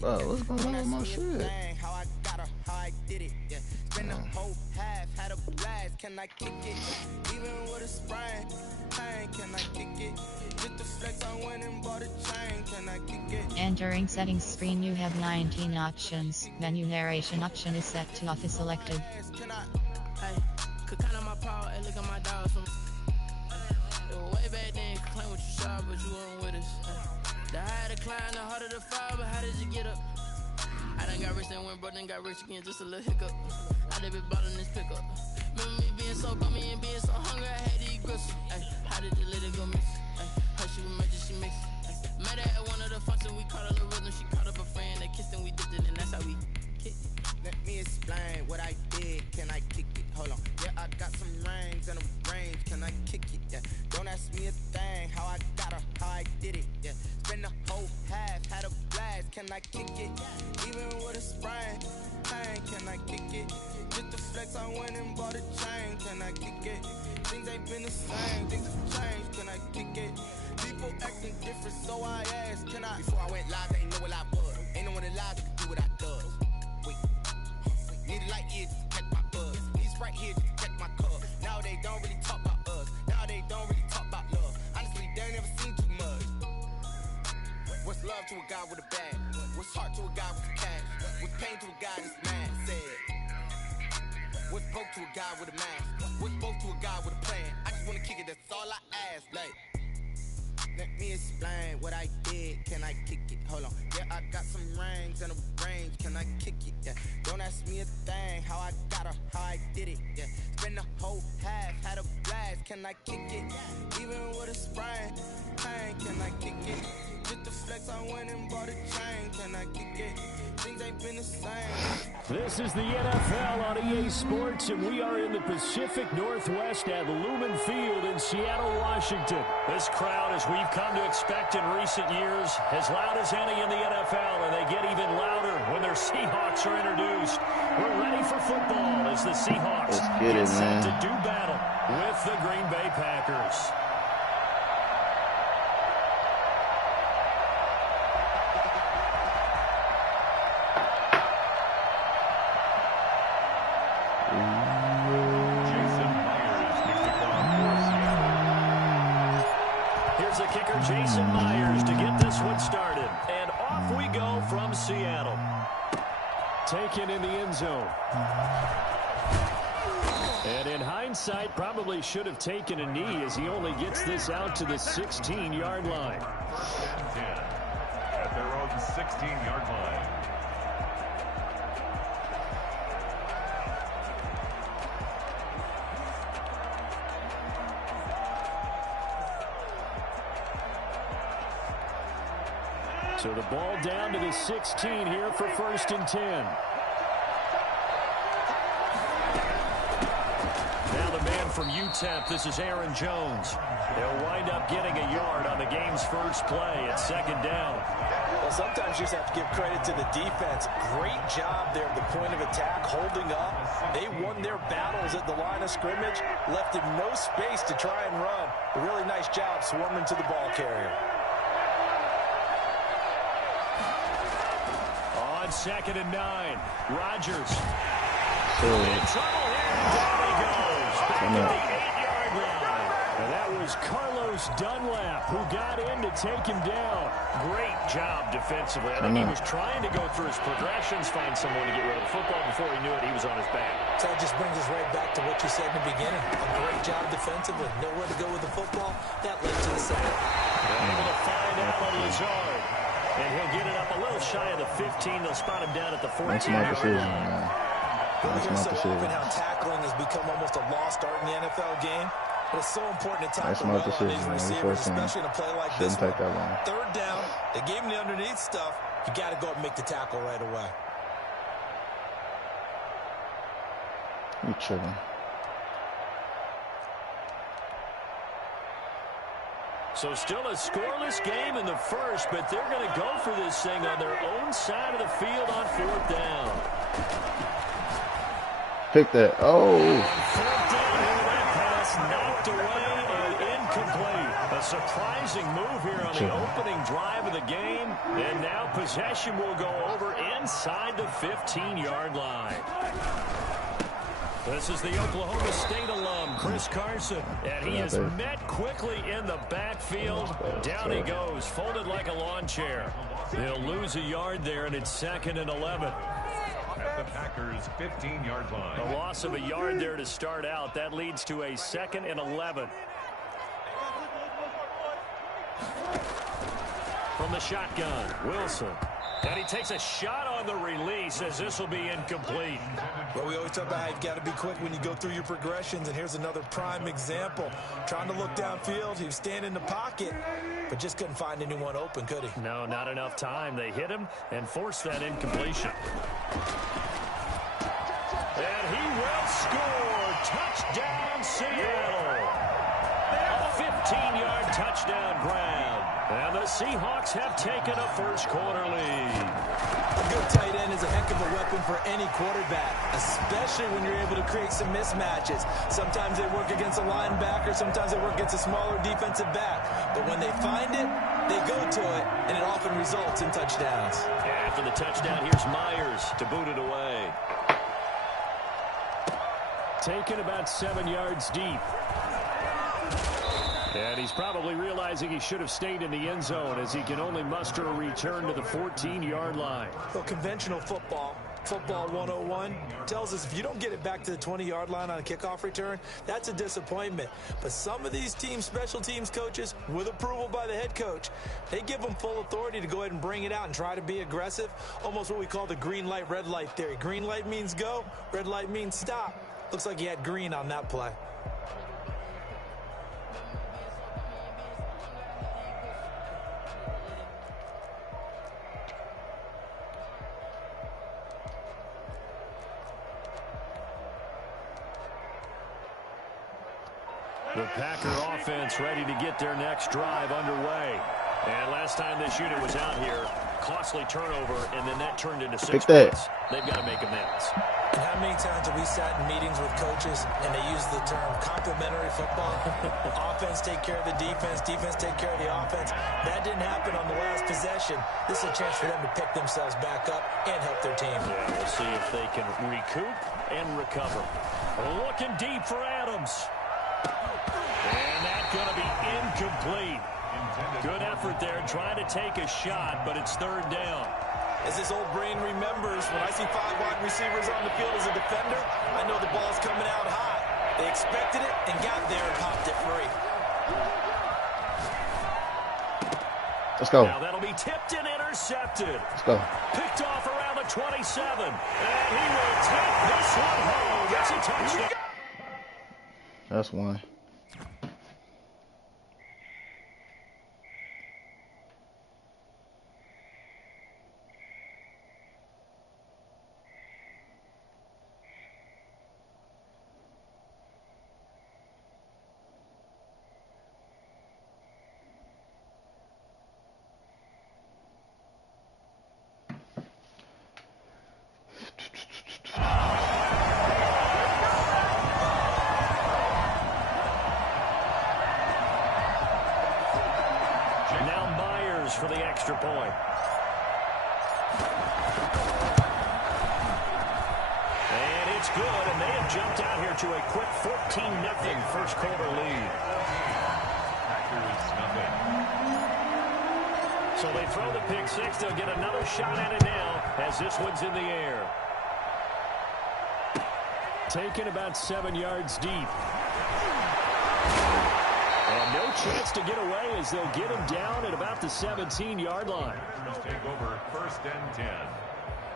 Bro, what's going on with my shit? How I got her, how I did it, yeah. Spend the whole half, had a blast, can I kick it? Even with a sprain, pain, can I kick it? Just the flex, I went and bought a chain, can I kick it? Entering settings screen, you have 19 options. Menu narration option is set to off is selected. Can I? Hey, could count on my power, hey, look at my dogs from way back then, claim what you saw, but you weren't with us. The higher the climb, the harder the fall, but how did you get up? I done got rich and went broke, then got rich again, just a little hiccup. I done been ballin' this pickup. Remember me being so bummy and being so hungry, I had to eat gristle. Ay, how did you let it go miss? Ay, how she was magic, she mixed. Met her at one of the functions, we caught her the rhythm, she caught up a friend, they kissed and we dipped it, and that's how we kicked it. Let me explain what I did, can I kick it? Hold on, yeah, I got some rings and a range, can I kick it? Yeah, don't ask me a thing, how I got her, how I did it, yeah. Spend the whole half, had a blast, can I kick it? Even with a sprain, pain, can I kick it? Just the flex, I went and bought a chain, can I kick it? Things ain't been the same, things have changed, can I kick it? People acting different, so I asked, can I? Before I went live, they ain't know what I was. Ain't no one alive that could do what I does. Wait, need a light here just to catch my buzz. Need Sprite here just to catch my cup. Now they don't really talk about us. Now they don't really talk about love. Honestly, they ain't never seen too much. What's love to a guy with a bag? What's heart to a guy with a cash? What's pain to a guy that's mad? Said. What's broke to a guy with a mask? What's both to a guy with a plan? I just wanna kick it, that's all I ask. Like, let me explain what I did, can I kick it? Hold on, yeah, I got some rings and a range, can I kick it? Yeah, don't ask me a thing, how I got her, how I did it? Yeah, spend the whole half, had a blast, can I kick it? Even with a sprain, pain, can I kick it? Just the flex, I went and bought a chain, can I kick it? Things ain't been the same. This is the NFL on EA Sports, and we are in the Pacific Northwest at Lumen Field in Seattle, Washington. This crowd, as we've come to expect in recent years, as loud as any in the NFL, and they get even louder when their Seahawks are introduced. We're ready for football as the Seahawks get set to do battle with the Green Bay Packers. Jason Myers to get this one started. And off we go from Seattle. Taken in the end zone. And in hindsight, probably should have taken a knee as he only gets this out to the 16-yard line. First and 10 at their own 16-yard line. So the ball down to the 16 here for 1st and 10. Now the man from UTEP, this is Aaron Jones. They'll wind up getting a yard on the game's first play at 2nd down. Well, sometimes you just have to give credit to the defense. Great job there at the point of attack, holding up. They won their battles at the line of scrimmage, left him no space to try and run. A really nice job swarming to the ball carrier. On 2nd and 9, Rodgers. In trouble here, down he goes. Back at the 8-yard line. And that was Carlos Dunlap who got in to take him down. Great job defensively. I think he was trying to go through his progressions, find someone to get rid of the football. Before he knew it, he was on his back. So it just brings us right back to what you said in the beginning. A great job defensively. Nowhere to go with the football. That led to the sack. Able to find Allen Lazard. And he'll get it up a little shy of the 15. They'll spot him down at the 14. That's my decision, man. That's my so decision. often how tackling has become almost a lost art in the NFL game. But it's so important to tackle well on these receivers, especially in a play like this one. 3rd down, they gave him the underneath stuff. You got to go up and make the tackle right away. You tripping. So still a scoreless game in the first, but they're going to go for this thing on their own side of the field on 4th down. Pick that. Oh. 4th down, that pass knocked away and incomplete. A surprising move here on the opening drive of the game. And now possession will go over inside the 15-yard line. This is the Oklahoma State alum, Chris Carson. And he is met quickly in the backfield. Down he goes, folded like a lawn chair. They'll lose a yard there, and it's 2nd and 11. At the Packers' 15-yard line. A loss of a yard there to start out. That leads to a 2nd and 11. From the shotgun, Wilson. And he takes a shot on the release as this will be incomplete. Well, we always talk about how you've got to be quick when you go through your progressions, and here's another prime example. Trying to look downfield, he was standing in the pocket, but just couldn't find anyone open, could he? No, not enough time. They hit him and forced that incompletion. And he will score. Touchdown, Seattle. A 15-yard touchdown grab. And the Seahawks have taken a first-quarter lead. A good tight end is a heck of a weapon for any quarterback, especially when you're able to create some mismatches. Sometimes they work against a linebacker, sometimes they work against a smaller defensive back. But when they find it, they go to it, and it often results in touchdowns. After the touchdown, here's Myers to boot it away. Taken about 7 yards deep. And he's probably realizing he should have stayed in the end zone as he can only muster a return to the 14-yard line. Well, conventional football 101, tells us if you don't get it back to the 20-yard line on a kickoff return, that's a disappointment. But some of these teams, special teams coaches, with approval by the head coach, they give them full authority to go ahead and bring it out and try to be aggressive, almost what we call the green light, red light theory. Green light means go, red light means stop. Looks like he had green on that play. The Packer offense ready to get their next drive underway. And last time this unit was out here, costly turnover, and then that turned into 6 points. They've got to make amends. And how many times have we sat in meetings with coaches and they use the term complementary football? Offense take care of the defense, defense take care of the offense. That didn't happen on the last possession. This is a chance for them to pick themselves back up and help their team. Yeah, we'll see if they can recoup and recover. Looking deep for Adams. And that's going to be incomplete. Good effort there, trying to take a shot, but it's 3rd down. As this old brain remembers, when I see 5 wide receivers on the field as a defender, I know the ball's coming out hot. They expected it and got there and popped it free. Let's go. Now that'll be tipped and intercepted. Let's go. Picked off around the 27. And he will take this one home. That's a touchdown. That's one. For the extra point. And it's good, and they have jumped out here to a quick 14-0 first-quarter lead. So they throw the pick six. They'll get another shot at it now as this one's in the air. Taken about 7 yards deep. And no chance to get away as they'll get him down at about the 17-yard line. Take over 1st and 10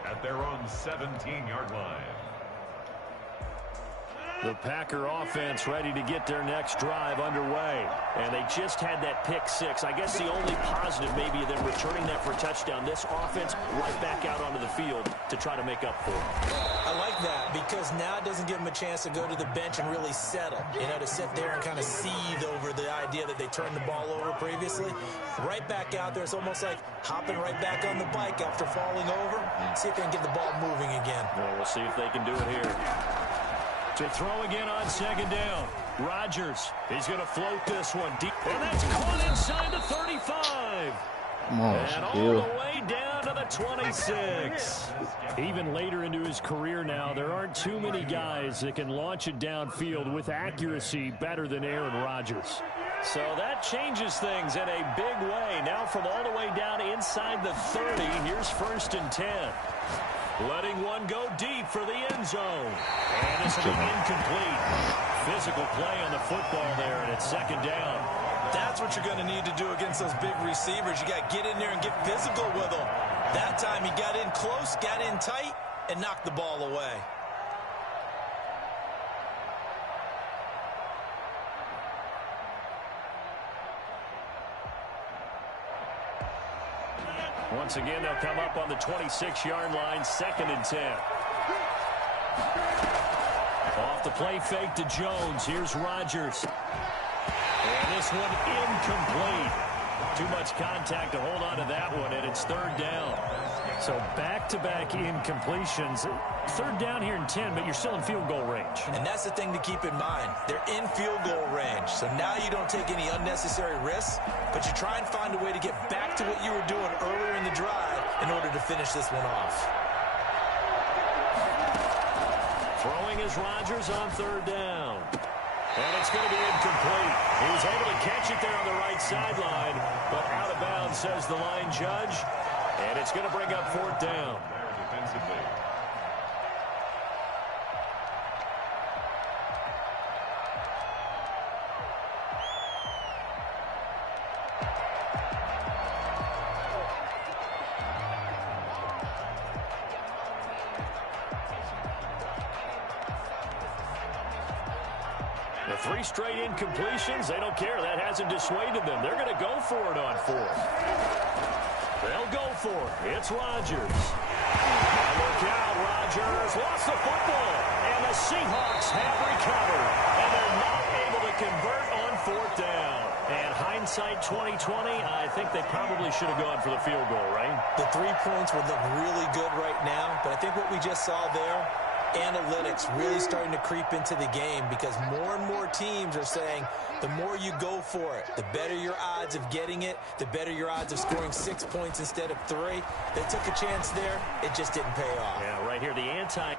at their own 17-yard line. The Packer offense ready to get their next drive underway. And they just had that pick six. I guess the only positive maybe of them returning that for a touchdown. This offense right back out onto the field to try to make up for it. I like that because now it doesn't give them a chance to go to the bench and really settle. You know, to sit there and kind of seethe over the idea that they turned the ball over previously. Right back out there. It's almost like hopping right back on the bike after falling over. See if they can get the ball moving again. Well, we'll see if they can do it here. To throw again on 2nd down. Rodgers, he's going to float this one deep. And that's caught inside the 35. Come on, And all Shaquille. the way down to the 26. Even later into his career now, there aren't too many guys that can launch it downfield with accuracy better than Aaron Rodgers. So that changes things in a big way. Now from all the way down inside the 30, here's 1st and 10. Letting one go deep for the end zone. And this will be incomplete. Physical play on the football there, and it's 2nd down. That's what you're going to need to do against those big receivers. You got to get in there and get physical with them. That time he got in close, got in tight, and knocked the ball away. Once again, they'll come up on the 26-yard line, 2nd and 10. Off the play fake to Jones. Here's Rodgers. And this one incomplete. Too much contact to hold on to that one, and it's 3rd down. So back-to-back incompletions. 3rd down here in 10, but you're still in field goal range. And that's the thing to keep in mind. They're in field goal range. So now you don't take any unnecessary risks, but you try and find a way to get back to what you were doing earlier in the drive in order to finish this one off. Throwing is Rodgers on 3rd down. And it's going to be incomplete. He was able to catch it there on the right sideline, but out of bounds, says the line judge. And it's going to bring up 4th down. Defensively. The 3 straight incompletions, they don't care. That hasn't dissuaded them. They're going to go for it on 4th. They'll go for it. It's Rodgers. Look out, Rodgers lost the football. And the Seahawks have recovered. And they're not able to convert on 4th down. And hindsight 2020, I think they probably should have gone for the field goal, right? The 3 points would look really good right now, but I think what we just saw there, analytics really starting to creep into the game because more and more teams are saying the more you go for it, the better your odds of getting it, the better your odds of scoring 6 points instead of 3. They took a chance there. It just didn't pay off. Yeah, right here, the anti...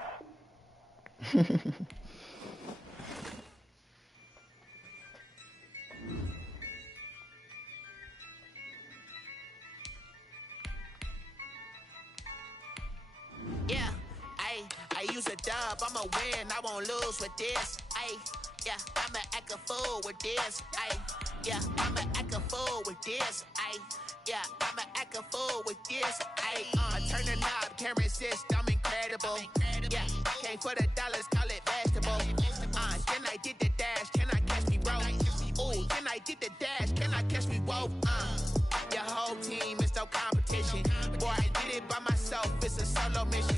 Yeah, I use a dub, I'ma win, I won't lose with this. Yeah, I'ma act a fool with this. Yeah, I'ma act a fool with this. Yeah, I'ma act a fool with this. Turn the knob, can't resist, I'm incredible. Yeah, came for the dollars, call it vegetable. Then I did the dash, can I catch me roll? Ooh, then I did the dash, can I catch me roll? Your whole team is no competition. Boy, I did it by myself, it's a solo mission.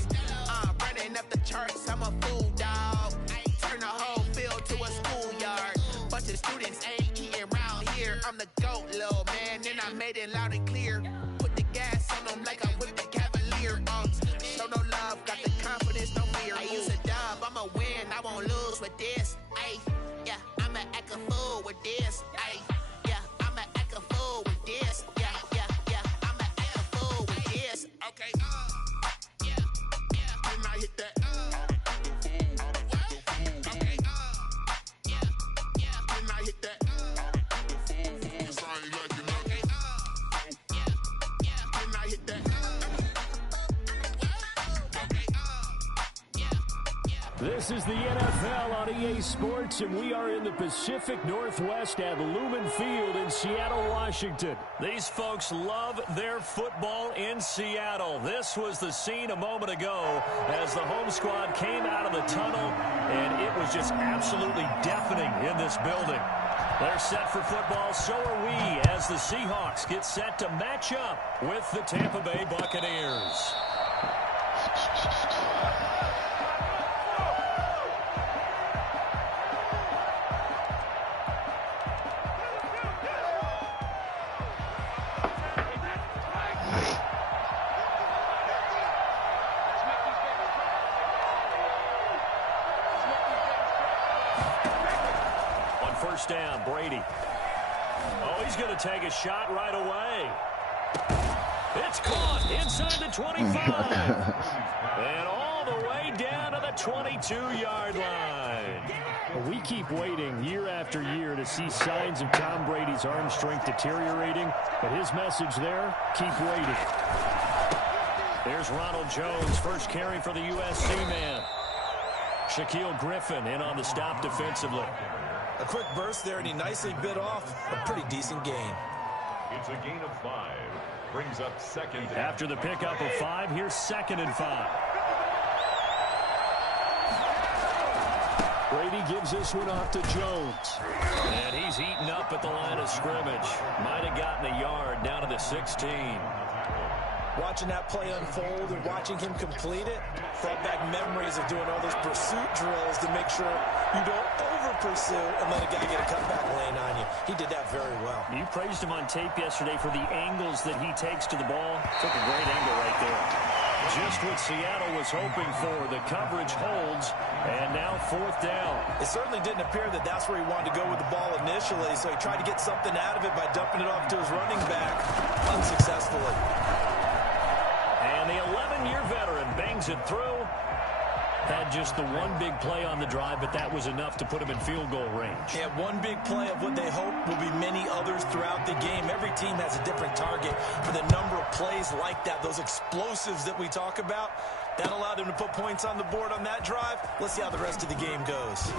Running up the charts, I'm a fool, dog. Turn the whole field to a schoolyard. Bunch of students ain't eating round here. I'm the GOAT, little man, and I made it loud and clear. Put the gas on them like I'm with the Cavalier. Show no love, got the confidence, no fear. I use a dub, I'ma win, I won't lose with this. Yeah, I'ma act a fool with this. Yeah, I'ma act a fool with this. Yeah, I'ma act a fool with this. Okay, yeah, can I hit that? Okay, yeah, can I hit that? Yes, I ain't like it. Okay, yeah, can I hit that? This is the NFL on EA Sports, and we are in the Pacific Northwest at Lumen Field in Seattle, Washington. These folks love their football in Seattle. This was the scene a moment ago as the home squad came out of the tunnel, and it was just absolutely deafening in this building. They're set for football, so are we, as the Seahawks get set to match up with the Tampa Bay Buccaneers. first down. Brady. Oh, he's going to take a shot right away. It's caught inside the 25. And all the way down to the 22-yard line. We keep waiting year after year to see signs of Tom Brady's arm strength deteriorating. But his message there, keep waiting. There's Ronald Jones, first carry for the USC man. Shaquille Griffin in on the stop defensively. A quick burst there, and he nicely bit off a pretty decent gain. It's a gain of 5. Brings up second. After the pickup of 5, here's 2nd and 5. Brady gives this one off to Jones. And he's eaten up at the line of scrimmage. Might have gotten a yard down to the 16. Watching that play unfold and watching him complete it brought back memories of doing all those pursuit drills to make sure you don't over-pursue and let a guy get a cutback lane on you. He did that very well. You praised him on tape yesterday for the angles that he takes to the ball. Took a great angle right there. Just what Seattle was hoping for. The coverage holds, and now 4th down. It certainly didn't appear that that's where he wanted to go with the ball initially, so he tried to get something out of it by dumping it off to his running back unsuccessfully. And the 11-year veteran bangs it through. Had just the one big play on the drive, but that was enough to put him in field goal range. Yeah, one big play of what they hope will be many others throughout the game. Every team has a different target for the number of plays like that, those explosives that we talk about. That allowed him to put points on the board on that drive. Let's see how the rest of the game goes.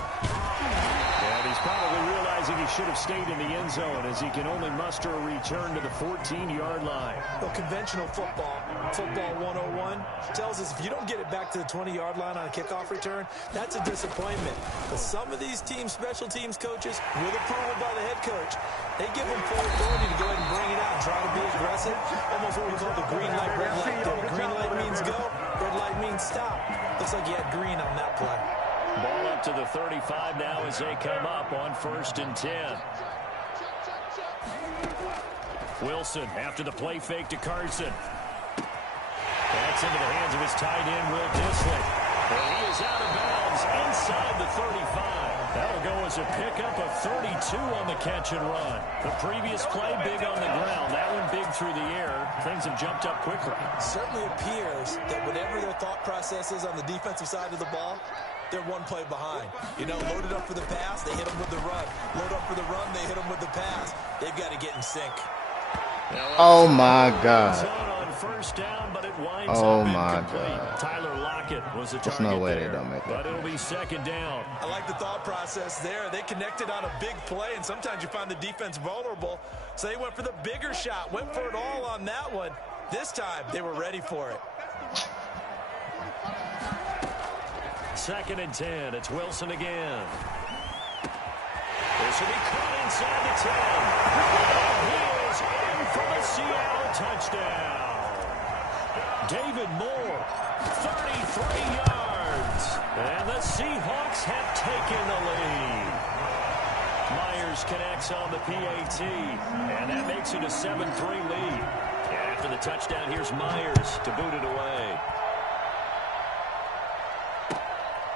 And he's probably realizing he should have stayed in the end zone as he can only muster a return to the 14-yard line. Well, conventional football 101, tells us if you don't get it back to the 20-yard line on a kickoff return, that's a disappointment. But some of these team special teams coaches, with approval by the head coach, they give them full authority to go ahead and bring it out and try to be aggressive. Almost what we call the green light, red light thing. Green light means go, red light means stop. Looks like he had green on that play. Ball up to the 35 now as they come up on 1st and 10. Wilson after the play fake to Carson. That's into the hands of his tight end, Will Dissly. And he is out of bounds inside the 35. That'll go as a pickup of 32 on the catch and run. The previous play big on the ground. That one big through the air. Things have jumped up quickly. It certainly appears that whatever their thought process is on the defensive side of the ball, they're one play behind. You know, loaded up for the pass, they hit them with the run. Load up for the run, they hit them with the pass. They've got to get in sync. Oh my God. On first down, but it winds Oh up my incomplete. God. Tyler Lockett was the target. There's no way there, they don't make that. but it'll be 2nd down. I like the thought process there. They connected on a big play, and sometimes you find the defense vulnerable. So they went for the bigger shot, went for it all on that one. This time, they were ready for it. 2nd and 10. It's Wilson again. This will be caught inside the 10. He is in for the Seattle touchdown. David Moore, 33 yards. And the Seahawks have taken the lead. Myers connects on the PAT. And that makes it a 7-3 lead. After the touchdown, here's Myers to boot it away.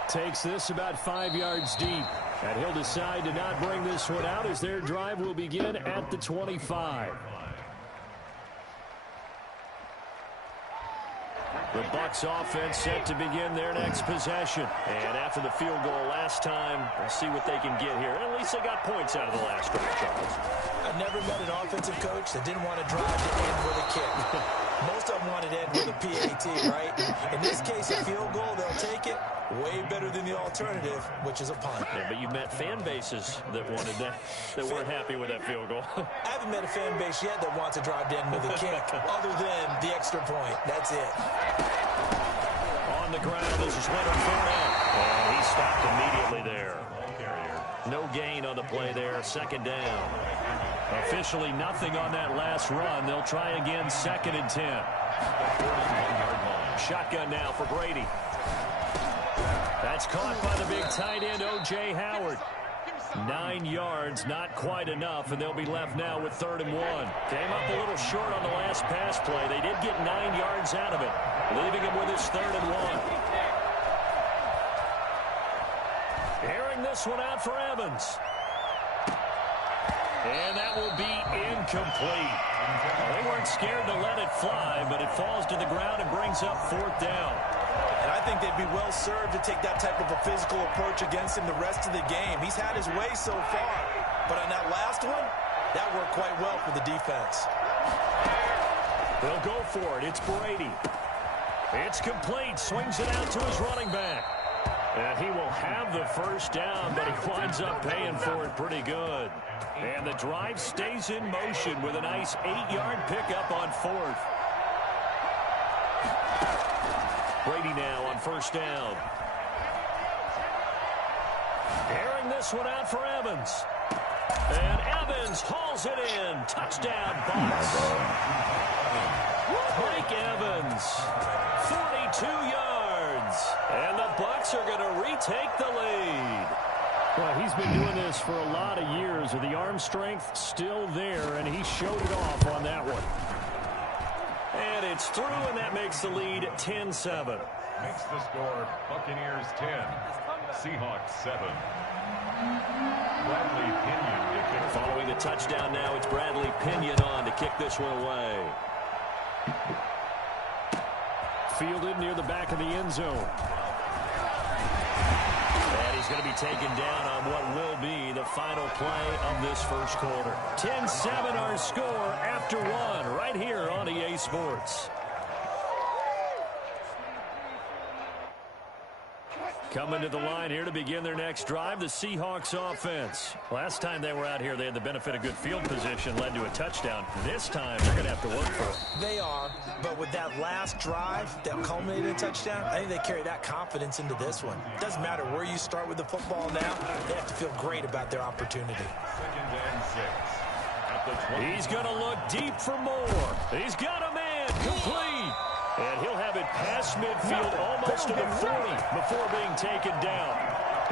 Takes this about 5 yards deep. And he'll decide to not bring this one out as their drive will begin at the 25. The Bucs offense set to begin their next possession. And after the field goal last time, we'll see what they can get here. At least they got points out of the last drive, Charles. I've never met an offensive coach that didn't want to drive to end with a kick. Most of them wanted to end with a PAT, right? In this case, a field goal, they'll take it. Way better than the alternative, which is a punt. Yeah, but you met fan bases that wanted that, that weren't happy with that field goal. I haven't met a fan base yet that wants to drive to end with a kick, other than the extra point. That's it. On the ground, this is Leonard Fournette. And he stopped immediately there. No gain on the play there, 2nd down. Officially nothing on that last run. They'll try again, 2nd and 10. Shotgun now for Brady. That's caught by the big tight end, O.J. Howard. 9 yards, not quite enough, and they'll be left now with 3rd and 1. Came up a little short on the last pass play. They did get 9 yards out of it, leaving him with his 3rd and 1. Airing this one out for Evans. And that will be incomplete. Well, they weren't scared to let it fly, but it falls to the ground and brings up 4th down. And I think they'd be well served to take that type of a physical approach against him the rest of the game. He's had his way so far, but on that last one, that worked quite well for the defense. They'll go for it. It's Brady. It's complete. Swings it out to his running back. And he will have the first down, but he winds up paying for it pretty good. And the drive stays in motion with a nice 8-yard pickup on 4th. Brady now on 1st down. Airing this one out for Evans. And Evans hauls it in. Touchdown, Bucs. Mike Evans, 42 yards. And the Bucs are going to retake the lead. Well, he's been doing this for a lot of years with the arm strength still there, and he showed it off on that one. And it's through, and that makes the lead 10-7. Makes the score Buccaneers 10, Seahawks 7. Bradley Pinion to kick. Following the touchdown now, it's Bradley Pinion on to kick this one away. Fielded near the back of the end zone. And he's going to be taken down on what will be the final play of this first quarter. 10-7 our score after 1 right here on EA Sports. Coming to the line here to begin their next drive, the Seahawks offense. Last time they were out here, they had the benefit of good field position, led to a touchdown. This time, they're going to have to work for it. They are, but with that last drive that culminated in a touchdown, I think they carry that confidence into this one. It doesn't matter where you start with the football now, they have to feel great about their opportunity. 2nd and 6. At the 20. He's going to look deep for more. He's got a man complete. And he'll have it past midfield almost to the 40 before being taken down.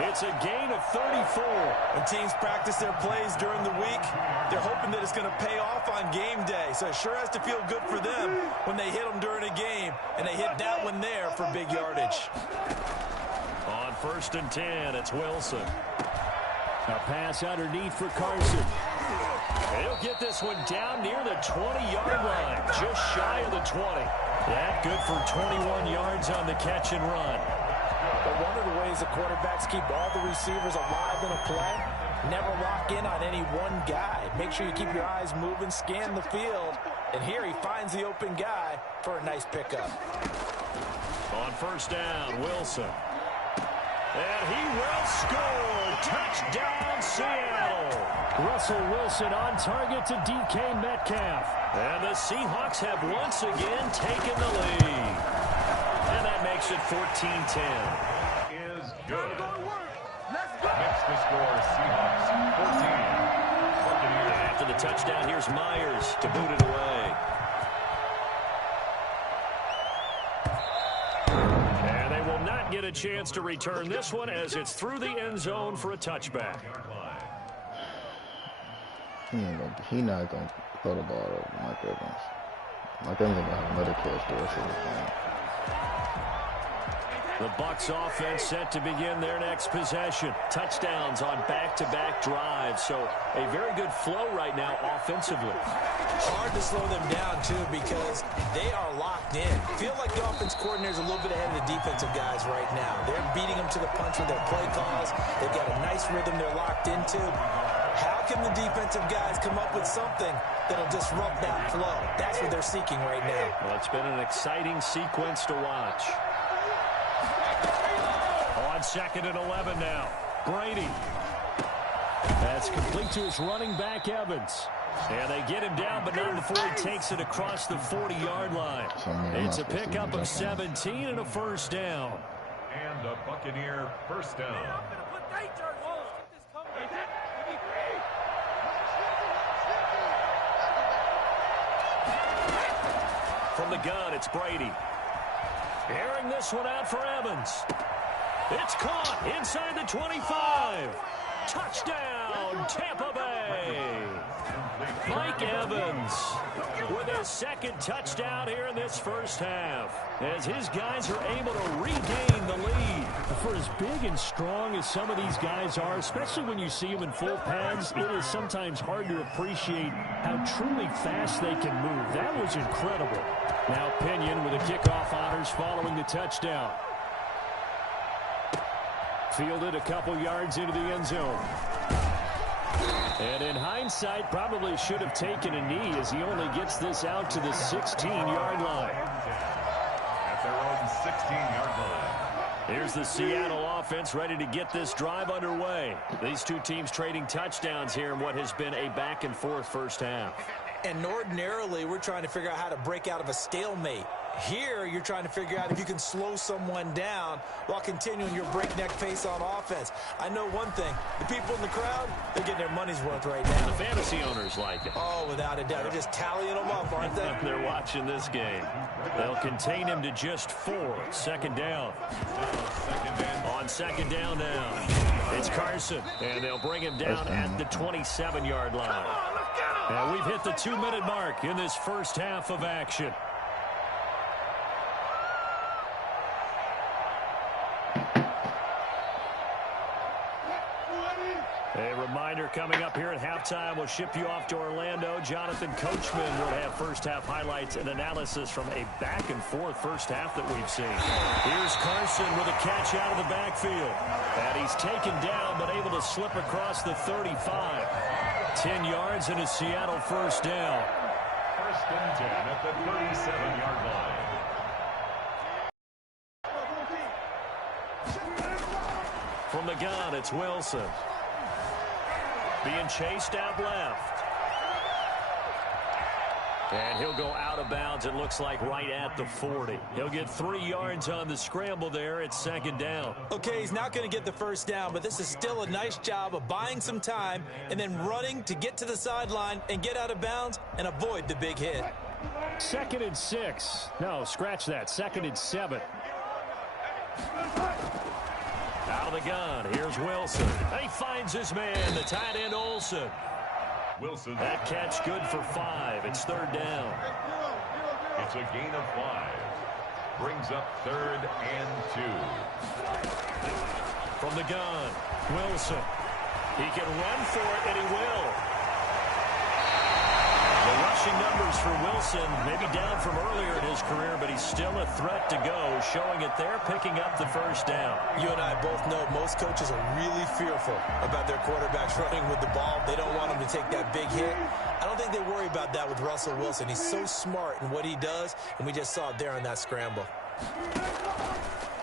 It's a gain of 34. When teams practice their plays during the week, they're hoping that it's going to pay off on game day. So it sure has to feel good for them when they hit them during a game, and they hit that one there for big yardage. On 1st and 10, it's Wilson. A pass underneath for Carson. He'll get this one down near the 20-yard line, just shy of the 20. That good for 21 yards on the catch and run. But one of the ways the quarterbacks keep all the receivers alive in a play, never lock in on any one guy. Make sure you keep your eyes moving, scan the field, and here he finds the open guy for a nice pickup. On 1st down, Wilson. And he will score. Touchdown, Seattle. Russell Wilson on target to DK Metcalf. And the Seahawks have once again taken the lead. And that makes it 14-10. Is good. Makes the score Seahawks 14. Buccaneers. After the touchdown, here's Myers to boot it away. And they will not get a chance to return this one as it's through the end zone for a touchback. He not going to throw the ball over Mike Evans. Mike Evans is going to have another catch the rest of the game. The Bucs offense set to begin their next possession. Touchdowns on back-to-back drives. So a very good flow right now offensively. Hard to slow them down, too, because they are locked in. Feel like the offense coordinator's a little bit ahead of the defensive guys right now. They're beating them to the punch with their play calls. They've got a nice rhythm they're locked into. How can the defensive guys come up with something that'll disrupt that flow? That's what they're seeking right now. Well, it's been an exciting sequence to watch. On 2nd and 11 now. Brady. That's complete to his running back, Evans. And they get him down, but not before he takes it across the 40-yard line. It's a pickup of 17 and a first down. And a Buccaneer first down. From the gun, it's Brady. Airing this one out for Evans. It's caught inside the 25. Touchdown, Tampa Bay. Mike Evans with his second touchdown here in this first half, as his guys are able to regain the lead. For as big and strong as some of these guys are, especially when you see them in full pads, it is sometimes hard to appreciate how truly fast they can move. That was incredible. Now Pinion with the kickoff honors following the touchdown. Fielded a couple yards into the end zone. And in hindsight, probably should have taken a knee as he only gets this out to the 16-yard line. At their own 16-yard line. Here's the Seattle offense ready to get this drive underway. These two teams trading touchdowns here in what has been a back-and-forth first half. And ordinarily, we're trying to figure out how to break out of a stalemate. Here, you're trying to figure out if you can slow someone down while continuing your breakneck pace on offense. I know one thing. The people in the crowd, they're getting their money's worth right now. The fantasy owners like it. Oh, without a doubt. They're just tallying them up, aren't they? They're watching this game. They'll contain him to just 4. Second down. On second down now, it's Carson. And they'll bring him down at the 27-yard line. And we've hit the 2-minute mark in this first half of action. A reminder coming up here at halftime. We'll ship you off to Orlando. Jonathan Coachman will have first half highlights and analysis from a back-and-forth first half that we've seen. Here's Carson with a catch out of the backfield. And he's taken down but able to slip across the 35. 10 yards and a Seattle first down. First and 10 at the 37-yard line. From the gun, it's Wilson. Being chased out left. And he'll go out of bounds, it looks like, right at the 40. He'll get 3 yards on the scramble there. It's second down. Okay, he's not going to get the first down, but this is still a nice job of buying some time and then running to get to the sideline and get out of bounds and avoid the big hit. 2nd and 6. No, scratch that. 2nd and 7. Out of the gun, here's Wilson. He finds his man, the tight end Olsen. Wilson. That catch good for 5. It's third down. It's a gain of 5. Brings up 3rd and 2. From the gun, Wilson. He can run for it, and he will. The rushing numbers for Wilson, maybe down from earlier in his career, but he's still a threat to go, showing it there, picking up the first down. You and I both know most coaches are really fearful about their quarterbacks running with the ball. They don't want them to take that big hit. I don't think they worry about that with Russell Wilson. He's so smart in what he does, and we just saw it there in that scramble.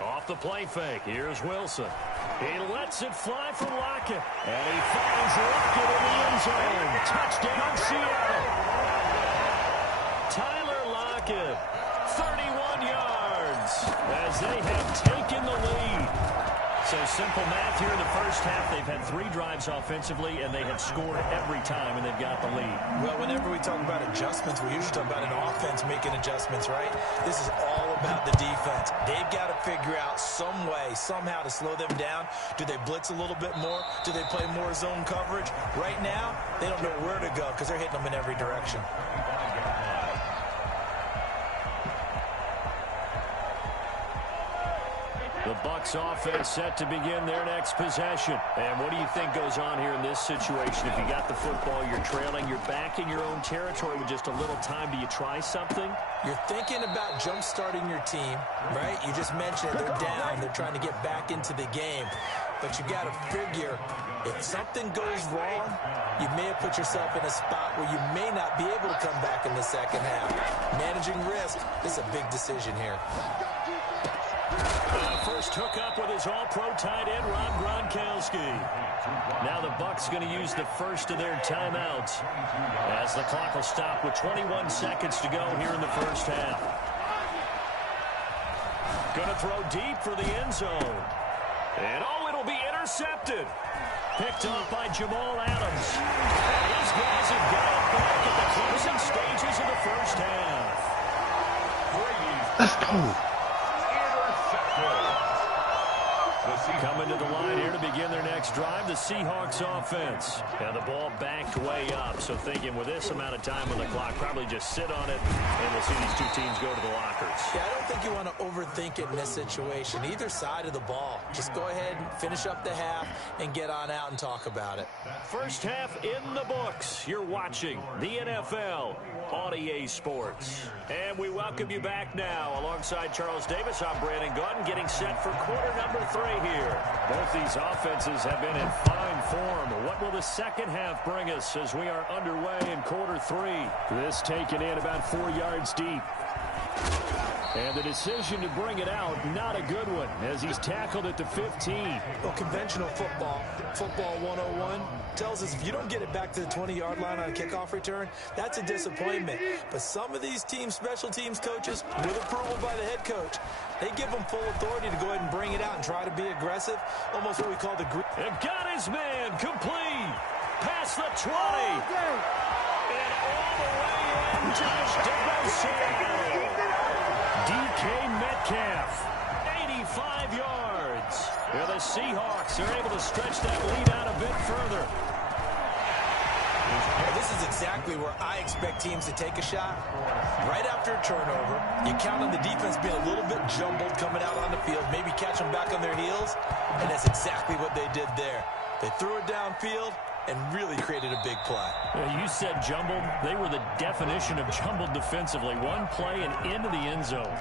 Off the play fake, here's Wilson. He lets it fly for Lockett. And he finds Lockett in the end zone. Touchdown, Seattle. Tyler Lockett, 31 yards, as they have taken the lead. So simple math here in the first half. They've had 3 drives offensively, and they have scored every time, and they've got the lead. Well, whenever we talk about adjustments, we usually talk about an offense making adjustments, right? This is all about the defense. They've got to figure out some way, somehow to slow them down. Do they blitz a little bit more? Do they play more zone coverage? Right now, they don't know where to go because they're hitting them in every direction. The Bucs offense set to begin their next possession. And what do you think goes on here in this situation? If you got the football, you're trailing, you're back in your own territory with just a little time. Do you try something? You're thinking about jump-starting your team, right? You just mentioned it. They're down. They're trying to get back into the game. But you got to figure, if something goes wrong, you may have put yourself in a spot where you may not be able to come back in the second half. Managing risk, this is a big decision here. First hookup with his all-pro tight end, Rob Gronkowski. Now the Bucs going to use the first of their timeouts as the clock will stop with 21 seconds to go here in the first half. Going to throw deep for the end zone. And it'll be intercepted. Picked up by Jamal Adams. And his guys have got it back at the closing stages of the first half. Let's go. The Coming to the line here to begin their next drive, the Seahawks offense. Now the ball backed way up, so thinking with this amount of time on the clock, probably just sit on it, and we'll see these two teams go to the lockers. Yeah, I don't think you want to overthink it in this situation. Either side of the ball. Just go ahead and finish up the half and get on out and talk about it. First half in the books. You're watching the NFL on EA Sports. And we welcome you back now. Alongside Charles Davis, I'm Brandon Gautin, getting set for quarter number 3 here. Both these offenses have been in fine form. What will the second half bring us as we are underway in quarter 3? This taken in about 4 yards deep. And the decision to bring it out, not a good one, as he's tackled at the 15. Well, conventional football 101, tells us if you don't get it back to the 20-yard line on a kickoff return, that's a disappointment. But some of these teams, special teams coaches, with approval by the head coach, they give them full authority to go ahead and bring it out and try to be aggressive, almost what we call the group. And got his man complete. Past the 20. And all the way in, touchdown. DK Metcalf, 85 yards. And the Seahawks are able to stretch that lead out a bit further. This is exactly where I expect teams to take a shot. Right after a turnover, you count on the defense being a little bit jumbled coming out on the field, maybe catch them back on their heels, and that's exactly what they did there. They threw it downfield and really created a big play. You said jumbled. They were the definition of jumbled defensively. One play and into the end zone.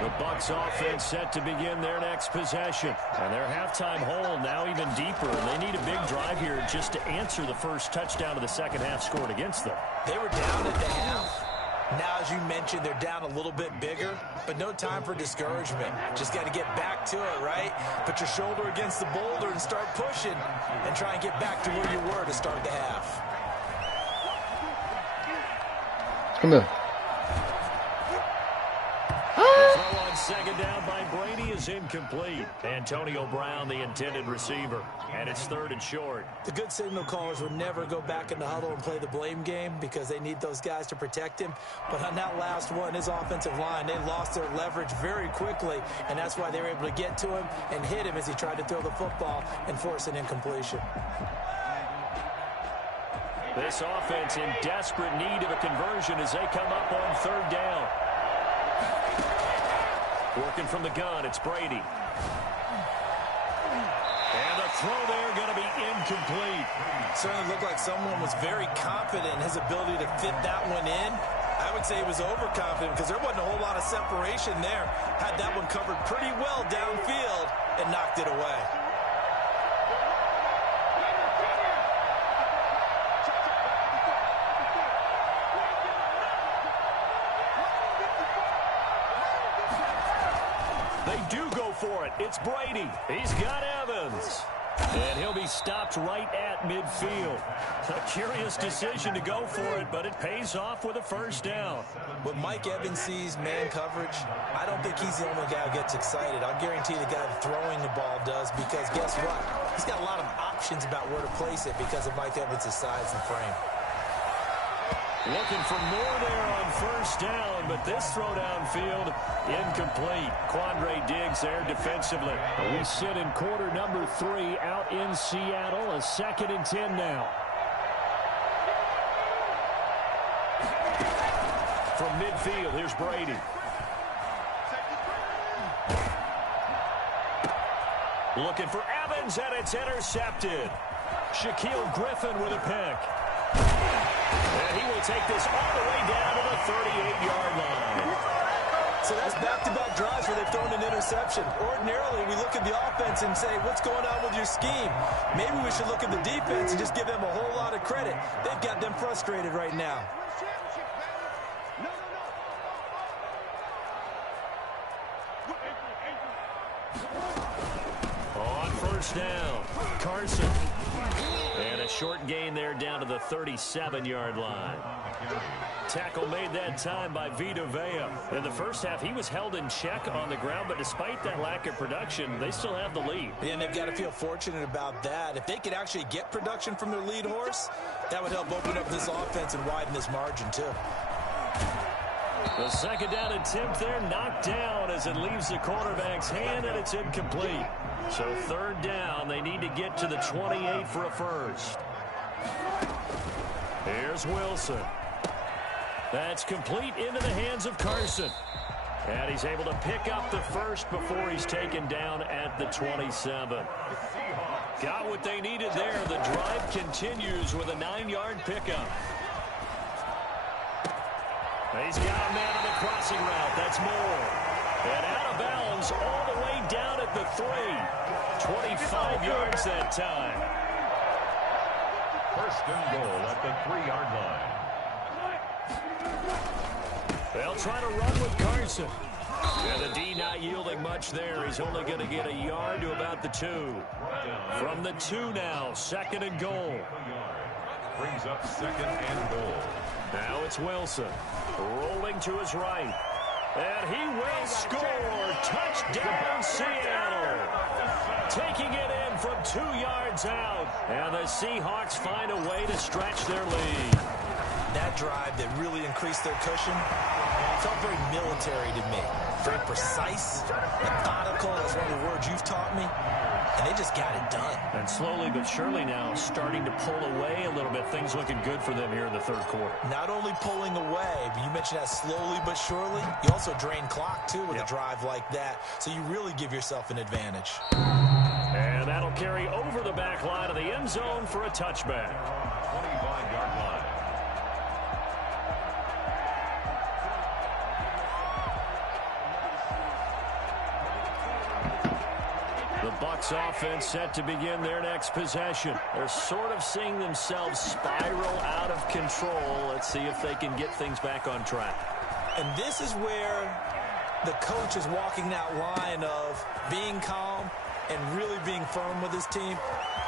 The Bucs offense set to begin their next possession. And their halftime hole now even deeper. And they need a big drive here just to answer the first touchdown of the second half scored against them. They were down at the half. Now, as you mentioned, they're down a little bit bigger, but no time for discouragement. Just got to get back to it, right? Put your shoulder against the boulder and start pushing and try and get back to where you were to start the half. Come here. Throw on second down by Brady is incomplete. Antonio Brown, the intended receiver. And it's 3rd and short. The good signal callers would never go back in the huddle and play the blame game because they need those guys to protect him. But on that last one, his offensive line, they lost their leverage very quickly, and that's why they were able to get to him and hit him as he tried to throw the football and force an incompletion. This offense in desperate need of a conversion as they come up on 3rd down. Working from the gun, it's Brady. And the throw there going to be incomplete. Certainly looked like someone was very confident in his ability to fit that one in. I would say he was overconfident because there wasn't a whole lot of separation there. Had that one covered pretty well downfield and knocked it away. They do go for it. It's Brady. He's got Evans. And he'll be stopped right at midfield. A curious decision to go for it, but it pays off with a first down. When Mike Evans sees man coverage, I don't think he's the only guy who gets excited. I'll guarantee the guy throwing the ball does, because guess what? He's got a lot of options about where to place it because of Mike Evans' size and frame. Looking for more there on first down, but this throw downfield incomplete. Quandre Diggs there defensively. We sit in quarter number 3 out in Seattle. A 2nd and 10 now. From midfield, here's Brady. Looking for Evans, and it's intercepted. Shaquille Griffin with a pick. And he will take this all the way down to the 38-yard line. So that's back-to-back drives where they've thrown an interception. Ordinarily, we look at the offense and say, what's going on with your scheme? Maybe we should look at the defense and just give them a whole lot of credit. They've got them frustrated right now. On first down, Carson. And a short gain there down to the 37-yard line. Tackle made that time by Vita Vea. In the first half, he was held in check on the ground, but despite that lack of production, they still have the lead. And they've got to feel fortunate about that. If they could actually get production from their lead horse, that would help open up this offense and widen this margin too. The second down attempt there knocked down as it leaves the quarterback's hand, and it's incomplete. So third down, they need to get to the 28 for a first. Here's Wilson. That's complete into the hands of Carson. And he's able to pick up the first before he's taken down at the 27. Got what they needed there. The drive continues with a 9-yard pickup. He's got a man on the crossing route. That's Moore. And out of bounds all the way down at the 3. 25 yards that time. First and goal at the 3-yard line. They'll try to run with Carson. And the D not yielding much there. He's only going to get a yard to about the 2. From the 2 now, second and goal. Brings up second and goal. Now it's Wilson. Rolling to his right. And he will score. Touchdown, Seattle. Taking it in from 2 yards out. And the Seahawks find a way to stretch their lead. That drive that really increased their cushion felt very military to me. Very precise, methodical. That's one of the words you've taught me. And they just got it done. And slowly but surely now starting to pull away a little bit. Things looking good for them here in the third quarter. Not only pulling away, but you mentioned that slowly but surely. You also drain clock, too, with a drive like that. So you really give yourself an advantage. And that'll carry over the back line of the end zone for a touchback. 25-yard line. The Bucs offense set to begin their next possession. They're sort of seeing themselves spiral out of control. Let's see if they can get things back on track. And this is where the coach is walking that line of being calm and really being firm with his team.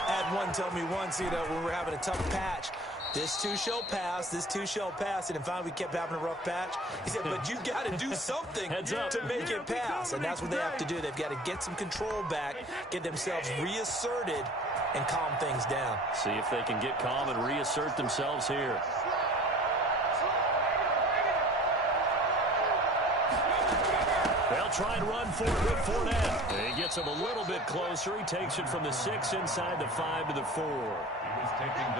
I had one tell me once, when we were having a tough patch, this too shall pass, this too shall pass. And finally we kept having a rough patch. He said, but you got to do something to make it pass. And that's what they have to do. They've got to get some control back, get themselves reasserted, and calm things down. See if they can get calm and reassert themselves here. They'll try and run for it with Fournette. He gets him a little bit closer. He takes it from the 6 inside the 5 to the 4.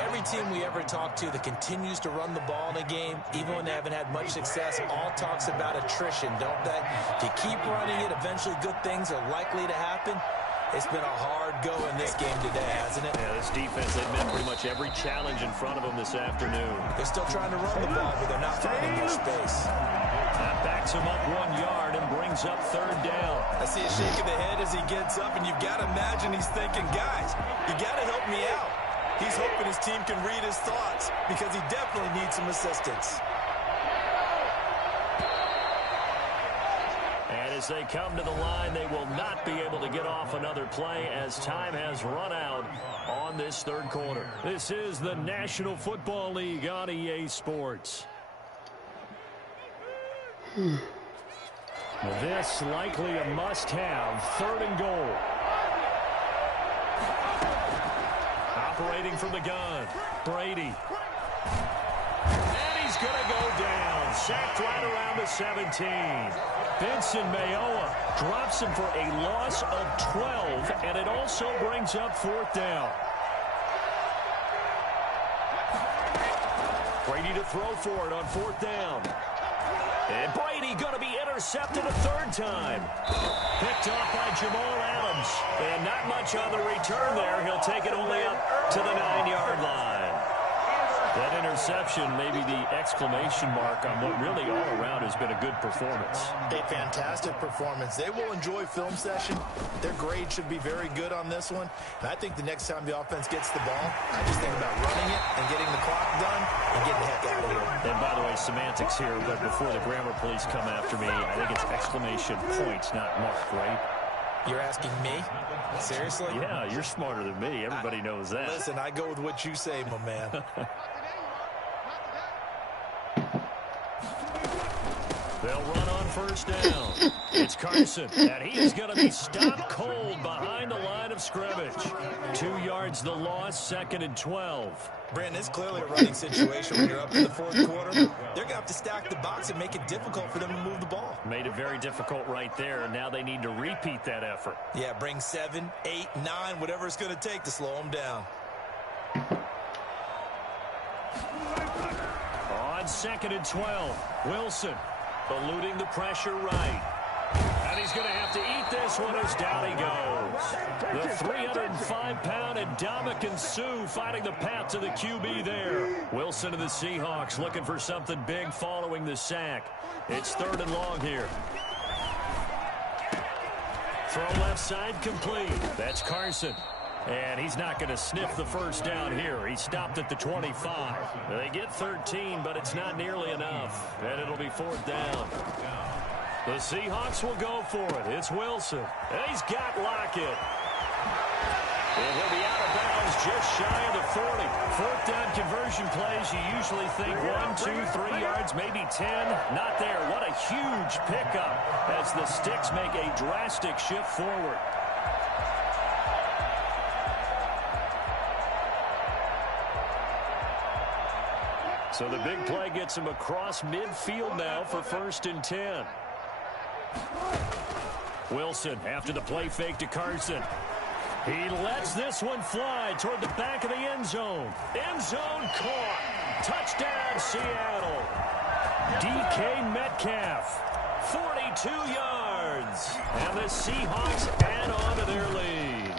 Every team we ever talk to that continues to run the ball in a game, even when they haven't had much success, all talks about attrition, don't they? If you keep running it, eventually good things are likely to happen. It's been a hard go in this game today, hasn't it? Yeah, this defense, they've met pretty much every challenge in front of them this afternoon. They're still trying to run the ball, but they're not finding much space. That backs him up 1 yard and brings up third down. I see a shake of the head as he gets up, and you've got to imagine he's thinking, guys, you got to help me out. He's hoping his team can read his thoughts because he definitely needs some assistance. And as they come to the line, they will not be able to get off another play as time has run out on this third quarter. This is the National Football League on EA Sports. This likely a must-have, third and goal. Operating from the gun, Brady. And he's going to go down. Sacked right around the 17. Benson Mayowa drops him for a loss of 12, and it also brings up fourth down. Brady to throw for it on fourth down. And Brady going to be intercepted a third time. Picked off by Jamal Adams. And not much on the return there. He'll take it only up to the 9-yard line. That interception, maybe the exclamation mark on what really all around has been a good performance. A fantastic performance. They will enjoy film session. Their grade should be very good on this one. And I think the next time the offense gets the ball, I just think about running it and getting the clock done and getting the heck out of here. And by the way, semantics here, but before the grammar police come after me, I think it's exclamation points, not mark, right? You're asking me? Seriously? Yeah, you're smarter than me. Everybody knows that. Listen, I go with what you say, my man. They'll run on first down. It's Carson, and he is going to be stopped cold behind the line of scrimmage. 2 yards the loss, 2nd and 12. Brandon, it's clearly a running situation when you're up in the fourth quarter. They're going to have to stack the box and make it difficult for them to move the ball. Made it very difficult right there. Now they need to repeat that effort. Yeah, bring 7, 8, 9, whatever it's going to take to slow them down. On 2nd and 12, Wilson eluding the pressure right. And he's going to have to eat this one as down he goes. The 305-pound Ndamukong Suh fighting the path to the QB there. Wilson of the Seahawks looking for something big following the sack. It's 3rd and long here. Throw left side complete. That's Carson. And he's not going to sniff the first down here. He stopped at the 25. They get 13, but it's not nearly enough. And it'll be 4th down. The Seahawks will go for it. It's Wilson. And he's got Lockett. And he'll be out of bounds just shy of the 40. 4th down conversion plays, you usually think 1, 2, 3 yards, maybe 10. Not there. What a huge pickup as the Sticks make a drastic shift forward. So the big play gets him across midfield now for 1st and 10. Wilson after the play fake to Carson. He lets this one fly toward the back of the end zone. End zone caught. Touchdown, Seattle. DK Metcalf, 42 yards. And the Seahawks add on to their lead.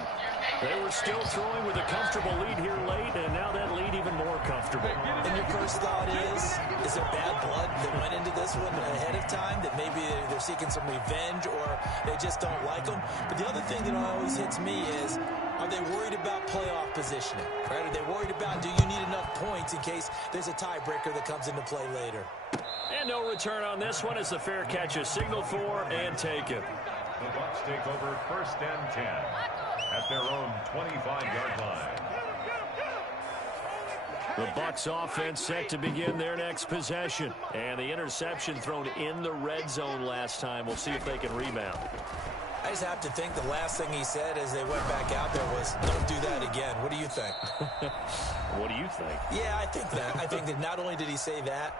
They were still throwing with a comfortable lead here late, and now that lead even more comfortable. And your first thought is there bad blood that went into this one ahead of time, that maybe they're seeking some revenge or they just don't like them? But the other thing that always hits me is, are they worried about playoff positioning? Right? Are they worried about, do you need enough points in case there's a tiebreaker that comes into play later? And no return on this one as the fair catch is signaled for and taken. The Bucs take over 1st and 10 at their own 25-yard line. The Bucs offense set to begin their next possession. And the interception thrown in the red zone last time. We'll see if they can rebound. I just have to think the last thing he said as they went back out there was, don't do that again. What do you think? What do you think? Yeah, I think that. I think that not only did he say that,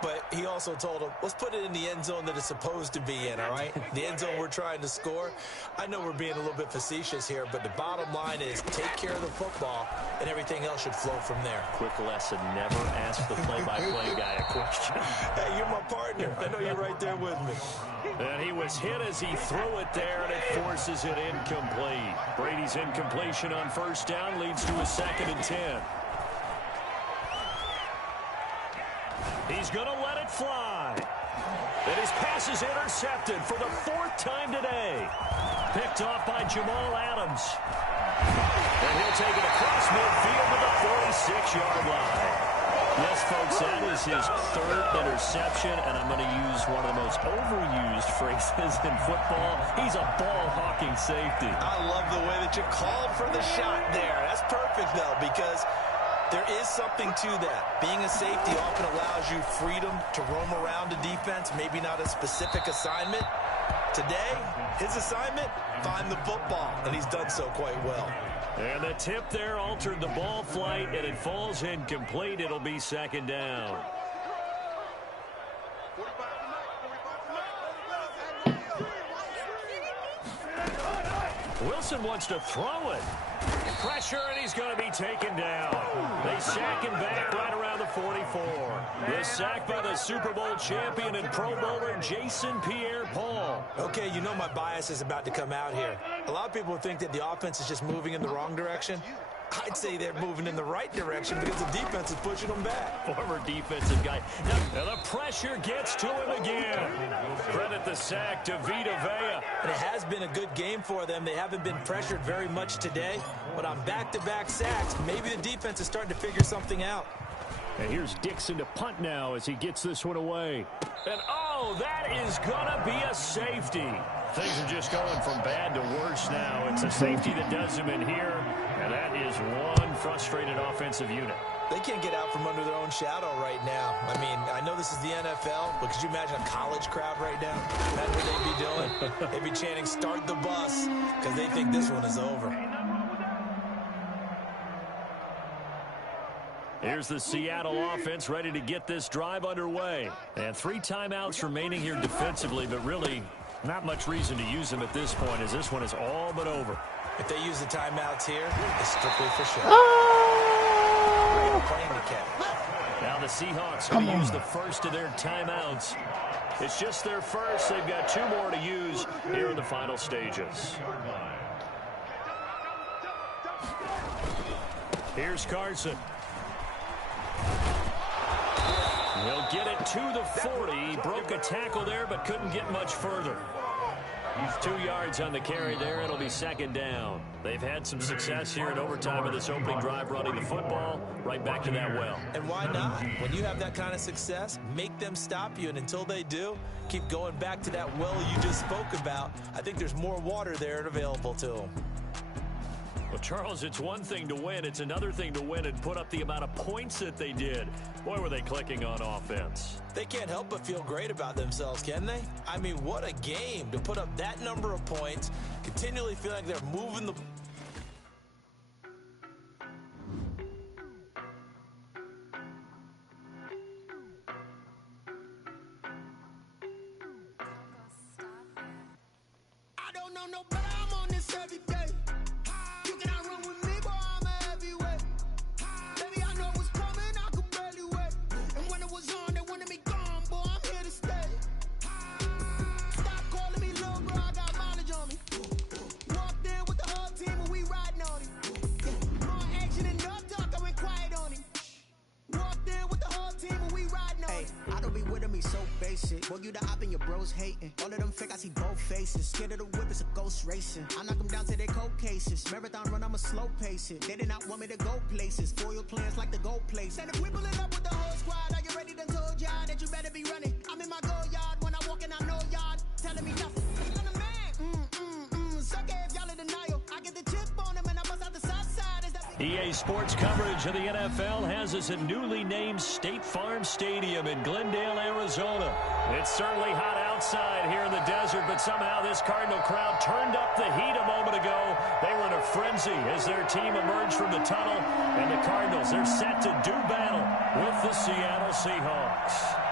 but he also told him, let's put it in the end zone that it's supposed to be in, all right? The end zone we're trying to score. I know we're being a little bit facetious here, but the bottom line is take care of the football, and everything else should flow from there. Quick lesson, never ask the play-by-play guy a question. Hey, you're my partner. I know you're right there with me. And he was hit as he threw it there, and it forces it incomplete. Brady's incompletion on 1st down leads to a 2nd and 10. He's going to let it fly. And his pass is intercepted for the 4th time today. Picked off by Jamal Adams. And he'll take it across midfield to the 46-yard line. Yes, folks, that is his 3rd interception, and I'm going to use one of the most overused phrases in football. He's a ball-hawking safety. I love the way that you called for the shot there. That's perfect, though, because there is something to that. Being a safety often allows you freedom to roam around a defense, maybe not a specific assignment. Today, his assignment, find the football, and he's done so quite well. And the tip there altered the ball flight, and it falls incomplete. It'll be 2nd down. Wilson wants to throw it. Pressure, and he's going to be taken down. They sack him back right around the 44. The sack by the Super Bowl champion and Pro Bowler Jason Pierre-Paul. Okay, you know my bias is about to come out here. A lot of people think that the offense is just moving in the wrong direction. I'd say they're moving in the right direction because the defense is pushing them back. Former defensive guy. Now the pressure gets to him again. Credit the sack to Vita Vea. And it has been a good game for them. They haven't been pressured very much today. But on back-to-back sacks, maybe the defense is starting to figure something out. And here's Dixon to punt now as he gets this one away. And, oh, that is going to be a safety. Things are just going from bad to worse now. It's a safety that does him in here. And that is one frustrated offensive unit. They can't get out from under their own shadow right now. I mean, I know this is the NFL, but could you imagine a college crowd right now? That's what they'd be doing. They'd be chanting, "Start the bus," because they think this one is over. Here's the Seattle offense ready to get this drive underway. And 3 timeouts remaining here defensively, but really not much reason to use them at this point, as this one is all but over. If they use the timeouts here, it's strictly for show. Playing the catch. Now the Seahawks will use the first of their timeouts. It's just their first. They've got 2 more to use here in the final stages. Here's Carson. He'll get it to the 40. Broke a tackle there, but couldn't get much further. 2 yards on the carry there. It'll be second down. They've had some success here in overtime of this opening drive running the football. Right back to that well. And why not? When you have that kind of success, make them stop you. And until they do, keep going back to that well you just spoke about. I think there's more water there available to them. Well, Charles, it's one thing to win. It's another thing to win and put up the amount of points that they did. Boy, were they clicking on offense. They can't help but feel great about themselves, can they? I mean, what a game to put up that number of points, continually feel like they're moving the... I don't know no better, I'm on this every day. You cannot run with me, boy, I'm a heavyweight. Baby, I know what's coming, I could barely wait. And when it was on, they wanted me gone, boy, I'm here to stay. Stop calling me little bro, I got mileage on me. Walked in with the whole team and we riding on it. More action and no talk, I went quiet on him. Walked in with the whole team and we riding on it. I don't be with him, he's so basic. Boy, you the op and your bros hating. All of them fake, I see both faces. Scared of the whip, it's a ghost racing. I knock them down to their cold cases. Marathon run, I'ma slow pace it. They did not want me to go places. Foil plans like the gold place. And if we pulling up with the whole squad, are you ready to told y'all that you better be running? I'm in my go yard, when I walk in, I know y'all telling me nothing. I'm the man, suck it if y'all in denial. I get the chip on him and I bust out the south side. Is that EA Sports coverage of the NFL has us at newly named State Farm Stadium in Glendale, Arizona. It's certainly hot outside here in the desert, but somehow this Cardinal crowd turned up the heat a moment ago. They were in a frenzy as their team emerged from the tunnel, and the Cardinals, they're set to do battle with the Seattle Seahawks.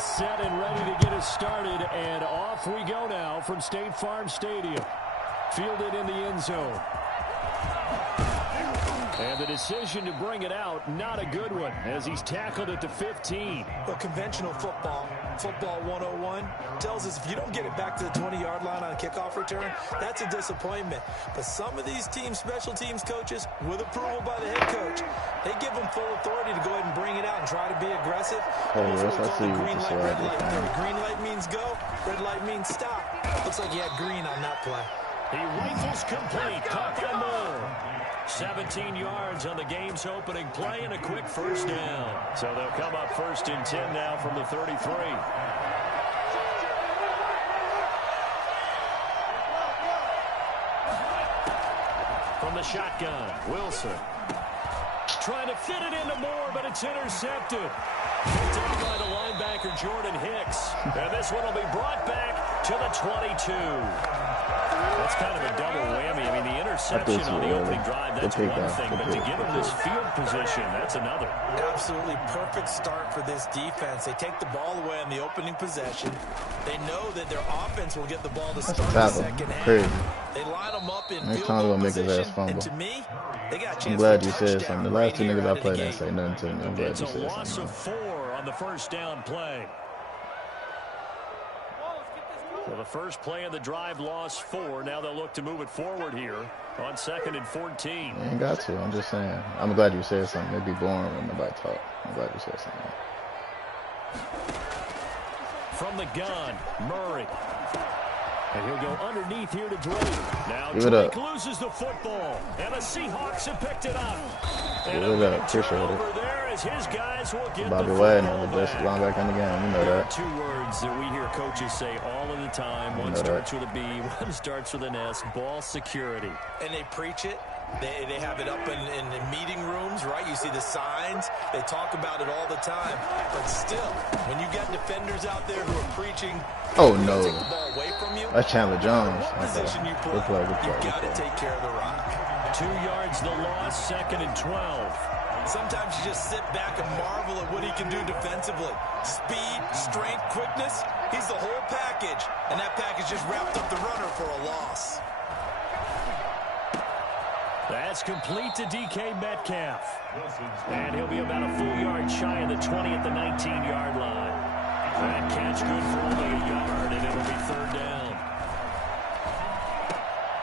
Set and ready to get us started, and off we go now from State Farm Stadium. Fielded in the end zone. And the decision to bring it out, not a good one, as he's tackled at the 15. Well, conventional football 101, tells us if you don't get it back to the 20-yard line on a kickoff return, that's a disappointment. But some of these special teams coaches, with approval by the head coach, they give them full authority to go ahead and bring it out and try to be aggressive. Oh, yes, I see green light, red light what Green light means go, red light means stop. Looks like you had green on that play. He rifles complete, caught by Moore. 17 yards on the game's opening play and a quick first down. So they'll come up first and 10 now from the 33. From the shotgun, Wilson. Trying to fit it into Moore, but it's intercepted. Taken by the linebacker, Jordan Hicks. And this one will be brought back to the 22. That's kind of a double whammy. I mean, the interception on the opening drive, that's one thing, but to give him this field position, that's another. Absolutely perfect start for this defense. They take the ball away on the opening possession. They know that their offense will get the ball to start the second half. They line them up in field goal position, and to me, they got a chance. I'm glad you said something. The last 2 niggas I played didn't say nothing to me. I'm glad you said something. It's a loss of 4 on the first down play. So the first play of the drive lost 4. Now they'll look to move it forward here on 2nd and 14. You ain't got to. I'm just saying. I'm glad you said something. It'd be boring when nobody talk. I'm glad you said something. From the gun, Murray. And he'll go underneath here to Drake. Now Drake loses the football. And the Seahawks have picked it up. Give it up. Appreciate it. There as his guys will get Bobby the Wagner, the best linebacker in the game. You know that. Two words that we hear coaches say all of the time. One starts with a B, one starts with an S. Ball security. And they preach it. They have it up in meeting rooms, right? You see the signs. They talk about it all the time. But still, when you got defenders out there who are preaching, oh no, take the ball away from you, that's Chandler Jones. what position you play, you've got to take care of the rock. 2 yards the loss, 2nd and 12. Sometimes you just sit back and marvel at what he can do defensively. Speed, strength, quickness. He's the whole package. And that package just wrapped up the runner for a loss. That's complete to DK Metcalf. And he'll be about a full yard shy of the 20 at the 19-yard line. That catch good for only a yard, and it'll be 3rd down.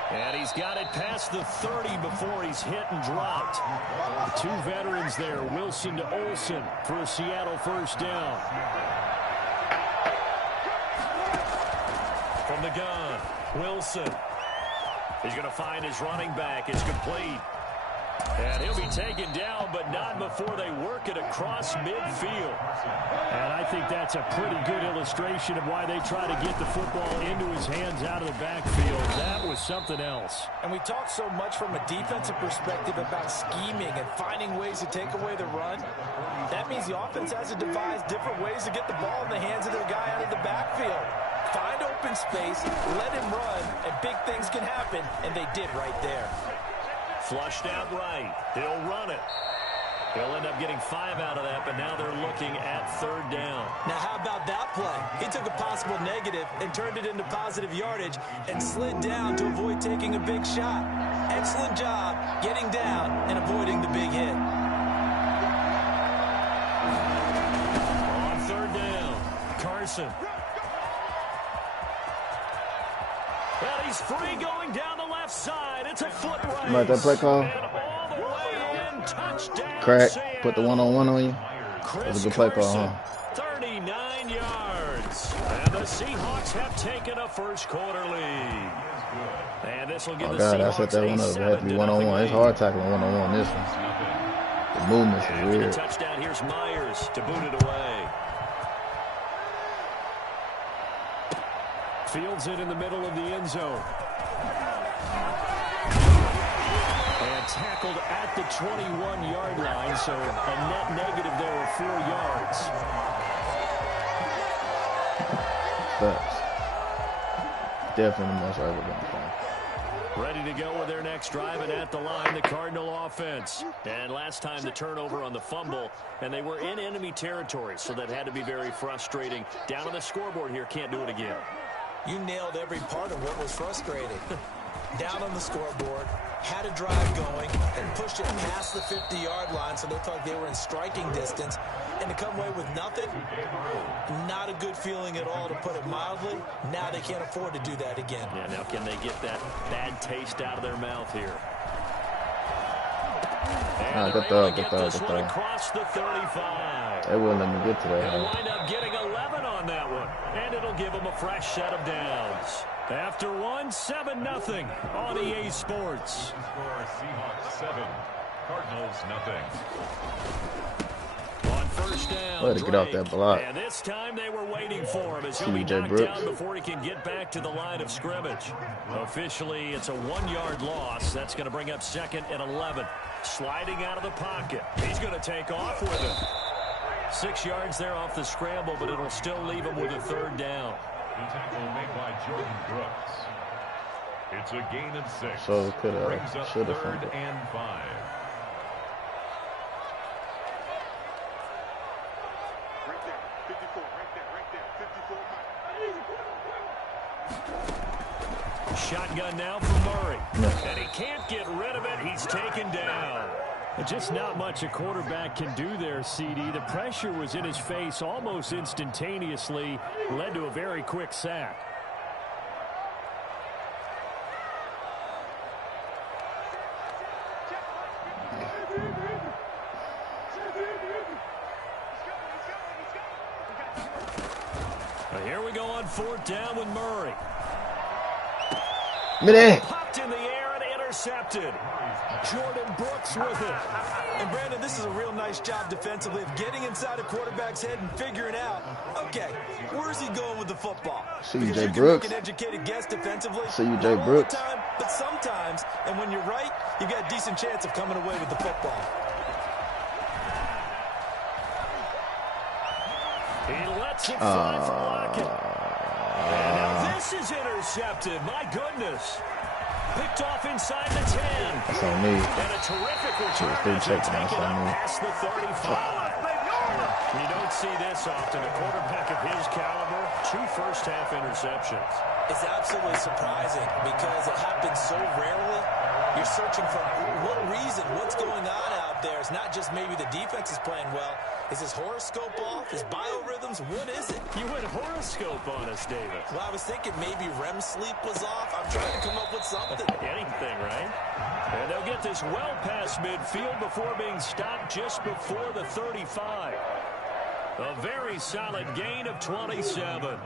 And he's got it past the 30 before he's hit and dropped. The two veterans there, Wilson to Olsen, for a Seattle 1st down. From the gun, Wilson. He's going to find his running back. It's complete. And he'll be taken down, but not before they work it across midfield. And I think that's a pretty good illustration of why they try to get the football into his hands out of the backfield. That was something else. And we talk so much from a defensive perspective about scheming and finding ways to take away the run. That means the offense has to devise different ways to get the ball in the hands of their guy out of the backfield. Find open space, let him run, and big things can happen, and they did right there. Flushed out right. He'll run it. He'll end up getting 5 out of that, but now they're looking at 3rd down. Now, how about that play? He took a possible negative and turned it into positive yardage and slid down to avoid taking a big shot. Excellent job getting down and avoiding the big hit. On 3rd down, Carson. And he's free going down the left side. It's a foot race. About that play call? And all the way in, touchdown. Crack, Seattle. put the one-on-one on you. That was a good play call, huh? 39 yards. And the Seahawks have taken a first-quarter lead. And this will give the God, I Seahawks set that one up. It had to be one-on-one. It's hard tackling one-on-one this one. The movements is After weird. the touchdown, here's Myers to boot it away. Fields it in the middle of the end zone. And tackled at the 21-yard line, so a net negative there of 4 yards. That's definitely the most relevant thing. Ready to go with their next drive, and at the line, the Cardinal offense. And last time, the turnover on the fumble, and they were in enemy territory, so that had to be very frustrating. Down on the scoreboard here, can't do it again. You nailed every part of what was frustrating. Down on the scoreboard, had a drive going, and pushed it past the 50-yard line, so they thought they were in striking distance. And to come away with nothing, not a good feeling at all, to put it mildly. Now they can't afford to do that again. Yeah, now can they get that bad taste out of their mouth here? And Good they're able throw, to good get throw, this good one throw. across the 35. They wouldn't let me get to that. They'll Huh? wind up getting 11 on that one, and it'll give them a fresh set of downs. After one, 7-0 on EA Sports. Score Seahawks 7, Cardinals nothing. On 1st down, Way to get off that block. And this time they were waiting for him as he'll be CJ knocked Brooks. down before he can get back to the line of scrimmage. Officially, it's a 1-yard loss. That's going to bring up 2nd and 11. Sliding out of the pocket. He's going to take off with it. 6 yards there off the scramble, but it'll still leave him with a 3rd down. The tackle made by Jordan Brooks. It's a gain of 6. So could have, Brings up should have 3rd fumbled. and 5. Right there, 54, right there, 54. Shotgun now for Murray. And he can't get rid of it. He's taken down. Just not much a quarterback can do there, CD. The pressure was in his face almost instantaneously. Led to a very quick sack. Here we go on 4th down with Murray. Mid-air. Popped in the air and intercepted. Jordan Brooks with it. And Brandon, this is a real nice job defensively of getting inside a quarterback's head and figuring out, okay, where's he going with the football? See you, Because Jay you Brooks. can make an educated guess defensively. See you, Jay Not all Brooks. the time, but sometimes. And when you're right, you've got a decent chance of coming away with the football. He lets it fly for Lockett. And now this is intercepted. My goodness. Picked off inside the 10. That's on me. And a terrific return Still as they checking. take That's it on up me. past the 35. You don't see this often. A quarterback of his caliber, 2 first-half interceptions. It's absolutely surprising because it happens so rarely. You're searching for what reason, what's going on out there. It's not just maybe the defense is playing well. Is his horoscope off? His biorhythms? What is it? You went horoscope on us, David. Well, I was thinking maybe REM sleep was off. I'm trying to come up with something. Anything, right? And they'll get this well past midfield before being stopped just before the 35. A very solid gain of 27.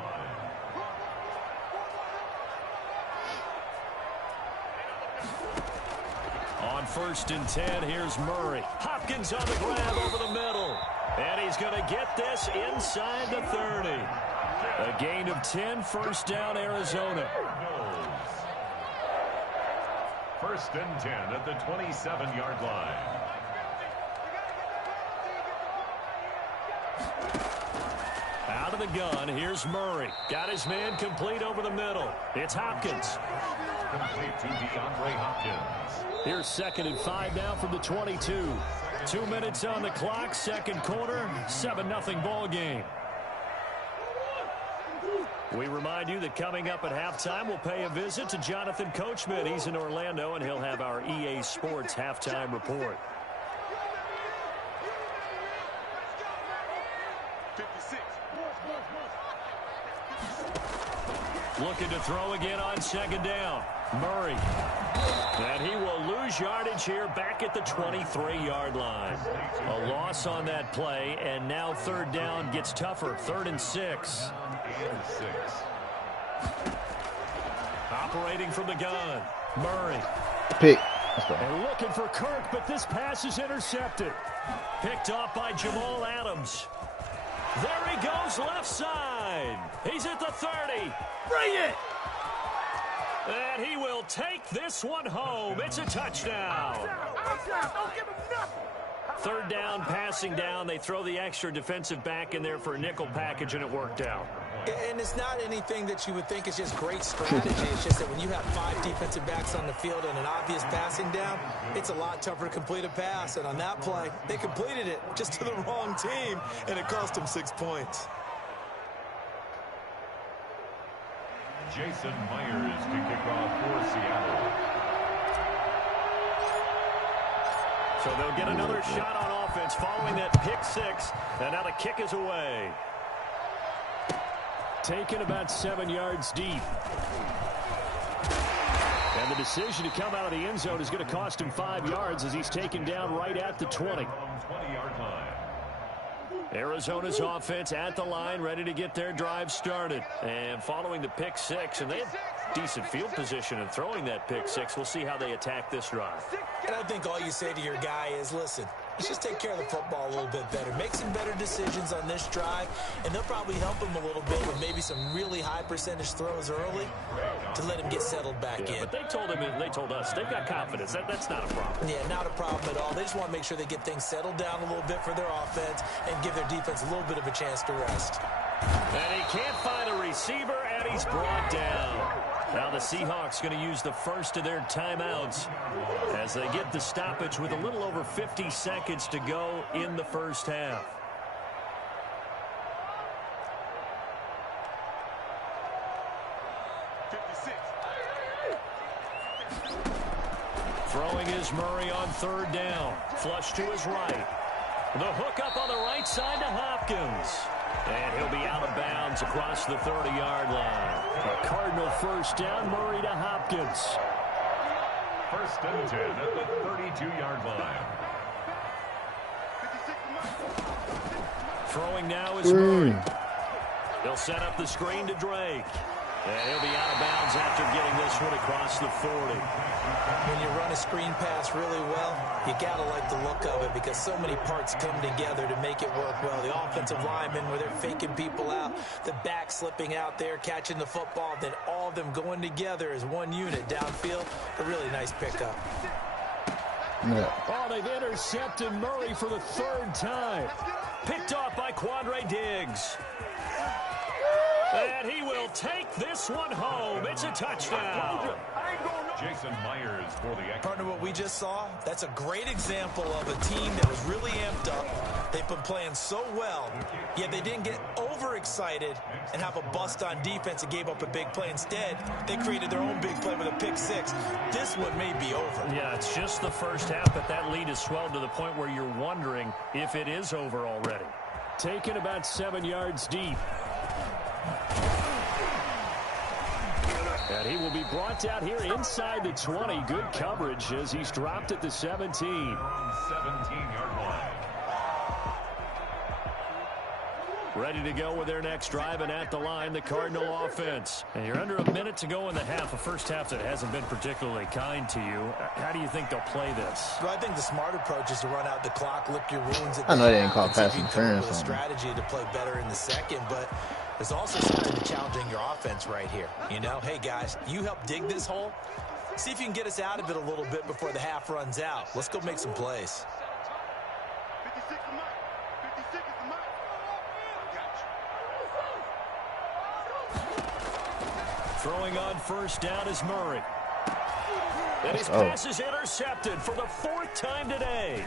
On 1st and 10, here's Murray. Hopkins on the grab over the middle. And he's going to get this inside the 30. A gain of 10, first down, Arizona. 1st and 10 at the 27-yard line. Out of the gun, here's Murray. Got his man complete over the middle. It's Hopkins. Complete to DeAndre Hopkins. Here's 2nd and 5 now from the 22. 2 minutes on the clock, second quarter, 7-0 ball game. We remind you that coming up at halftime, we'll pay a visit to Jonathan Coachman. He's in Orlando, and he'll have our EA Sports halftime report. 56. Looking to throw again on 2nd down. Murray. And he will lose yardage here back at the 23-yard line. A loss on that play, and now 3rd down gets tougher. 3rd and 6. Operating from the gun. Murray. Pick. Let's go. And looking for Kirk, but this pass is intercepted. Picked off by Jamal Adams. There he goes, left side. He's at the 30. Bring it! And he will take this one home. It's a touchdown. Don't give him nothing. 3rd down, passing down. They throw the extra defensive back in there for a nickel package, and it worked out. And it's not anything that you would think is just great strategy. It's just that when you have 5 defensive backs on the field and an obvious passing down, it's a lot tougher to complete a pass. And on that play, they completed it just to the wrong team, and it cost them 6 points. Jason Myers to kick off for Seattle. So they'll get another shot on offense following that pick 6. And now the kick is away. Taken about 7 yards deep. And the decision to come out of the end zone is going to cost him 5 yards as he's taken down right at the 20. 20-yard line. Arizona's offense at the line, ready to get their drive started. And following the pick 6, and they have decent field position in throwing that pick 6. We'll see how they attack this drive. And I think all you say to your guy is, listen, let's just take care of the football a little bit better. Make some better decisions on this drive, and they'll probably help him a little bit with maybe some really high percentage throws early to let him get settled back in. But they told him, they told us, they've got confidence. That's not a problem. Yeah, not a problem at all. They just want to make sure they get things settled down a little bit for their offense and give their defense a little bit of a chance to rest. And he can't find a receiver, and he's brought down. Now the Seahawks going to use the first of their timeouts as they get the stoppage with a little over 50 seconds to go in the first half. Throwing is Murray on 3rd down. Flush to his right. The hook up on the right side to Hopkins. And he'll be out of bounds across the 30-yard line. A Cardinal first down, Murray to Hopkins. 1st and 10 at the 32-yard line. Throwing now is Murray. He'll set up the screen to Drake. And he'll be out of bounds after getting this one across the 40. When you run a screen pass really well, you got to like the look of it because so many parts come together to make it work well. The offensive linemen, where they're faking people out, the back slipping out there, catching the football, then all of them going together as one unit downfield. A really nice pickup. Oh, they've intercepted Murray for the 3rd time. Picked off by Quandre Diggs. And he will take this one home. It's a touchdown. Jason Myers for the Partner, what we just saw, that's a great example of a team that was really amped up. They've been playing so well, yet they didn't get overexcited and have a bust on defense and gave up a big play. Instead, they created their own big play with a pick 6. This one may be over. Yeah, it's just the first half, but that lead has swelled to the point where you're wondering if it is over already. Taken about 7 yards deep. And he will be brought out here inside the 20. Good coverage as he's dropped at the 17. 17-yard line. Ready to go with their next drive, and at the line, the Cardinal offense. And you're under a minute to go in the half, a first half that hasn't been particularly kind to you. How do you think they'll play this? Well, I think the smart approach is to run out the clock, lick your wounds. I know they didn't call pass interference on strategy to play better in the second, but there's also something to challenging your offense right here. You know, hey, guys, you help dig this hole. See if you can get us out of it a little bit before the half runs out. Let's go make some plays. 56 is mine. 56 is mine. Throwing on first down is Murray. And his pass is intercepted for the 4th time today.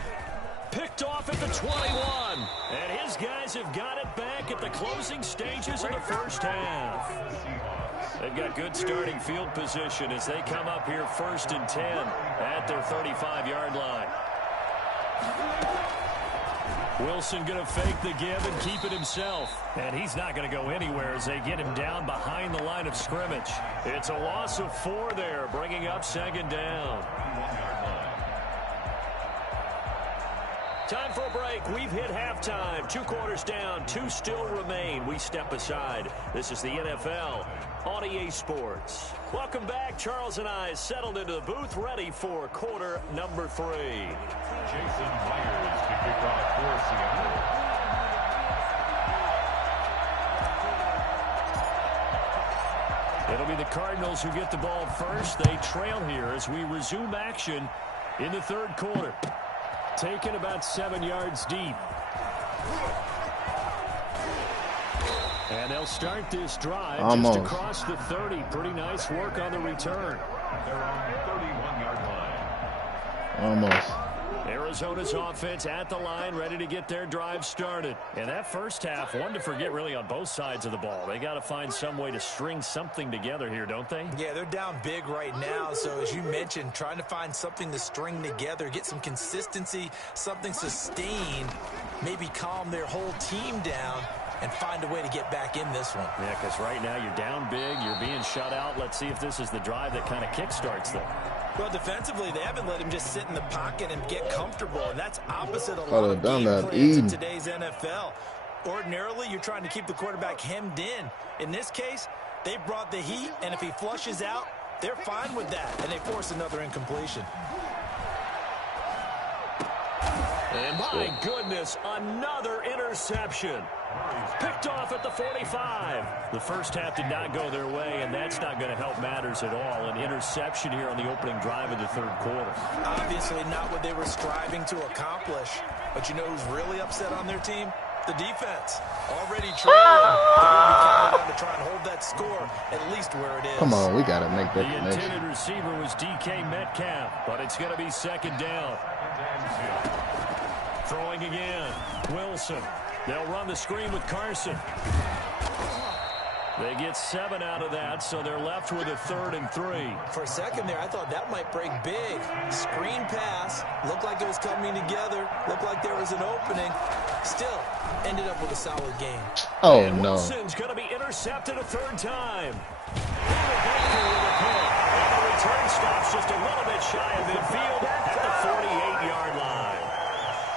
Picked off at the 21. And his guys have got it back at the closing stages of the first half. They've got good starting field position as they come up here 1st and 10 at their 35-yard line. Wilson going to fake the give and keep it himself. And he's not going to go anywhere as they get him down behind the line of scrimmage. It's a loss of 4 there, bringing up 2nd down. Time for a break. We've hit halftime. 2 quarters down. 2 still remain. We step aside. This is the NFL on EA Sports. Welcome back. Charles and I settled into the booth, ready for quarter number 3. Jason Myers to kick off for Seattle. It'll be the Cardinals who get the ball first. They trail here as we resume action in the 3rd quarter. Taken about 7 yards deep. And they'll start this drive just across the 30. Pretty nice work on the return. They're on the 31-yard line. Almost. Arizona's offense at the line, ready to get their drive started. And that first half, one to forget really on both sides of the ball. They got to find some way to string something together here, don't they? Yeah, they're down big right now. So as you mentioned, trying to find something to string together, get some consistency, something sustained, maybe calm their whole team down and find a way to get back in this one. Yeah, because right now you're down big, you're being shut out. Let's see if this is the drive that kind of kickstarts them. Well, defensively, they haven't let him just sit in the pocket and get comfortable, and that's opposite a lot of game plans in today's NFL. Ordinarily, you're trying to keep the quarterback hemmed in. In this case, they brought the heat, and if he flushes out, they're fine with that, and they force another incompletion. And my goodness, another interception. Picked off at the 45. The first half did not go their way, and that's not going to help matters at all. An interception here on the opening drive of the 3rd quarter. Obviously not what they were striving to accomplish. But you know who's really upset on their team? The defense. Already trailing. They're going to be counted on to try and hold that score at least where it is. Come on, we got to make that connection. The connection. intended receiver was DK Metcalf, but it's going to be 2nd down. Throwing again. Wilson. They'll run the screen with Carson. They get 7 out of that, so they're left with a 3rd and 3. For a second there, I thought that might break big. Screen pass. Looked like it was coming together. Looked like there was an opening. Still, ended up with a solid game. Oh, and no. Wilson's going to be intercepted a 3rd time. And the return stops just a little bit shy of midfield at the 48-yard line.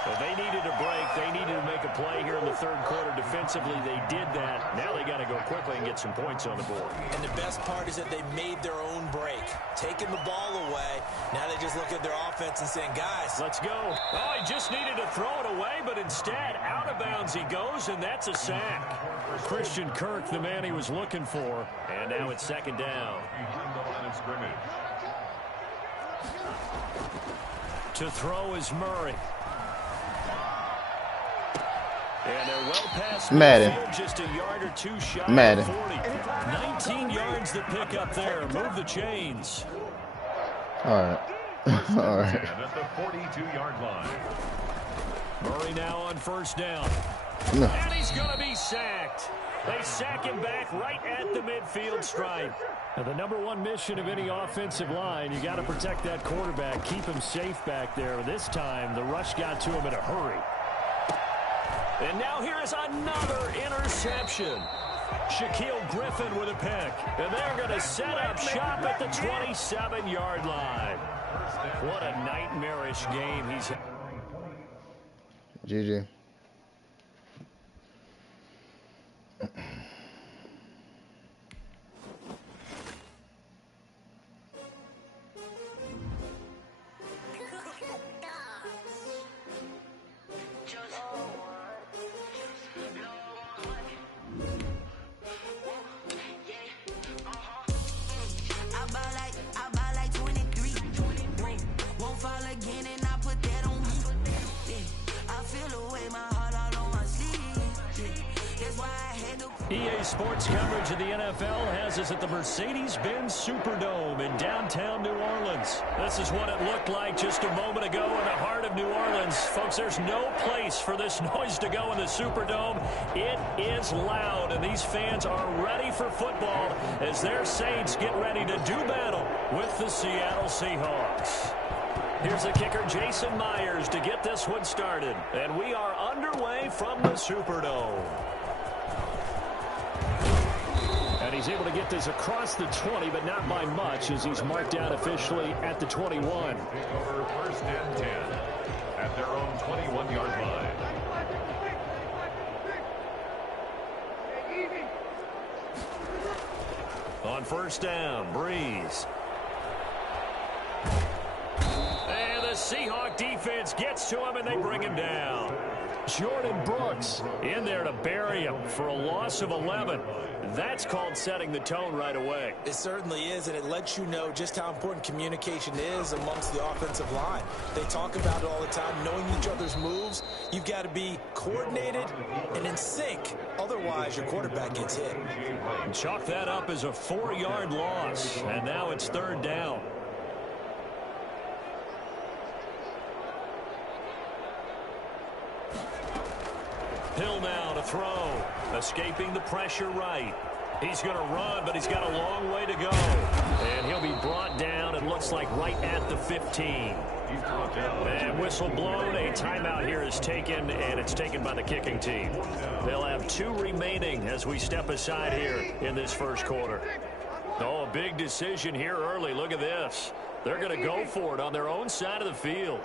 But they needed needed a break. They needed to make a play here in the third quarter. Defensively, they did that. Now they got to go quickly and get some points on the board. And the best part is that they made their own break. Taking the ball away. Now they just look at their offense and saying, guys, let's go. Oh, he just needed to throw it away, but instead, out of bounds he goes, and that's a sack. Christian Kirk, the man he was looking for. And now it's second down. To throw is Murray. And they're well past Madden. Just a yard or two shy Madden. of 40. 19 yards to pick up there. Move the chains. All right. All right. At the 42-yard line. Murray now on first down. No. And he's going to be sacked. They sack him back right at the midfield stripe. Now, the number one mission of any offensive line, you got to protect that quarterback, keep him safe back there. This time, the rush got to him in a hurry. And now here is another interception. Shaquille Griffin with a pick. And they're going to set up shop at the 27-yard line. What a nightmarish game he's had. GG. EA Sports coverage of the NFL has us at the Mercedes-Benz Superdome in downtown New Orleans. This is what it looked like just a moment ago in the heart of New Orleans. Folks, there's no place for this noise to go in the Superdome. It is loud, and these fans are ready for football as their Saints get ready to do battle with the Seattle Seahawks. Here's the kicker, Jason Myers, to get this one started. And we are underway from the Superdome. And he's able to get this across the 20, but not by much, as he's marked down officially at the 21. Over first and 10 at their own 21-yard line. On first down, Breeze. And the Seahawk defense gets to him, and they bring him down. Jordan Brooks in there to bury him for a loss of 11. That's called setting the tone right away. It certainly is, and it lets you know just how important communication is amongst the offensive line. They talk about it all the time, knowing each other's moves. You've got to be coordinated and in sync. Otherwise, your quarterback gets hit. Chalk that up as a 4-yard loss, and now it's third down. Hill now to throw. Escaping the pressure right. He's going to run, but he's got a long way to go. And he'll be brought down, it looks like, right at the 15. And whistle blown. A timeout here is taken, and it's taken by the kicking team. They'll have 2 remaining as we step aside here in this first quarter. Oh, a big decision here early. Look at this. They're going to go for it on their own side of the field.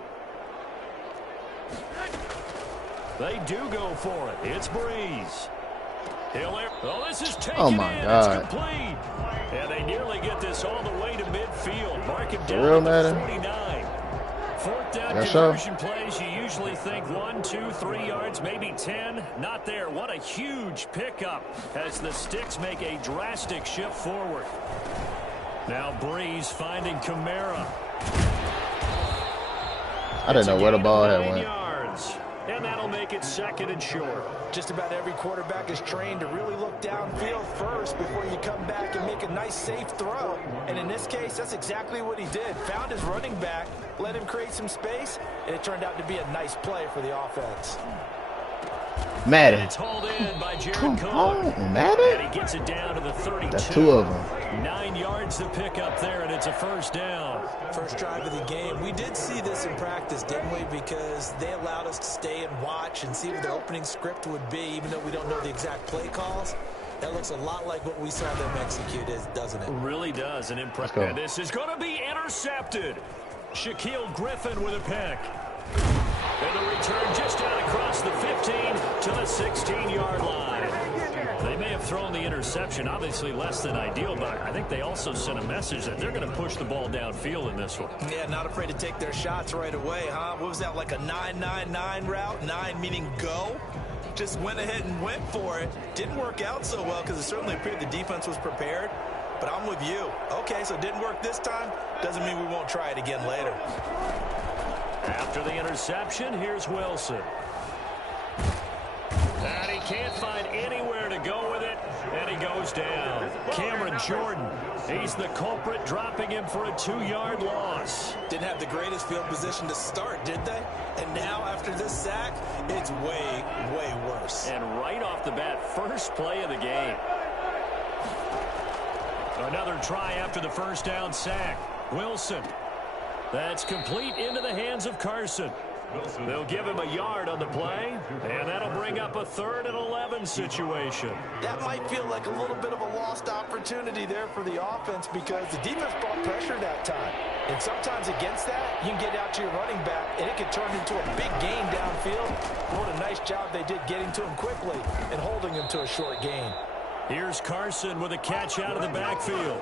They do go for it. It's Breeze. Oh, this is taken in. It's complete. And they nearly get this all the way to midfield. Mark him down at the 49. Fourth down conversion plays, you usually think 1, 2, 3 yards, maybe 10. Not there. What a huge pickup as the Sticks make a drastic shift forward. Now Breeze finding Kamara. I didn't know where the ball had went. And that'll make it second and short. Just about every quarterback is trained to really look downfield first before you come back and make a nice, safe throw. And in this case, that's exactly what he did. Found his running back, let him create some space, and it turned out to be a nice play for the offense. Madden. It's hauled in by Jared Come Cook. on, Madden. And he gets it down to the 32. That's 2 of them. 9 yards to pick up there, and it's a first down. First drive of the game. We did see this in practice, didn't we? Because they allowed us to stay and watch and see what the opening script would be, even though we don't know the exact play calls. That looks a lot like what we saw them execute, doesn't it? Really does. An impressive. And this is going to be intercepted. Shaquille Griffin with a pick. And the return just out across the 15 to the 16-yard line. They may have thrown the interception, obviously less than ideal, but I think they also sent a message that they're going to push the ball downfield in this one. Yeah, not afraid to take their shots right away, huh? What was that, like a 9-9-9 route? 9 meaning go? Just went ahead and went for it. Didn't work out so well because it certainly appeared the defense was prepared. But I'm with you. Okay, so it didn't work this time. Doesn't mean we won't try it again later. After the interception, here's Wilson. And he can't find anywhere to go with it, and he goes down. Cameron Jordan, he's the culprit, dropping him for a 2-yard loss. Didn't have the greatest field position to start, did they? And now, after this sack, it's way, way worse. And right off the bat, first play of the game. Another try after the first down sack. Wilson. That's complete into the hands of Carson. They'll give him a yard on the play, and that'll bring up a 3rd and 11 situation. That might feel like a little bit of a lost opportunity there for the offense because the defense brought pressure that time. And sometimes against that, you can get out to your running back, and it can turn into a big gain downfield. What a nice job they did getting to him quickly and holding him to a short gain. Here's Carson with a catch out of the backfield.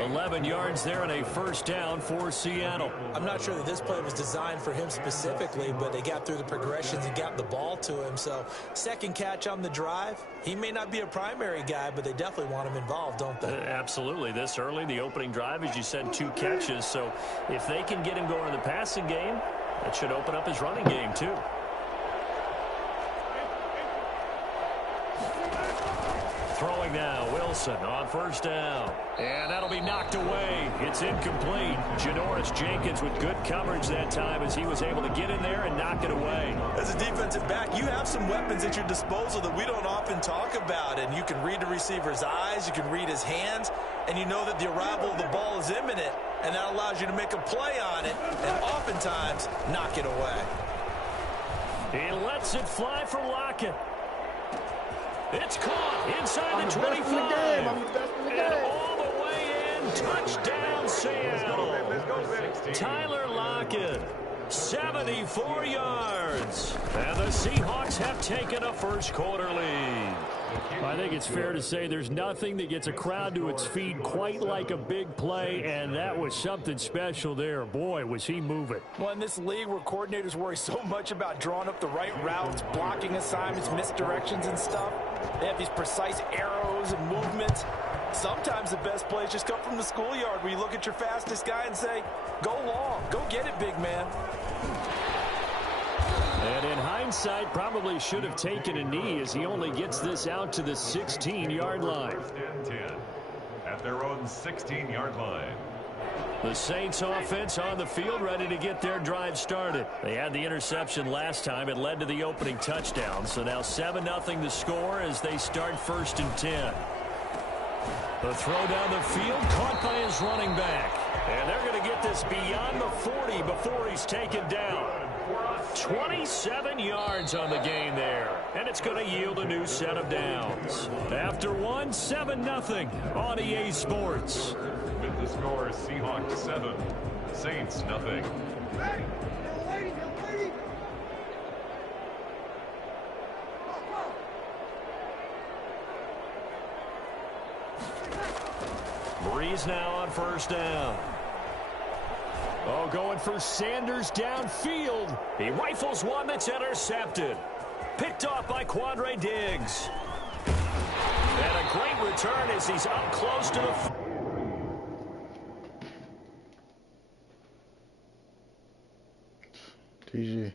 11 yards there and a first down for Seattle. I'm not sure that this play was designed for him specifically, but they got through the progressions and got the ball to him. So second catch on the drive. He may not be a primary guy, but they definitely want him involved, don't they? Absolutely. This early, the opening drive, as you said, 2 catches. So if they can get him going in the passing game, that should open up his running game too. Throwing now, Wilson on first down. And that'll be knocked away. It's incomplete. Janoris Jenkins with good coverage that time as he was able to get in there and knock it away. As a defensive back, you have some weapons at your disposal that we don't often talk about. And you can read the receiver's eyes, you can read his hands, and you know that the arrival of the ball is imminent. And that allows you to make a play on it and oftentimes knock it away. He lets it fly for Lockett. It's caught inside the 25. And all the way in. Touchdown, Seattle. Tyler Lockett, 74 yards. And the Seahawks have taken a first quarter lead. I think it's fair to say there's nothing that gets a crowd to its feet quite like a big play, and that was something special there. Boy, was he moving. Well, in this league where coordinators worry so much about drawing up the right routes, blocking assignments, misdirections and stuff, they have these precise arrows and movements. Sometimes the best plays just come from the schoolyard where you look at your fastest guy and say, go long, go get it, big man. And in hindsight, probably should have taken a knee as he only gets this out to the 16-yard line. First and 10 at their own 16-yard line. The Saints offense on the field ready to get their drive started. They had the interception last time. It led to the opening touchdown. So now 7-0 the score as they start 1st and 10. The throw down the field caught by his running back. And they're going to get this beyond the 40 before he's taken down. 27 yards on the game there. And it's going to yield a new set of downs. After one, 7-0 on EA Sports. With the score, Seahawks 7, Saints nothing. Breeze now on first down. Oh, going for Sanders downfield. He rifles one that's intercepted. Picked off by Quandre Diggs. And a great return as he's up close to the... TG.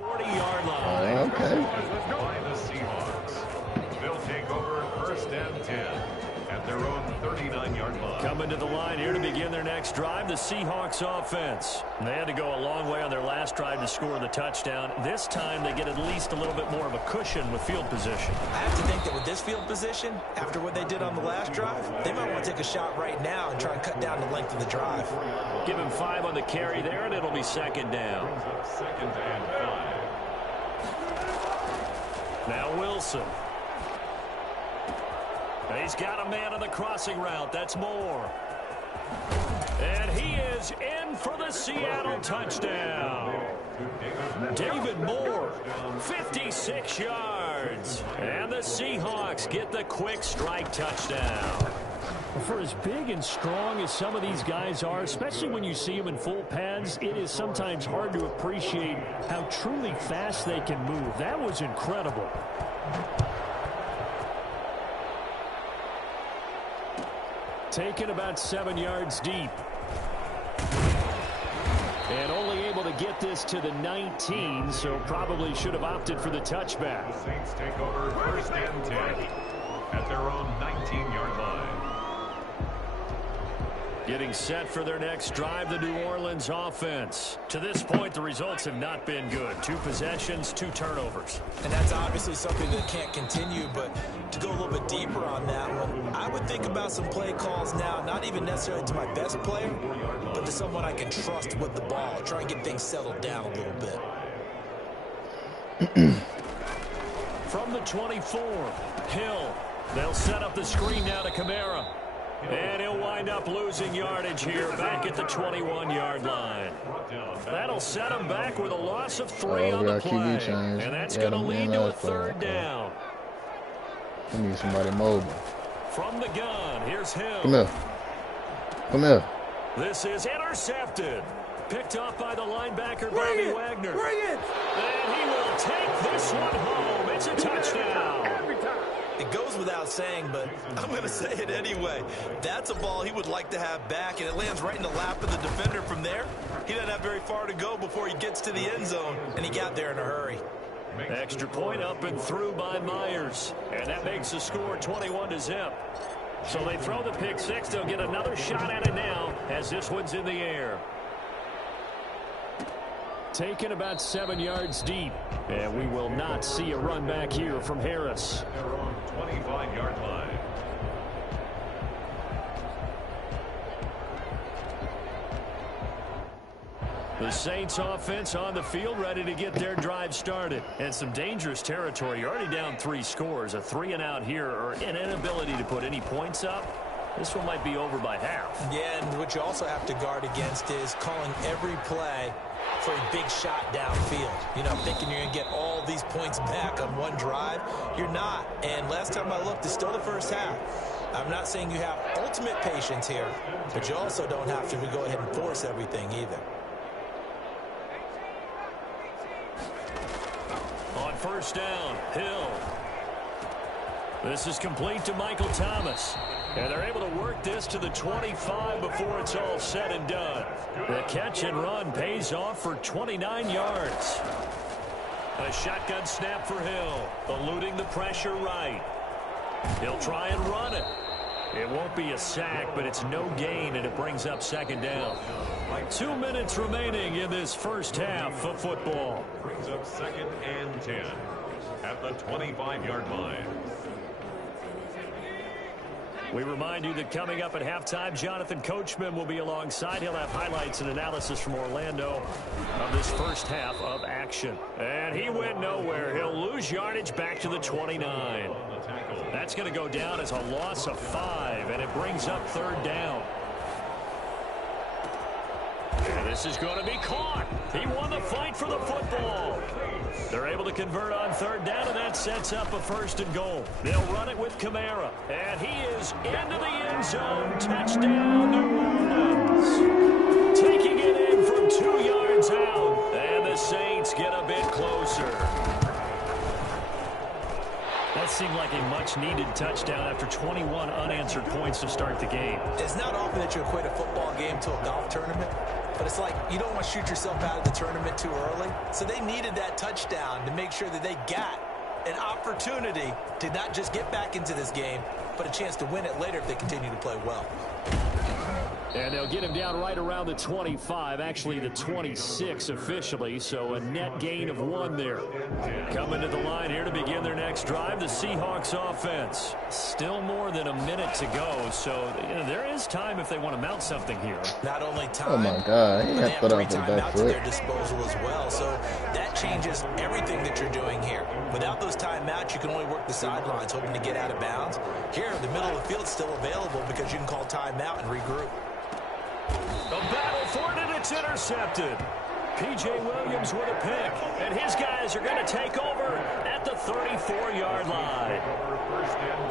40-yard line. Okay. By the Seahawks. They'll take over 1st and 10 at their own 39-yard line. Coming to the line here to begin their next drive, the Seahawks offense. They had to go a long way on their last drive to score the touchdown. This time they get at least a little bit more of a cushion with field position. I have to think that with this field position, after what they did on the last drive, they might want to take a shot right now and try and cut down the length of the drive. Give him 5 on the carry there, and it'll be 2nd down. 2nd and 5. Now Wilson. He's got a man on the crossing route. That's Moore. And he is in for the Seattle touchdown. David Moore, 56 yards. And the Seahawks get the quick strike touchdown. For as big and strong as some of these guys are, especially when you see them in full pads, it is sometimes hard to appreciate how truly fast they can move. That was incredible. Taken about 7 yards deep. And only able to get this to the 19, so probably should have opted for the touchback. The Saints take over 1st and 10 at their own 19-yard line. Getting set for their next drive, the New Orleans offense. To this point, the results have not been good. 2 possessions, 2 turnovers. And that's obviously something that can't continue, but to go a little bit deeper on that one, I would think about some play calls now, not even necessarily to my best player, but to someone I can trust with the ball. Try and get things settled down a little bit. From the 24, Hill. They'll set up the screen now to Kamara. And he'll wind up losing yardage here back at the 21-yard line. That'll set him back with a loss of 3 on the play. And that's going to lead to a 3rd down. We need somebody mobile. From the gun, here's Hill. Come here. Come here. This is intercepted. Picked off by the linebacker, Bobby Wagner. Bring it! And he will take this one home. It's a touchdown. It goes without saying, but I'm going to say it anyway. That's a ball he would like to have back, and it lands right in the lap of the defender from there. He doesn't have very far to go before he gets to the end zone, and he got there in a hurry. Extra point up and through by Myers, and that makes the score 21-0. So they throw the pick 6. They'll get another shot at it now as this one's in the air. Taken about 7 yards deep. And we will not see a run back here from Harris. Their own 25-yard line. The Saints offense on the field ready to get their drive started. And some dangerous territory. You're already down 3 scores. A 3-and-out here or an inability to put any points up. This one might be over by half. Yeah, and what you also have to guard against is calling every play for a big shot downfield. You know, thinking you're going to get all these points back on one drive. You're not. And last time I looked, it's still the first half. I'm not saying you have ultimate patience here, but you also don't have to go ahead and force everything either. On 1st down, Hill. This is complete to Michael Thomas. And they're able to work this to the 25 before it's all said and done. The catch and run pays off for 29 yards. A shotgun snap for Hill, eluding the pressure right. He'll try and run it. It won't be a sack, but it's no gain, and it brings up 2nd down. 2 minutes remaining in this first half of football. Brings up 2nd and 10 at the 25-yard line. We remind you that coming up at halftime, Jonathan Coachman will be alongside. He'll have highlights and analysis from Orlando of this first half of action. And he went nowhere. He'll lose yardage back to the 29. That's going to go down as a loss of 5, and it brings up 3rd down. And this is going to be caught. He won the fight for the football. They're able to convert on 3rd down, and that sets up a 1st and goal. They'll run it with Kamara, and he is into the end zone. Touchdown, New Orleans. Taking it in from 2 yards out, and the Saints get a bit closer. That seemed like a much-needed touchdown after 21 unanswered points to start the game. It's not often that you equate a football game to a golf tournament, but it's like you don't want to shoot yourself out of the tournament too early. So they needed that touchdown to make sure that they got an opportunity to not just get back into this game, but a chance to win it later if they continue to play well. And they'll get him down right around the 25, actually the 26 officially, so a net gain of 1 there. Coming to the line here to begin their next drive, the Seahawks offense. Still more than a minute to go, so there is time if they want to mount something here. Not only time, oh my God, he but they had put have 3 out the back timeouts at foot. their disposal as well, so that changes everything that you're doing here. Without those timeouts, you can only work the sidelines, hoping to get out of bounds. Here, the middle of the field is still available because you can call timeout and regroup. A battle for it, and it's intercepted. P.J. Williams with a pick, and his guys are going to take over at the 34-yard line.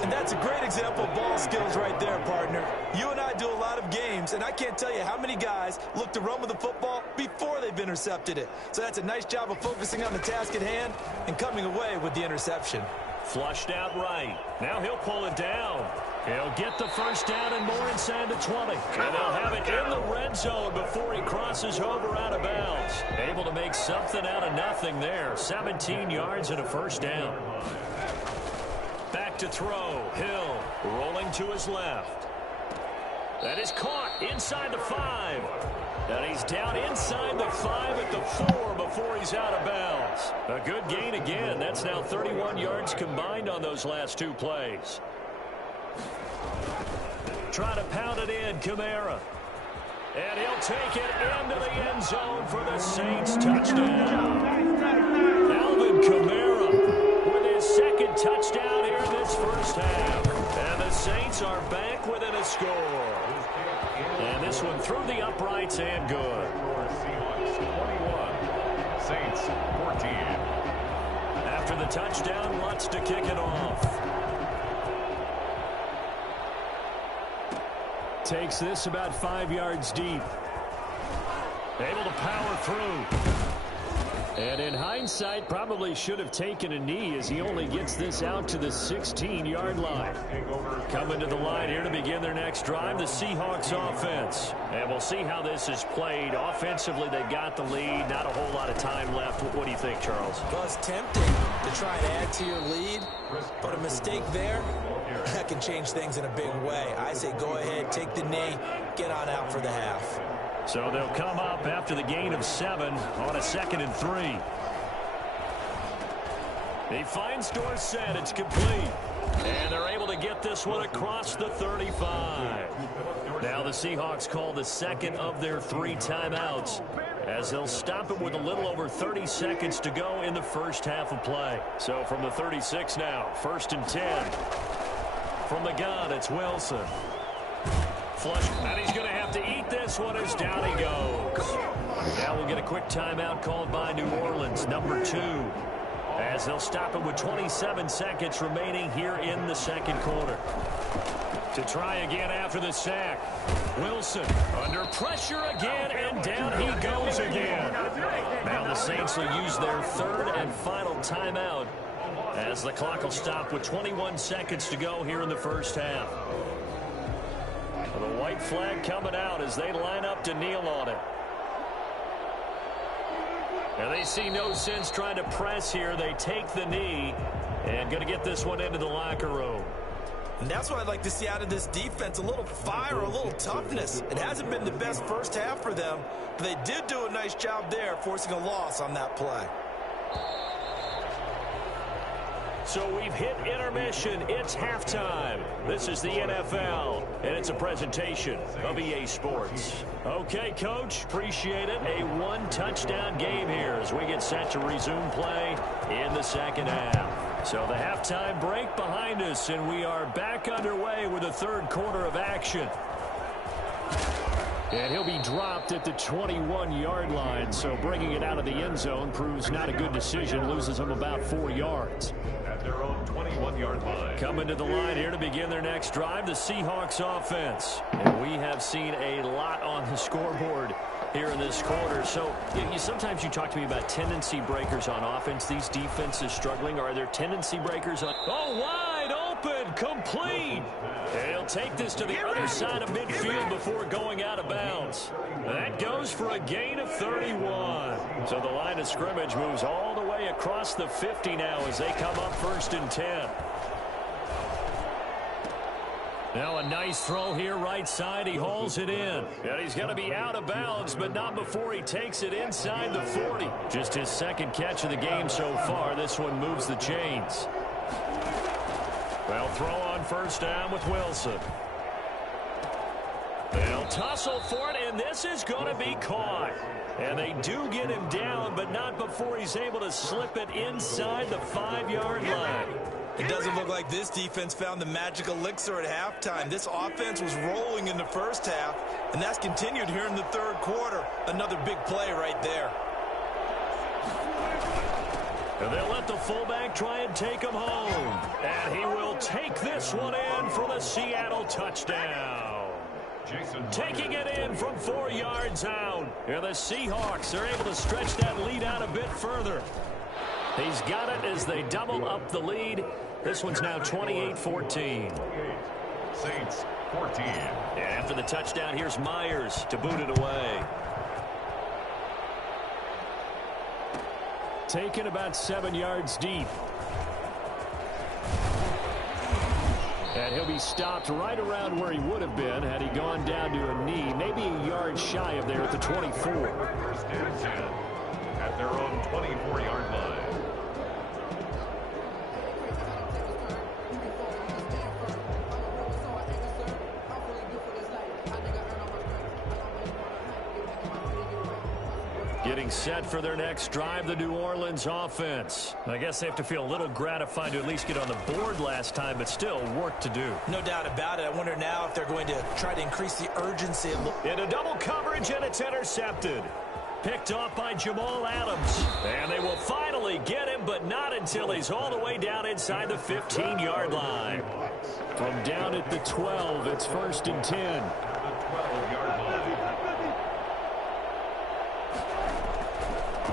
And that's a great example of ball skills right there, partner. You and I do a lot of games, and I can't tell you how many guys look to run with the football before they've intercepted it. So that's a nice job of focusing on the task at hand and coming away with the interception. Flushed out right. Now he'll pull it down. He'll get the first down and more inside the 20. And they'll have it in the red zone before he crosses over out of bounds. Able to make something out of nothing there. 17 yards and a first down. Back to throw. Hill rolling to his left. That is caught inside the 5. And he's down inside the 5 at the 4 before he's out of bounds. A good gain again. That's now 31 yards combined on those last 2 plays. Try to pound it in, Kamara. And he'll take it into the end zone for the Saints touchdown. Alvin Kamara with his second touchdown here in this first half. And the Saints are back within a score. And this one through the uprights and good. Seahawks 21, Saints 14. After the touchdown, Lutz to kick it off. Takes this about 5 yards deep. Able to power through. And in hindsight, probably should have taken a knee as he only gets this out to the 16-yard line. Coming to the line here to begin their next drive, the Seahawks offense. And we'll see how this is played. Offensively, they got the lead. Not a whole lot of time left. What do you think, Charles? Well, it's tempting to try and add to your lead, but a mistake there, that can change things in a big way. I say go ahead, take the knee, get on out for the half. So they'll come up after the gain of 7 on a 2nd and 3. He finds Dorsett. It's complete. And they're able to get this one across the 35. Now the Seahawks call the second of their 3 timeouts as they'll stop it with a little over 30 seconds to go in the first half of play. So from the 36 now, 1st and 10. From the gun, it's Wilson. Flush, and he's going to have to eat this one as down he goes. Now we'll get a quick timeout called by New Orleans, number 2, as they'll stop it with 27 seconds remaining here in the second quarter. To try again after the sack. Wilson under pressure again, and down he goes again. Now the Saints will use their 3rd and final timeout as the clock will stop with 21 seconds to go here in the first half. The white flag coming out as they line up to kneel on it. And they see no sense trying to press here. They take the knee and going to get this one into the locker room. And that's what I'd like to see out of this defense, a little fire, a little toughness. It hasn't been the best first half for them, but they did do a nice job there, forcing a loss on that play. So we've hit intermission. It's halftime. This is the NFL, and it's a presentation of EA Sports. Okay, Coach, appreciate it. A 1-touchdown game here as we get set to resume play in the second half. So the halftime break behind us, and we are back underway with the 3rd quarter of action. And he'll be dropped at the 21-yard line, so bringing it out of the end zone proves not a good decision. Loses him about 4 yards. At their own 21-yard line. Coming to the line here to begin their next drive, the Seahawks offense. And we have seen a lot on the scoreboard here in this quarter. So sometimes you talk to me about tendency breakers on offense. These defenses struggling. Are there tendency breakers on? Oh, wide open, complete. And he'll take this to the other side of midfield before going out of bounds. That goes for a gain of 31. So the line of scrimmage moves all the way across the 50 now as they come up 1st and 10. Now a nice throw here right side. He hauls it in. And he's going to be out of bounds, but not before he takes it inside the 40. Just his 2nd catch of the game so far. This one moves the chains. They'll throw on 1st down with Wilson. They'll tussle for it, and this is going to be caught. And they do get him down, but not before he's able to slip it inside the 5-yard line. It doesn't look like this defense found the magic elixir at halftime. This offense was rolling in the first half, and that's continued here in the third quarter. Another big play right there. And they'll let the fullback try and take him home. And he will take this one in for the Seattle touchdown. Taking it in from 4 yards out. And the Seahawks are able to stretch that lead out a bit further. He's got it as they double up the lead. This one's now 28-14. Saints 14. And after the touchdown, here's Myers to boot it away. Taken about 7 yards deep. And he'll be stopped right around where he would have been had he gone down to a knee, maybe a yard shy of there at the 24. First and 10 at their own 24-yard line. Getting set for their next drive, the New Orleans offense. I guess they have to feel a little gratified to at least get on the board last time, but still work to do. No doubt about it. I wonder now if they're going to try to increase the urgency. Into double coverage, and it's intercepted. Picked off by Jamal Adams. And they will finally get him, but not until he's all the way down inside the 15-yard line. From down at the 12, it's 1st and 10. The 12-yard line.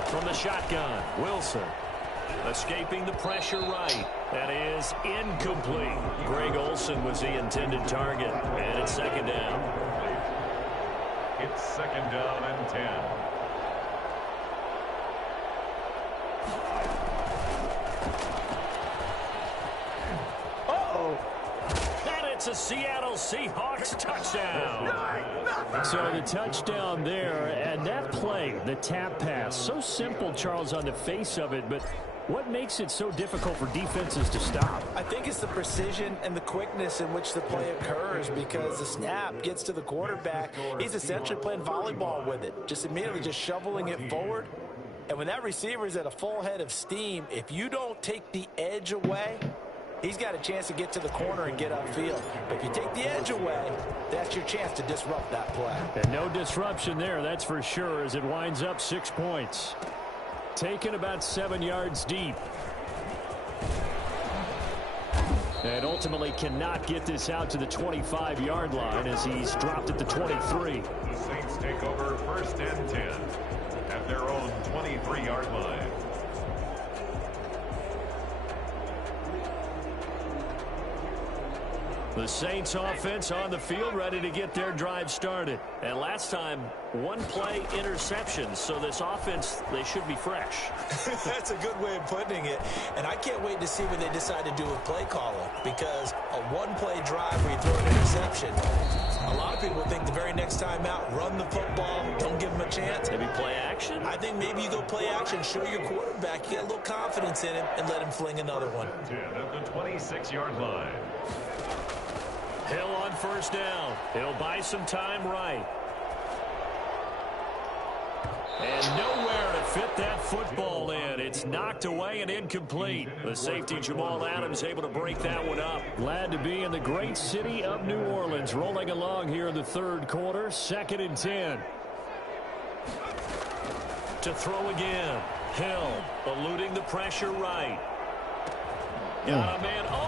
From the shotgun, Wilson. Escaping the pressure right. That is incomplete. Greg Olsen was the intended target. And it's 2nd down. It's 2nd down and 10. It's a Seattle Seahawks touchdown. So the touchdown there, and that play, the tap pass, so simple, Charles, on the face of it, but what makes it so difficult for defenses to stop? I think it's the precision and the quickness in which the play occurs, because the snap gets to the quarterback. He's essentially playing volleyball with it, just immediately just shoveling it forward. And when that receiver is at a full head of steam, if you don't take the edge away, he's got a chance to get to the corner and get upfield. But if you take the edge away, that's your chance to disrupt that play. And no disruption there, that's for sure, as it winds up 6 points. Taken about 7 yards deep. And ultimately cannot get this out to the 25-yard line as he's dropped at the 23. The Saints take over 1st and 10 at their own 23-yard line. The Saints offense on the field, ready to get their drive started. And last time, 1 play interception. So this offense, they should be fresh. That's a good way of putting it. And I can't wait to see what they decide to do with play calling, because a 1-play drive where you throw an interception, a lot of people think the very next time out, run the football, don't give them a chance. Maybe play action? I think maybe you go play action, show your quarterback, you get a little confidence in him, and let him fling another one. 10 at the 26-yard line. Hill on 1st down. He'll buy some time right. And nowhere to fit that football in. It's knocked away and incomplete. The safety, Jamal Adams, able to break that one up. Glad to be in the great city of New Orleans. Rolling along here in the 3rd quarter. 2nd and 10. To throw again. Hill eluding the pressure right. Got a man open.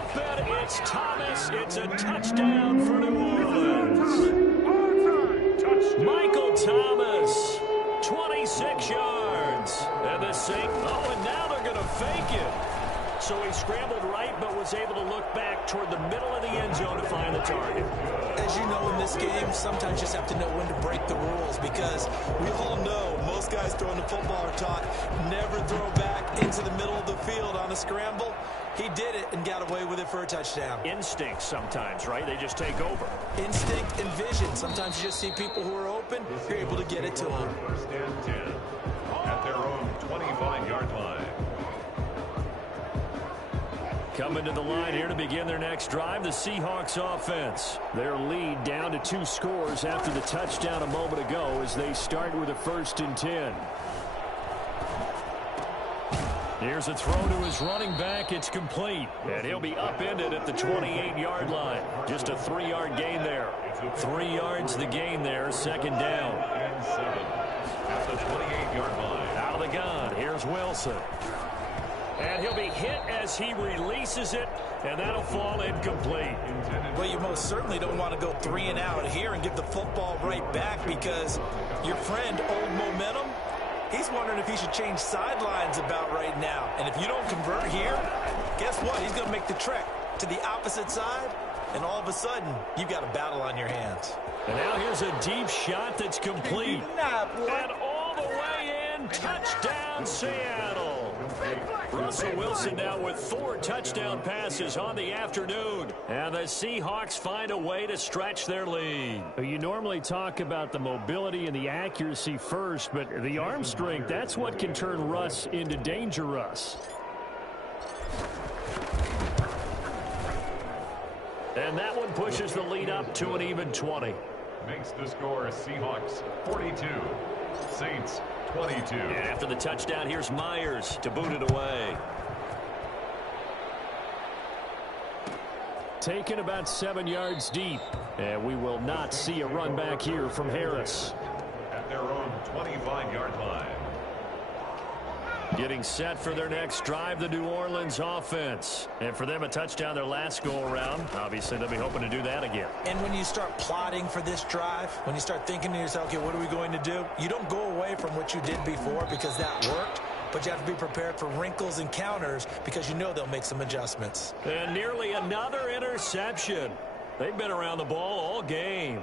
It's Thomas. It's a touchdown for New Orleans. Michael Thomas, 26 yards. And the Saints, and now they're going to fake it. So he scrambled right, but was able to look back toward the middle of the end zone to find the target. As you know, in this game, sometimes you just have to know when to break the rules, because we all know most guys throwing the football are taught never throw back into the middle of the field on a scramble. He did it and got away with it for a touchdown. Instinct sometimes, right? They just take over. Instinct and vision. Sometimes you just see people who are open, you're able to get it to them. 1st and 10 at their own 25-yard line. Coming to the line here to begin their next drive, the Seahawks offense. Their lead down to 2 scores after the touchdown a moment ago as they start with a 1st and 10. Here's a throw to his running back. It's complete. And he'll be upended at the 28-yard line. Just a 3-yard gain there. 3 yards the gain there. Second down. And 7 at the 28-yard line. Out of the gun. Here's Wilson. And he'll be hit as he releases it, and that'll fall incomplete. Well, you most certainly don't want to go 3 and out here and give the football right back, because your friend, Old Momentum, he's wondering if he should change sidelines about right now. And if you don't convert here, guess what? He's going to make the trek to the opposite side, and all of a sudden, you've got a battle on your hands. And now here's a deep shot that's complete. And all the way in, touchdown Seattle. Russell Wilson now with 4 touchdown passes on the afternoon. And the Seahawks find a way to stretch their lead. You normally talk about the mobility and the accuracy first, but the arm strength, that's what can turn Russ into Danger Russ. And that one pushes the lead up to an even 20. Makes the score Seahawks 42, Saints 22. And after the touchdown, here's Myers to boot it away. Taken about 7 yards deep. And we will not see a run back here from Harris. At their own 25-yard line. Getting set for their next drive, the New Orleans offense. And for them, a touchdown their last go-around. Obviously, they'll be hoping to do that again. And when you start plotting for this drive, when you start thinking to yourself, okay, what are we going to do? You don't go away from what you did before because that worked, but you have to be prepared for wrinkles and counters because you know they'll make some adjustments. And nearly another interception. They've been around the ball all game.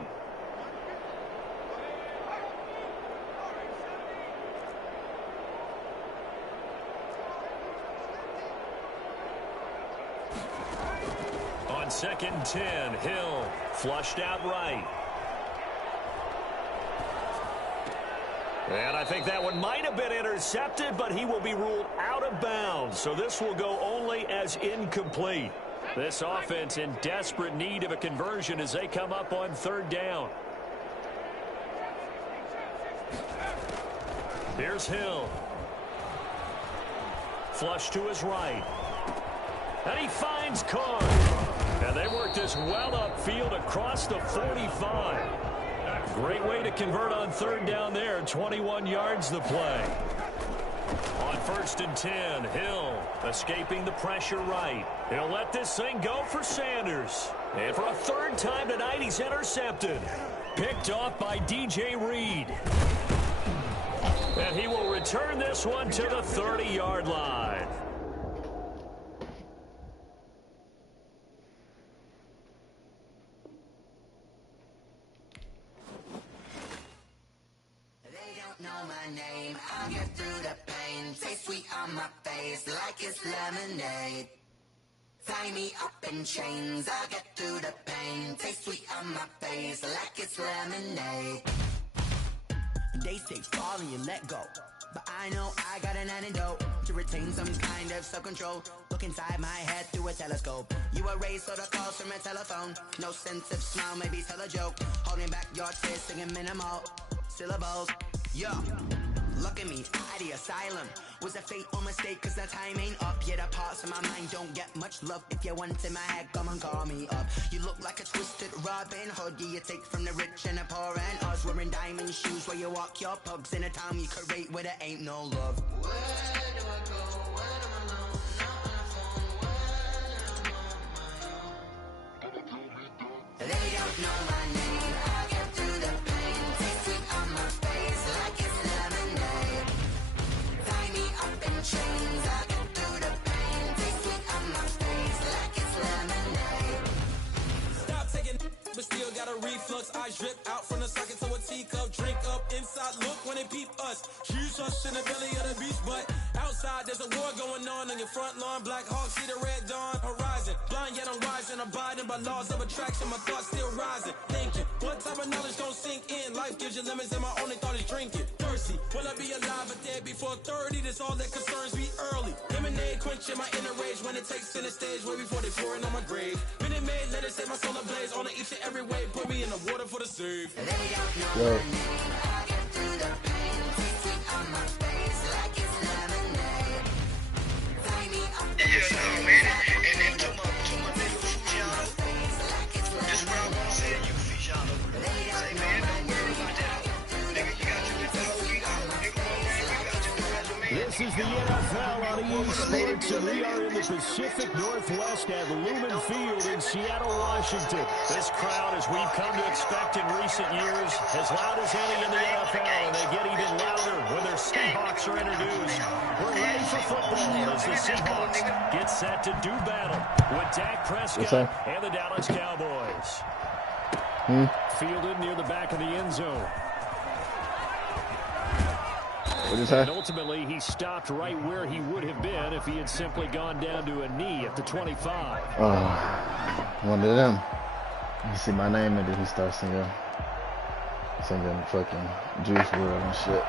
On 2nd and 10, Hill flushed out right. And I think that one might have been intercepted, but he will be ruled out of bounds. So this will go only as incomplete. This offense in desperate need of a conversion as they come up on 3rd down. Here's Hill. Flush to his right. And he finds Carr. And they work this well upfield across the 45. Great way to convert on 3rd down there. 21 yards the play. On 1st and 10, Hill escaping the pressure right. He'll let this thing go for Sanders. And for a 3rd time tonight, he's intercepted. Picked off by DJ Reed. And he will return this one to the 30-yard line. Know my name, I'll get through the pain. Taste sweet on my face like it's lemonade. Tie me up in chains, I'll get through the pain. Taste sweet on my face like it's lemonade. They say fall and you let go, but I know I got an antidote to retain some kind of self-control. Look inside my head through a telescope. You erase all the calls from a telephone. No sense of smile, maybe tell a joke. Holding back your tears, singing minimal syllables. Yo, look at me, out the asylum. Was a fate or mistake, cause the time ain't up. Yeah, the parts of my mind don't get much love. If you want in my head, come and call me up. You look like a twisted Robin Hood. Yeah, you take from the rich and the poor and us. Wearing diamond shoes where you walk your pugs. In a town you create where there ain't no love. Where do I go? When I'm alone? Not on the phone, when I'm on my own. They don't know my name. I get through the pain. Taste sweet on my face like it's lemonade. Tie me up in chains. I get through the pain. Taste sweet on my face like it's lemonade. Stop taking but still got a reflux. Eyes drip out from the socket to a teacup. Drink up inside, look when they peep us. Shoes us in the belly of the beast, but outside there's a war going on your front lawn. Black Hawk, see the red dawn horizon. Blind yet I'm rising, abiding by laws of attraction. My thoughts still rising, thinking what type of knowledge don't sink in. Life gives you lemons and my only thought is drinking. Thirsty, will I be alive or dead before 30? That's all that concerns me early. Lemonade quenching my inner rage when it takes center stage way before they pour it on my grave. Minute Maid, let it set my soul ablaze on each and every way. Put me in the water for the save. They don't know my name. I get through the pain. Taste sweet on my face like it's lemonade. This is the NFL on EA Sports, and we are in the Pacific Northwest at Lumen Field in Seattle, Washington. This crowd, as we've come to expect in recent years, as loud as any in the NFL, and they get even louder when their Seahawks are introduced. We're ready for football as the Seahawks get set to do battle with Dak Prescott and the Dallas Cowboys. Fielded near the back of the end zone. And ultimately, he stopped right where he would have been if he had simply gone down to a knee at the 25. One of them. You see my name and then he starts singing fucking Juice WRLD and shit.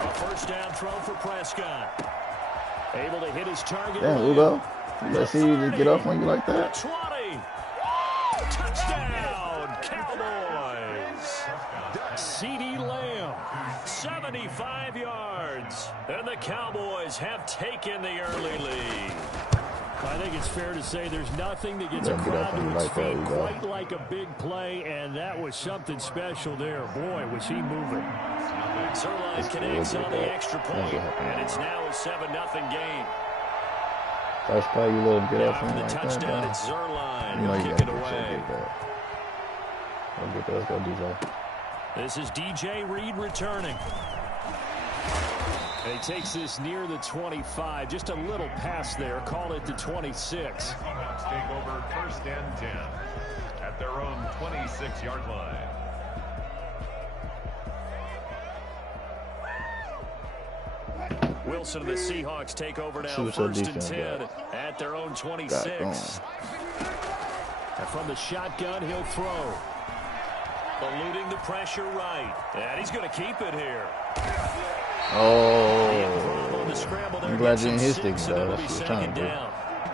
A first down throw for Prescott. Able to hit his target. Damn, Ugo. Let's see you just get off on you like that. 20. Touchdown, Cowboys. C.D. Lamb, 75 yards. And the Cowboys have taken the early lead. I think it's fair to say there's nothing that gets a crowd to its feet quite like a big play, and that was something special there. Boy, was he moving. Zerline connects on the extra point, and it's now a 7-0 game. First play, you let him get off on the like touchdown, that, it's Zerline. You know He'll you kick it gotta away. Let's go, DJ. This is DJ Reed returning. And he takes this near the 25. Just a little pass there. Call it the 26. Seahawks take over first and 10 at their own 26-yard line. Wilson and the Seahawks take over now first and 10 at their own 26. And from the shotgun, he'll throw. Eluding the pressure right. And he's going to keep it here. I'm glad you didn't hit sticks, though. That's what you're trying to do.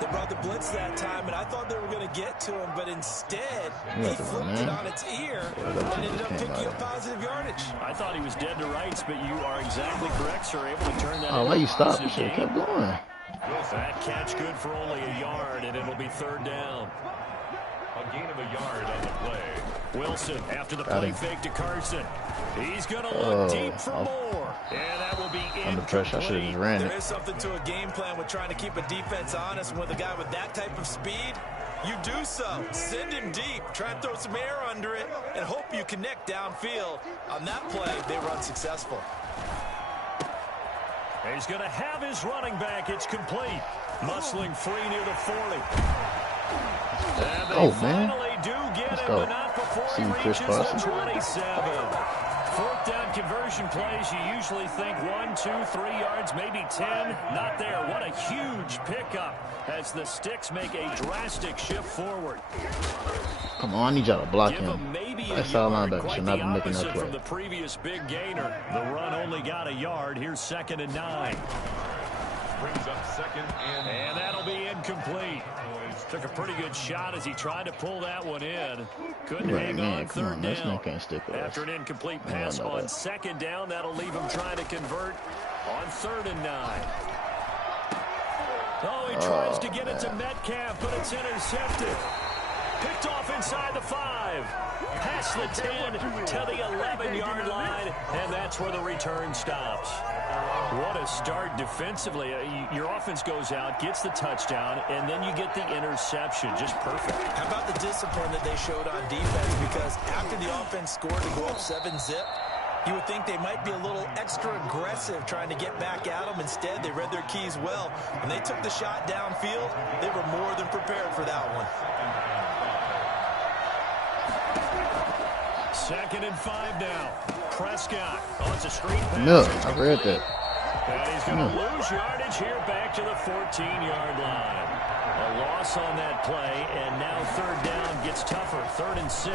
They brought the blitz that time, and I thought they were going to get to him, but instead, he flipped it on its ear and ended up picking up positive yardage. I thought he was dead to rights, but you are exactly correct, sir. Able to turn that into why you stopped? You should have kept going. That catch good for only a yard, and it'll be third down. A gain of a yard on the play. Wilson after the play fake to Carson. He's going to look deep for more. And that will be under pressure. I should have just ran it. There is something to a game plan with trying to keep a defense honest. And with a guy with that type of speed, you do so. Send him deep. Try and throw some air under it and hope you connect downfield. On that play, they were unsuccessful. He's going to have his running back. It's complete. Muscling free near the 40. And they finally do get him, but not before he reaches the 27. Fourth down conversion plays, you usually think 1, 2, 3 yards, maybe 10. Not there. What a huge pickup as the Sticks make a drastic shift forward. Come on, I need y'all to block him. That's all linebacker should not be making that play. From the previous big gainer, the run only got a yard. Here's 2nd and 9. Brings up 2nd and that'll be incomplete. Took a pretty good shot as he tried to pull that one in. Couldn't hang on third down. After an incomplete pass on 2nd down, that'll leave him trying to convert on 3rd and 9. Oh, he tries to get it to Metcalf, but it's intercepted. Picked off inside the 5. Past the 10 to the 11-yard line, and that's where the return stops. What a start defensively. Your offense goes out, gets the touchdown, and then you get the interception. Just perfect. How about the discipline that they showed on defense? Because after the offense scored to go up 7-zip, you would think they might be a little extra aggressive trying to get back at them. Instead, they read their keys well. When they took the shot downfield, they were more than prepared for that one. 2nd and 5 now. Prescott. Oh, it's a screen pass. No, I read that. And he's going to lose yardage here back to the 14-yard line. A loss on that play, and now 3rd down gets tougher. 3rd and 6.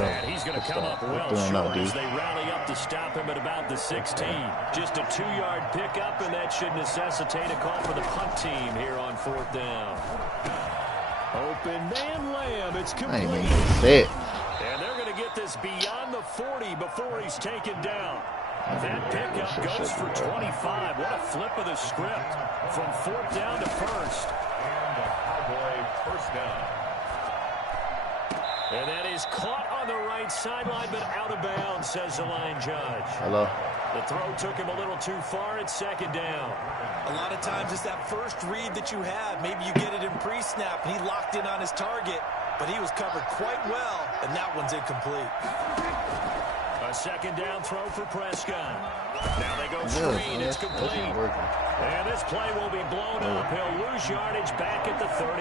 And he's going to come up well short as they rally up to stop him at about the 16. Just a 2-yard pickup, and that should necessitate a call for the punt team here on 4th down. Open man Lamb. It's complete. And they're going to get this beyond the 40 before he's taken down. That pickup goes for 25. What a flip of the script from 4th down to 1st. And the Cowboy first down. And that is caught on the right sideline, but out of bounds, says the line judge. Hello. The throw took him a little too far at 2nd down. A lot of times it's that first read that you have. Maybe you get it in pre-snap, and he locked in on his target, but he was covered quite well, and that one's incomplete. A 2nd down throw for Prescott. Now they go screen. It's complete. And this play will be blown up. He'll lose yardage back at the 38.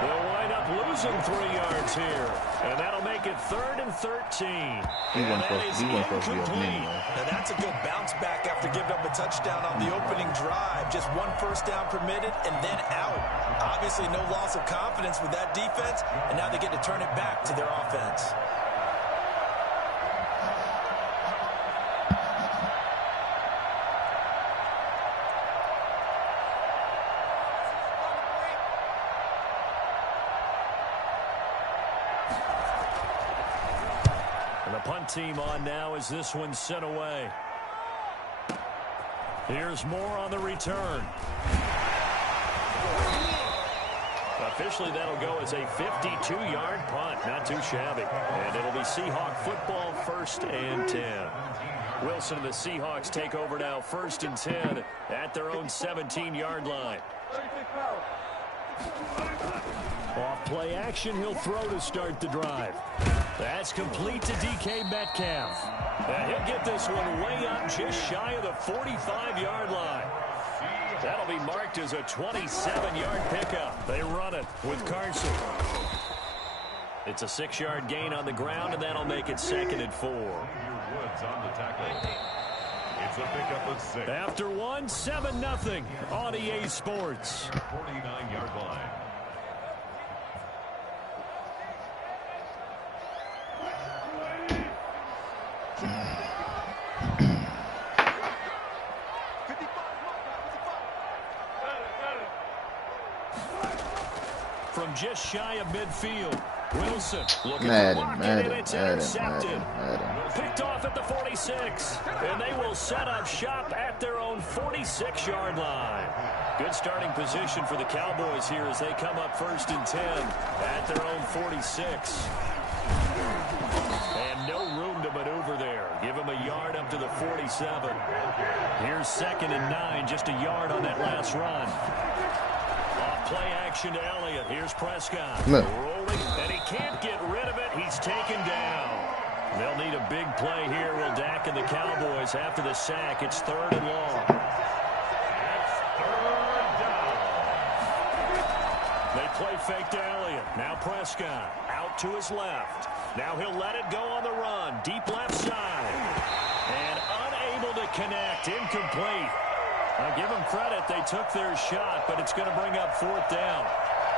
They'll wind up losing 3 yards here. And that'll make it 3rd and 13. And that is incomplete. Now that's a good bounce back after giving up a touchdown on the opening drive. Just 1 first down permitted and then out. Obviously no loss of confidence with that defense. And now they get to turn it back to their offense. Punt team on now as this one's sent away. Here's more on the return. Officially, that'll go as a 52-yard punt. Not too shabby. And it'll be Seahawk football, 1st and 10. Wilson and the Seahawks take over now, 1st and 10 at their own 17-yard line. Off play action, he'll throw to start the drive. That's complete to DK Metcalf. And he'll get this one way up just shy of the 45-yard line. That'll be marked as a 27-yard pickup. They run it with Carson. It's a 6-yard gain on the ground, and that'll make it 2nd and 4. Woods on the tackle. It's a pickup of 6. After 1, 7-0 on EA Sports. 49-yard line. From just shy of midfield, Wilson looking to block it, and it's intercepted. Picked off at the 46, and they will set up shop at their own 46-yard line. Good starting position for the Cowboys here as they come up 1st and 10 at their own 46. And no room to maneuver there. Give him a yard up to the 47. Here's 2nd and 9, just a yard on that last run. Off play action to Elliott. Here's Prescott. Rolling, and he can't get rid of it. He's taken down. They'll need a big play here, will Dak and the Cowboys after the sack. It's 3rd and long. It's 3rd down. They play fake to Elliott. Now Prescott out to his left. Now he'll let it go on the run. Deep left side. And unable to connect. Incomplete. I'll give them credit. They took their shot, but it's going to bring up 4th down.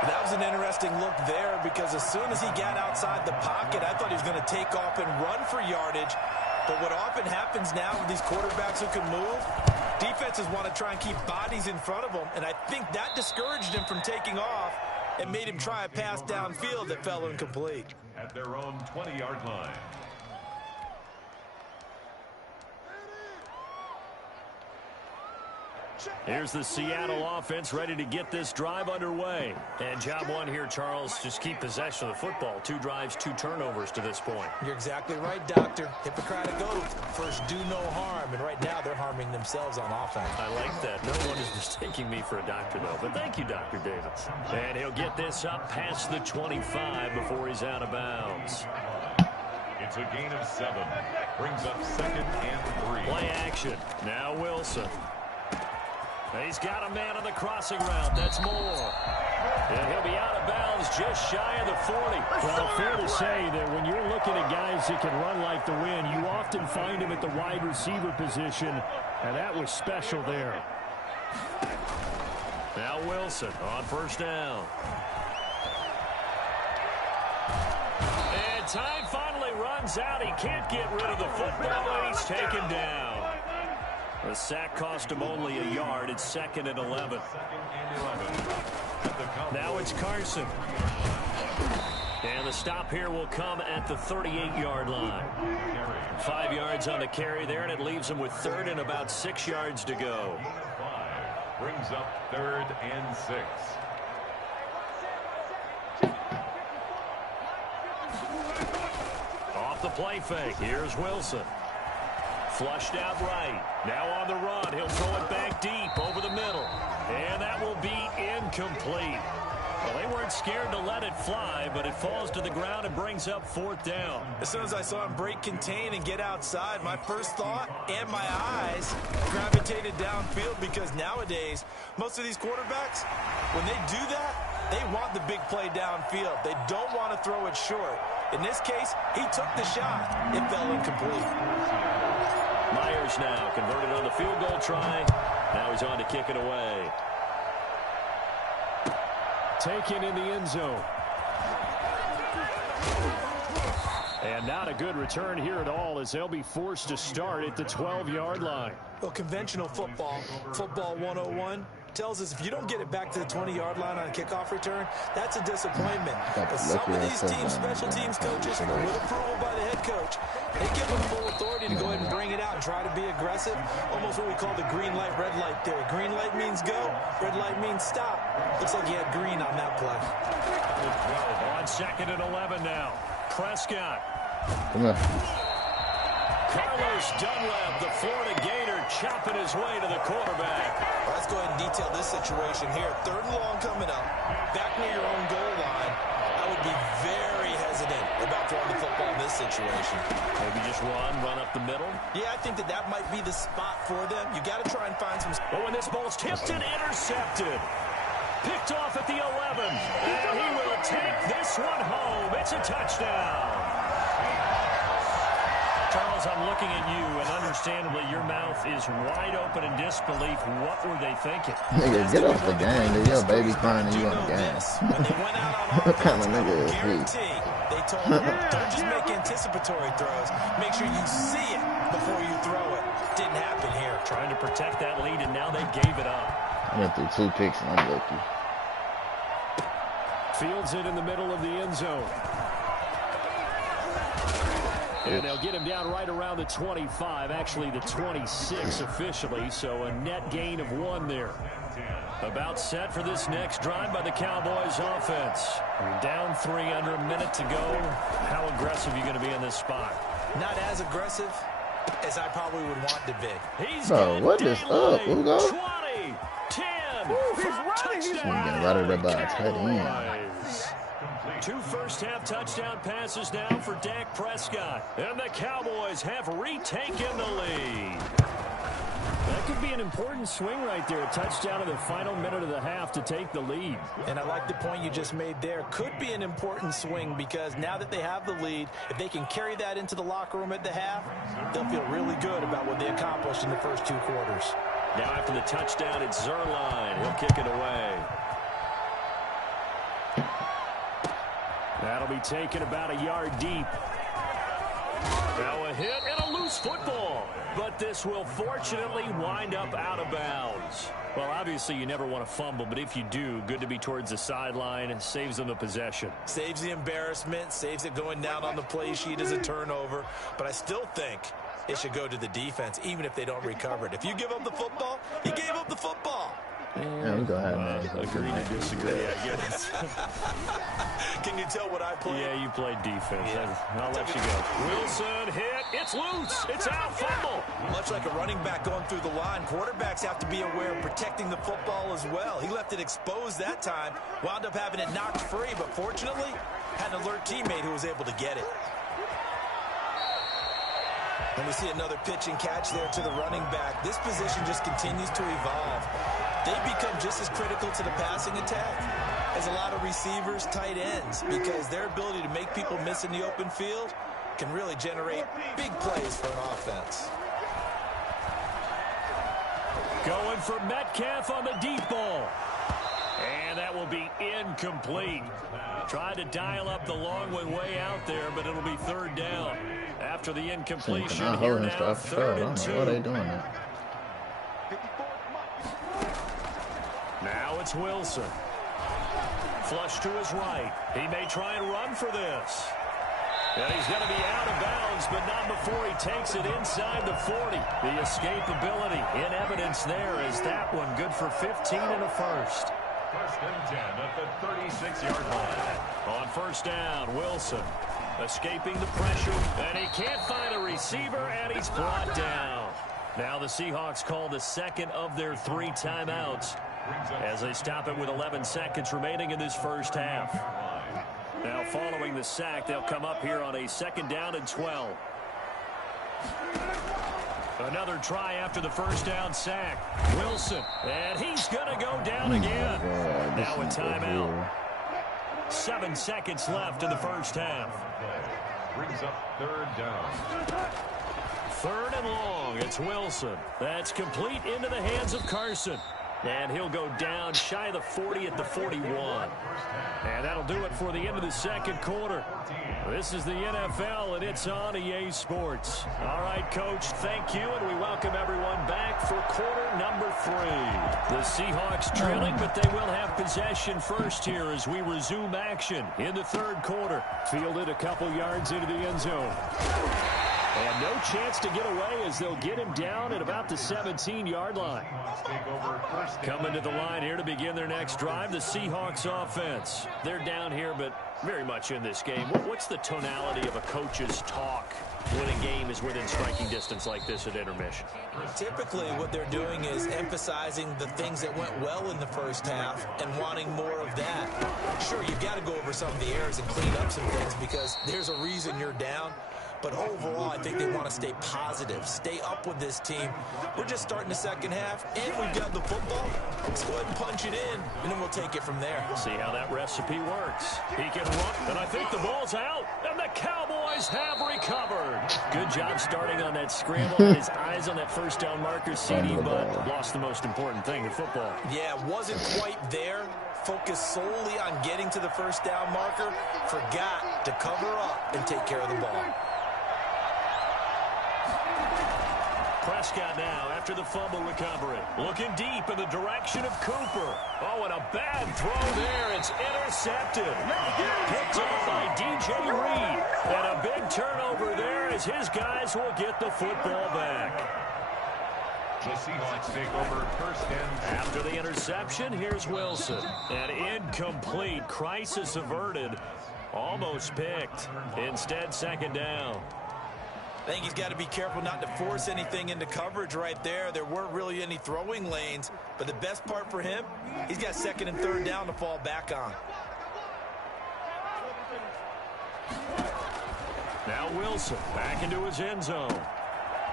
That was an interesting look there because as soon as he got outside the pocket, I thought he was going to take off and run for yardage. But what often happens now with these quarterbacks who can move, defenses want to try and keep bodies in front of them, and I think that discouraged him from taking off and made him try a pass downfield that fell incomplete. At their own 20-yard line. Here's the Seattle offense ready to get this drive underway. And job one here, Charles, just keep possession of the football. 2 drives, 2 turnovers to this point. You're exactly right, Doctor. Hippocratic oath. First, do no harm. And right now, they're harming themselves on offense. I like that. No one is mistaking me for a doctor, though. But thank you, Dr. Davis. And he'll get this up past the 25 before he's out of bounds. It's a gain of 7. Brings up 2nd and 3. Play action. Now Wilson. He's got a man on the crossing route. That's Moore. And he'll be out of bounds just shy of the 40. Well, fair to say that when you're looking at guys that can run like the wind, you often find him at the wide receiver position, and that was special there. Now Wilson on 1st down. And time finally runs out. He can't get rid of the football, and he's taken down. The sack cost him only a yard. It's 2nd and 11. Now it's Carson. And the stop here will come at the 38-yard line. 5 yards on the carry there, and it leaves him with third and about 6 yards to go. Brings up 3rd and 6. Off the play fake. Here's Wilson. Flushed out right. Now on the run. He'll throw it back deep over the middle. And that will be incomplete. Well, they weren't scared to let it fly, but it falls to the ground and brings up 4th down. As soon as I saw him break contain and get outside, my first thought and my eyes gravitated downfield, because nowadays, most of these quarterbacks, when they do that, they want the big play downfield. They don't want to throw it short. In this case, he took the shot. It fell incomplete. Myers now converted on the field goal try. Now he's on to kick it away. Taken in the end zone. And not a good return here at all, as they'll be forced to start at the 12-yard line. Well, conventional football 101, tells us if you don't get it back to the 20-yard line on a kickoff return, that's a disappointment. But some of these teams, special teams coaches, with approval by the head coach, they give them full authority to go ahead and bring it out and try to be aggressive. Almost what we call the green light, red light theory. Green light means go, red light means stop. Looks like he had green on that play. On 2nd and 11 now. Prescott. Come on. Carlos Dunlap, the Florida Gator, chopping his way to the quarterback. Well, let's go ahead and detail this situation here. 3rd and long coming up. Back near your own goal line. I would be very hesitant about throwing the football in this situation. Maybe just run up the middle. Yeah, I think that might be the spot for them. You got to try and find some. Oh, and this ball's tipped and intercepted. Picked off at the 11. And he will take this one home. It's a touchdown. Charles, I'm looking at you, and understandably, your mouth is wide open in disbelief. What were they thinking? Nigga, get off the game, dude. Your baby crying and you on the game. What kind of nigga is he? They told him, don't just make anticipatory throws. Make sure you see it before you throw it. Didn't happen here. Trying to protect that lead, and now they gave it up. I went through 2 picks and I'm lucky. Fields it in the middle of the end zone. And they'll get him down right around the 25, actually the 26 officially, so a net gain of 1 there. About set for this next drive by the Cowboys offense. You're down 3 under a minute to go. How aggressive are you going to be in this spot? Not as aggressive as I probably would want to be. Bro, what is up, Ugo? 20, 10, he's running. He's getting right at by a tight end. 2 first-half touchdown passes now for Dak Prescott. And the Cowboys have retaken the lead. That could be an important swing right there. A touchdown in the final minute of the half to take the lead. And I like the point you just made there. Could be an important swing, because now that they have the lead, if they can carry that into the locker room at the half, they'll feel really good about what they accomplished in the first 2 quarters. Now after the touchdown, it's Zerline. He'll kick it away. That'll be taken about a yard deep. Now a hit and a loose football. But this will fortunately wind up out of bounds. Well, obviously you never want to fumble, but if you do, good to be towards the sideline. It saves them the possession. Saves the embarrassment, saves it going down on the play sheet as a turnover. But I still think it should go to the defense, even if they don't recover it. If you give up the football, you gave up the football. Yeah, we go ahead, man. Agree to disagree, I guess. Can you tell what I played? Yeah, you played defense. Yeah. I'll let you go. Wilson hit. It's loose. It's out. Fumble. Much like a running back going through the line, quarterbacks have to be aware of protecting the football as well. He left it exposed that time, wound up having it knocked free, but fortunately, had an alert teammate who was able to get it. And we see another pitch and catch there to the running back. This position just continues to evolve. They become just as critical to the passing attack as a lot of receivers, tight ends, because their ability to make people miss in the open field can really generate big plays for an offense. Going for Metcalf on the deep ball. And that will be incomplete. Tried to dial up the long one way out there, but it'll be 3rd down. After the incompletion, here now, 3rd and 2. What are they doing now? Now it's Wilson. Flush to his right. He may try and run for this. And he's going to be out of bounds, but not before he takes it inside the 40. The escapability in evidence there as that one good for 15 and a first. First and 10 at the 36-yard line. On first down, Wilson escaping the pressure, and he can't find a receiver, and he's brought down. Now the Seahawks call the second of their 3 timeouts as they stop it with 11 seconds remaining in this first half. Now following the sack, they'll come up here on a 2nd down and 12. Another try after the first down sack. Wilson, and he's going to go down again. Now a timeout. 7 seconds left in the first half. Brings up 3rd down. 3rd and long. It's Wilson. That's complete into the hands of Carson. And he'll go down shy of the 40 at the 41. And that'll do it for the end of the second quarter. This is the NFL, and it's on EA Sports. All right, Coach, thank you, and we welcome everyone back for quarter number 3. The Seahawks trailing, but they will have possession first here as we resume action in the 3rd quarter. Fielded a couple yards into the end zone. And no chance to get away as they'll get him down at about the 17-yard line. Coming to the line here to begin their next drive, the Seahawks offense. They're down here, but very much in this game. What's the tonality of a coach's talk when a game is within striking distance like this at intermission? Typically, what they're doing is emphasizing the things that went well in the first half and wanting more of that. Sure, you've got to go over some of the errors and clean up some things because there's a reason you're down. But overall, I think they want to stay positive, stay up with this team. We're just starting the second half, and we've got the football. Let's go ahead and punch it in, and then we'll take it from there. See how that recipe works. He can run, and I think the ball's out, and the Cowboys have recovered. Good job starting on that scramble. His eyes on that first down marker, CD, but lost the most important thing in football. Yeah, wasn't quite there. Focused solely on getting to the first down marker. Forgot to cover up and take care of the ball. Prescott now after the fumble recovery. Looking deep in the direction of Cooper. Oh, and a bad throw there. It's intercepted. Picked off by DJ Reed. And a big turnover there as his guys will get the football back. The Seahawks take over first and 10. After the interception, here's Wilson. An incomplete. Crisis averted. Almost picked. Instead, 2nd down. I think he's got to be careful not to force anything into coverage right there. There weren't really any throwing lanes, but the best part for him, he's got 2nd and 3rd down to fall back on. Now Wilson back into his end zone.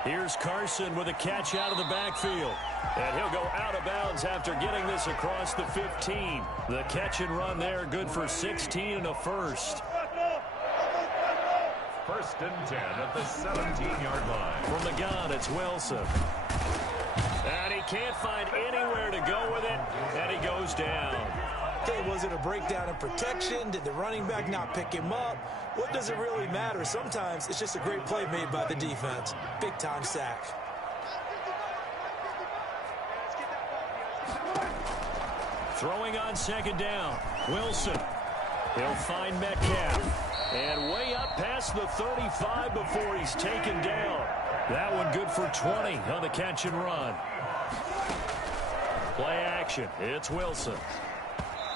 Here's Carson with a catch out of the backfield. And he'll go out of bounds after getting this across the 15. The catch and run there, good for 16 and a first. First and 10 at the 17-yard line. From the gun, it's Wilson. And he can't find anywhere to go with it, and he goes down. Okay, was it a breakdown in protection? Did the running back not pick him up? What does it really matter? Sometimes it's just a great play made by the defense. Big-time sack. Throwing on 2nd down. Wilson. He'll find Metcalf. And way up past the 35 before he's taken down. That one good for 20 on the catch and run. Play action. It's Wilson.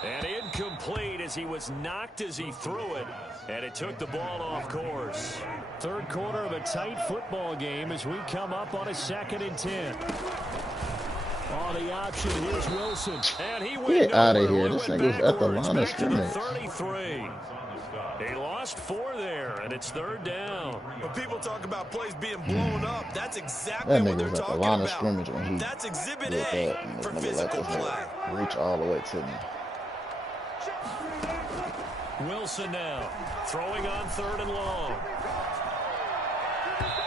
And incomplete as he was knocked as he threw it. And it took the ball off course. 3rd quarter of a tight football game as we come up on a 2nd and 10. On the option, here's Wilson. And he went Get out of here. This nigga's at the line of scrimmage. 33. He lost 4 there, and it's 3rd down. When people talk about plays being blown up, that's exactly what they're talking about. That's exhibit A for physical play. Reach all the way to me. Wilson now throwing on 3rd and long.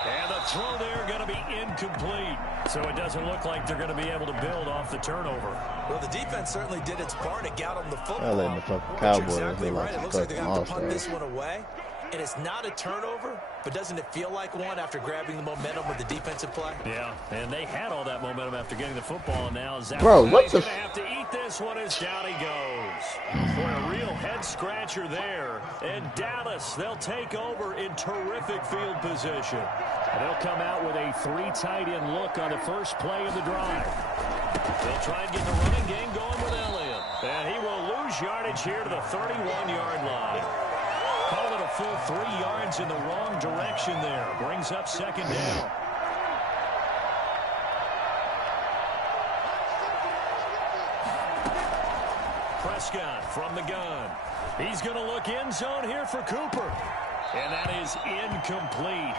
And the throw there going to be incomplete. So it doesn't look like they're going to be able to build off the turnover. Well, the defense certainly did its part to get them the football. They're letting the fucking Cowboys. Exactly right. It looks like they're going to have to punt this one away. And it's not a turnover, but doesn't it feel like one after grabbing the momentum with the defensive play? Yeah, and they had all that momentum after getting the football. Now Bro, what he's the? Going to have to eat this one as down he goes. Boy, a real head-scratcher there. And Dallas, they'll take over in terrific field position. And they'll come out with a 3 tight end look on the first play of the drive. They'll try and get the running game going with Elliott. And he will lose yardage here to the 31-yard line. Called it a full 3 yards in the wrong direction there. Brings up second down. Prescott from the gun. He's going to look end zone here for Cooper. And that is incomplete.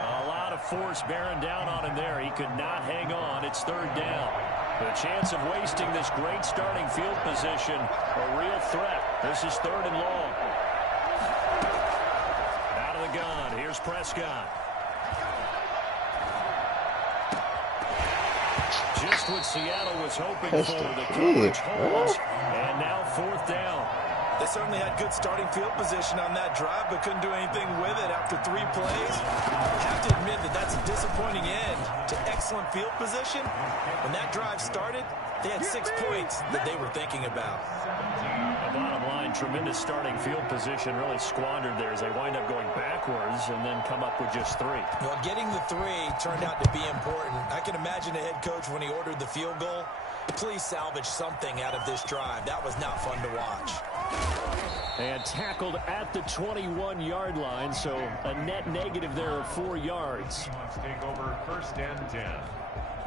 A lot of force bearing down on him there. He could not hang on. It's third down. The chance of wasting this great starting field position, a real threat. This is third and long. Out of the gun. Here's Prescott. Just what Seattle was hoping for. The coverage holds. And now fourth down. They certainly had good starting field position on that drive, but couldn't do anything with it after 3 plays. I have to admit that that's a disappointing end to excellent field position. When that drive started, they had 6 points that they were thinking about. The bottom line, tremendous starting field position really squandered there as they wind up going backwards and then come up with just 3. Well, getting the 3 turned out to be important. I can imagine the head coach when he ordered the field goal. Please salvage something out of this drive. That was not fun to watch. And tackled at the 21-yard line, so a net negative there of 4 yards. Take over first and 10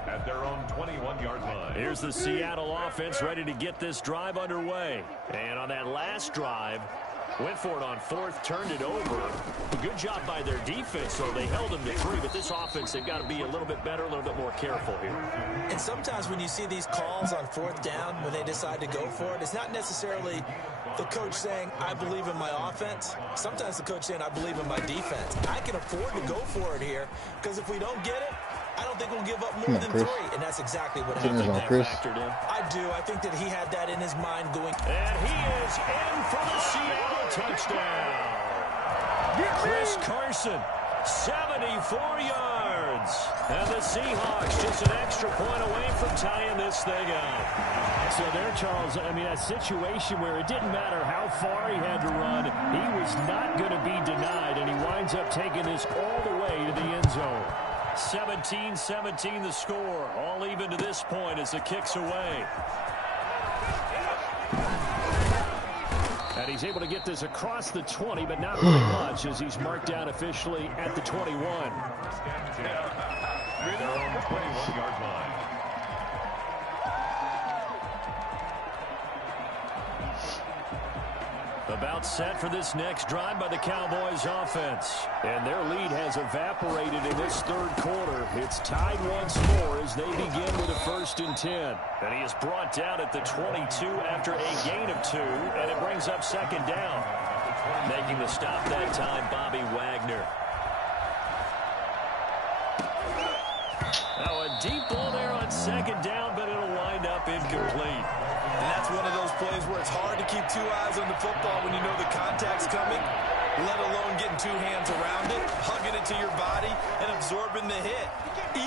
at their own 21-yard line. Here's the Seattle offense ready to get this drive underway. And on that last drive, went for it on 4th, turned it over. Good job by their defense, so they held them to 3. But this offense, they've got to be a little bit better, a little bit more careful here. And sometimes when you see these calls on 4th down, when they decide to go for it, it's not necessarily the coach saying, I believe in my offense. Sometimes the coach saying, I believe in my defense. I can afford to go for it here, because if we don't get it, I don't think we'll give up more than 3. And that's exactly what happened there. I do. I think that he had that in his mind going. And he is in for the Seattle touchdown. Chris Carson, 74 yards. And the Seahawks just an extra point away from tying this thing up. So there, Charles, I mean, a situation where it didn't matter how far he had to run, he was not going to be denied, and he winds up taking this all the way to the end zone. 17-17 the score. All even to this point as the kick's away. And he's able to get this across the 20, but not very much as he's marked down officially at the 21. Their own 21-yard line. About set for this next drive by the Cowboys offense. And their lead has evaporated in this third quarter. It's tied once more as they begin with a 1st and 10. And he is brought down at the 22 after a gain of 2. And it brings up second down. Making the stop that time, Bobby Wagner. Now a deep ball there on second down, but it'll wind up incomplete. And that's one of those plays where it's hard to keep 2 eyes on the football when you know the contact's coming, let alone getting 2 hands around it, hugging it to your body, and absorbing the hit.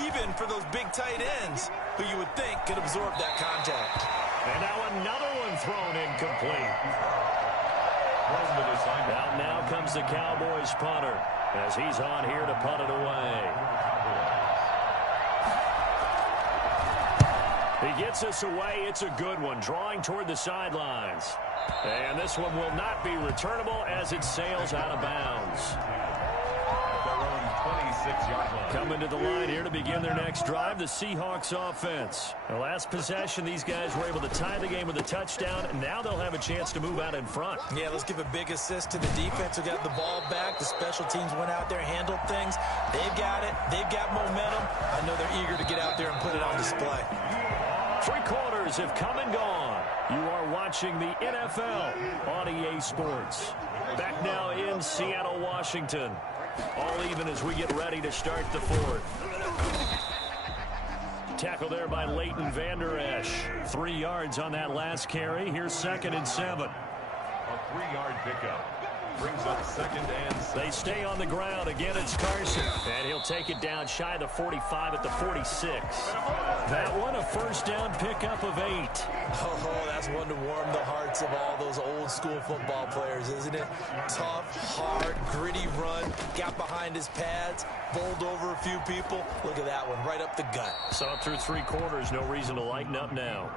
Even for those big tight ends who you would think could absorb that contact. And now another one thrown incomplete. Now comes the Cowboys punter as he's on here to punt it away. He gets us away. It's a good one, drawing toward the sidelines. And this one will not be returnable as it sails out of bounds. Coming to the line here to begin their next drive, the Seahawks offense. The last possession, these guys were able to tie the game with a touchdown, and now they'll have a chance to move out in front. Yeah, let's give a big assist to the defense who got the ball back. The special teams went out there, handled things. They've got it. They've got momentum. I know they're eager to get out there and put it on display. 3 quarters have come and gone. You are watching the NFL on EA Sports. Back now in Seattle, Washington. All even as we get ready to start the 4th. Tackle there by Leighton Vander Esch. 3 yards on that last carry. Here's 2nd and 7. A 3-yard pickup. Brings up 2nd and 7. They stay on the ground. Again, it's Carson. And he'll take it down shy of the 45 at the 46. That one, a first down pickup of 8. Oh, that's one to warm the hearts of all those old school football players, isn't it? Tough, hard, gritty run, got behind his pads, bowled over a few people. Look at that one, right up the gut. Saw through 3 quarters, no reason to lighten up now.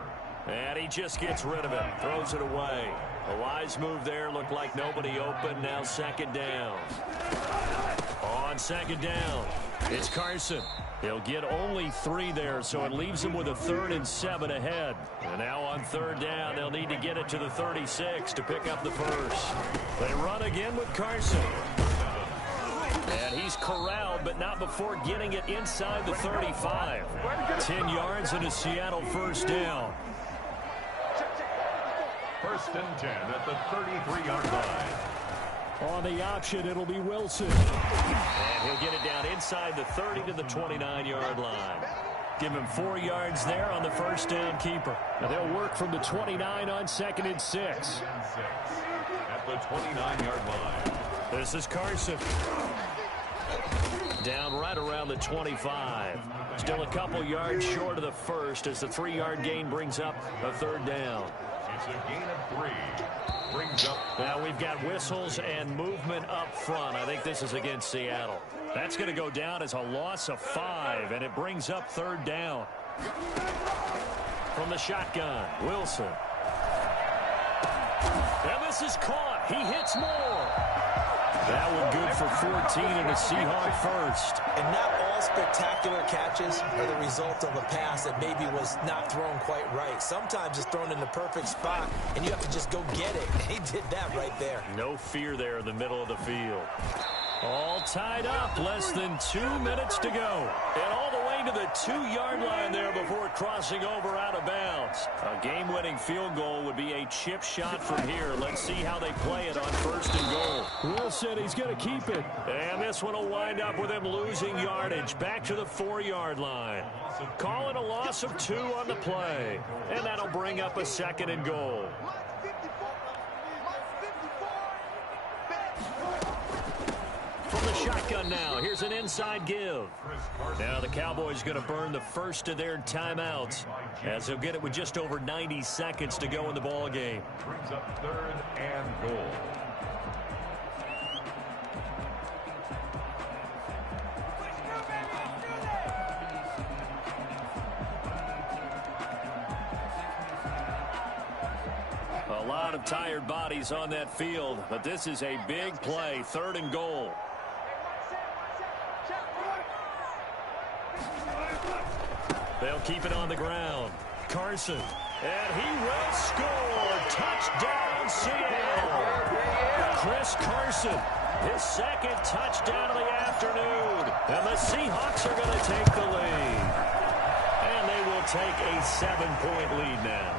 And he just gets rid of it, throws it away. A wise move there, looked like nobody open, now second down. On second down, it's Carson. He'll get only 3 there, so it leaves him with a 3rd and 7 ahead. And now on 3rd down, they'll need to get it to the 36 to pick up the first. They run again with Carson. And he's corralled, but not before getting it inside the 35. 10 yards and a Seattle first down. 1st and 10 at the 33-yard line. On the option, it'll be Wilson. And he'll get it down inside the 30 to the 29-yard line. Give him 4 yards there on the first down keeper. Now they'll work from the 29 on 2nd and 6. At the 29-yard line. This is Carson. Down right around the 25. Still a couple yards short of the first as the 3-yard gain brings up a 3rd down. It's a gain of 3. Brings up. Now we've got whistles and movement up front. I think this is against Seattle. That's going to go down as a loss of 5, and it brings up 3rd down. From the shotgun, Wilson. And this is caught. He hits more. That one good for 14 and a Seahawk first. And not all spectacular catches are the result of a pass that maybe was not thrown quite right. Sometimes it's thrown in the perfect spot, and you have to just go get it. He did that right there. No fear there in the middle of the field. All tied up, less than 2 minutes to go. And all the way to the 2-yard line there before crossing over out of bounds. A game-winning field goal would be a chip shot from here. Let's see how they play it on 1st and goal. Wilson, he's going to keep it. And this one will wind up with him losing yardage back to the 4-yard line. Call it a loss of 2 on the play. And that'll bring up a 2nd and goal. From the shotgun now, here's an inside give. Now the Cowboys going to burn the first of their timeouts as they'll get it with just over 90 seconds to go in the ball game. Brings up 3rd and goal. A lot of tired bodies on that field, but this is a big play, 3rd and goal. They'll keep it on the ground. Carson, and he will score. Touchdown, Seattle. Chris Carson, his 2nd touchdown of the afternoon. And the Seahawks are going to take the lead. And they will take a 7-point lead now.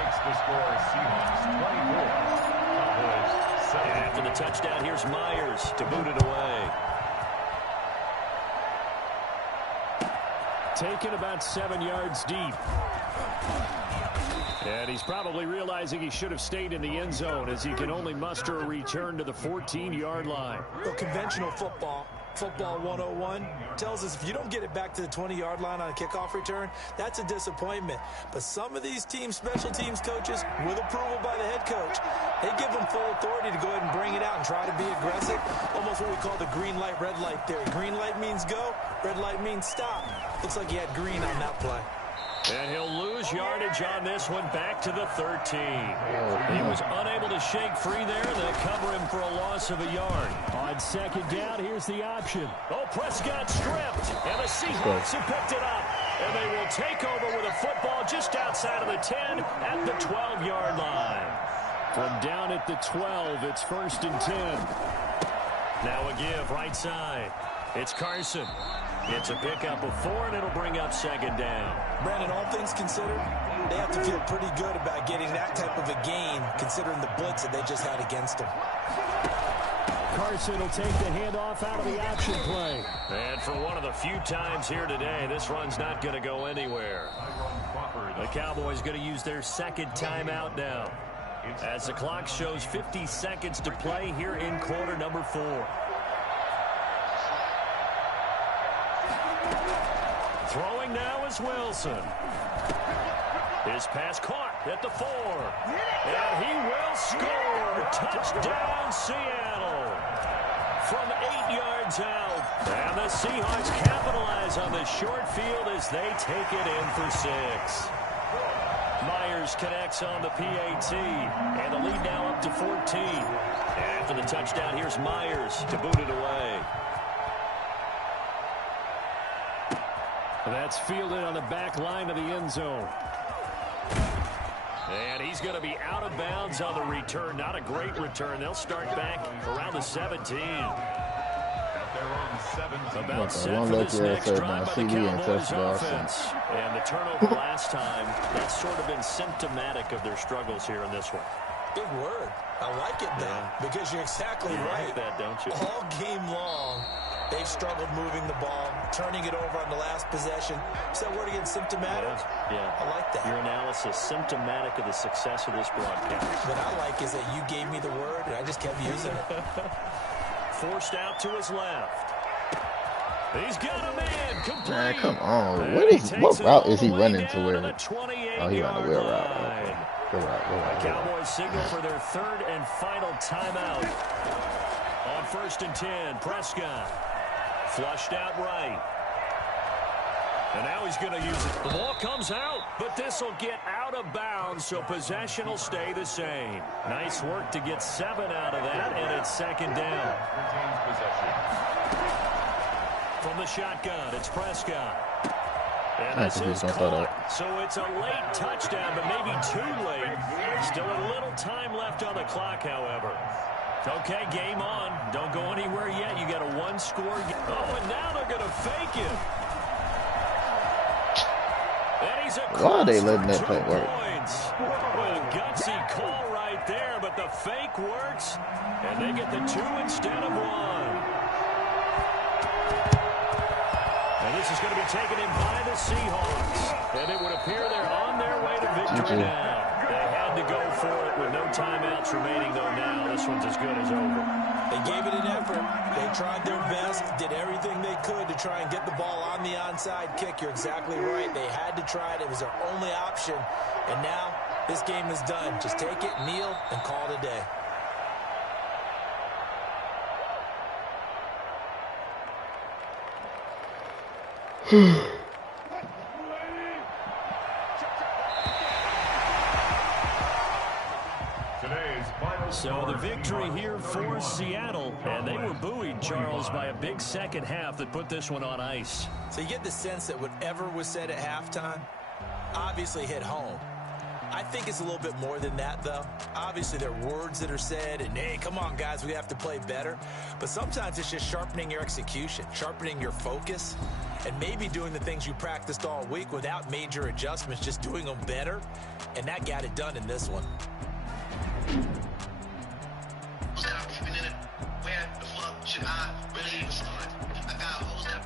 Makes the score Seahawks 24. Cowboys 7. And after the touchdown, here's Myers to boot it away. Taken about 7 yards deep. And he's probably realizing he should have stayed in the end zone as he can only muster a return to the 14-yard line. Well, conventional football 101, tells us if you don't get it back to the 20-yard line on a kickoff return, that's a disappointment. But some of these teams, special teams coaches, with approval by the head coach, they give them full authority to go ahead and bring it out and try to be aggressive. Almost what we call the green light, red light theory. Green light means go, red light means stop. Looks like he had green on that play. And he'll lose yardage on this one back to the 13. He was unable to shake free there. They'll cover him for a loss of a yard. On 2nd down, here's the option. Oh, Prescott stripped. And the Seahawks have picked it up. And they will take over with a football just outside of the 10 at the 12-yard line. From down at the 12, it's 1st and 10. Now a give right side. It's Carson. It's a pickup of 4, and it'll bring up 2nd down. Brandon, all things considered, they have to feel pretty good about getting that type of a gain, considering the blitz that they just had against them. Carson will take the handoff out of the option play. And for one of the few times here today, this run's not going to go anywhere. The Cowboys going to use their 2nd timeout now, as the clock shows 50 seconds to play here in quarter number 4. Throwing now is Wilson. His pass caught at the 4. And he will score. Touchdown, Seattle. From 8 yards out. And the Seahawks capitalize on the short field as they take it in for 6. Myers connects on the PAT. And the lead now up to 14. And after the touchdown, here's Myers to boot it away. That's fielded on the back line of the end zone. And he's going to be out of bounds on the return. Not a great return. They'll start back around the 17. About set for this next drive by the Cowboys offense. And the turnover last time, that's sort of been symptomatic of their struggles here in this one. Big word. I like it, though, because you're exactly right. Like that, don't you? All game long, they've struggled moving the ball, turning it over on the last possession. Is that word again, symptomatic? Yeah. I like that. Your analysis, symptomatic of the success of this broadcast. What I like is that you gave me the word, and I just kept using it. Forced out to his left. He's got a man complete. Man, come on. What route is he running to where? Oh, he ran the wheel route. Okay. Good route. Cowboys signal for their third and final timeout. On 1st and 10, Prescott. Flushed out right. And now he's going to use it. The ball comes out, but this will get out of bounds, so possession will stay the same. Nice work to get 7 out of that, and it's 2nd down. From the shotgun, it's Prescott. And this is caught. So it's a late touchdown, but maybe too late. Still a little time left on the clock, however. Okay, game on. Don't go anywhere yet. You got a 1-score. Oh, and now they're going to fake it. And he's why are they letting that play work? Well, gutsy call right there, but the fake works, and they get the 2 instead of 1. And this is going to be taken in by the Seahawks. And it would appear they're on their way to victory now. They had to go for it with no timeouts remaining, though now this one's as good as over. They gave it an effort. They tried their best, did everything they could to try and get the ball on the onside kick. You're exactly right. They had to try it. It was their only option. And now this game is done. Just take it, kneel, and call it a day. So the victory here for Seattle, and they were buoyed, Charles, by a big second half that put this one on ice. So you get the sense that whatever was said at halftime obviously hit home. I think it's a little bit more than that, though. Obviously, there are words that are said, and, hey, come on, guys, we have to play better. But sometimes it's just sharpening your execution, sharpening your focus, and maybe doing the things you practiced all week without major adjustments, just doing them better. And that got it done in this one. Where the fuck should I really even start? I got holes that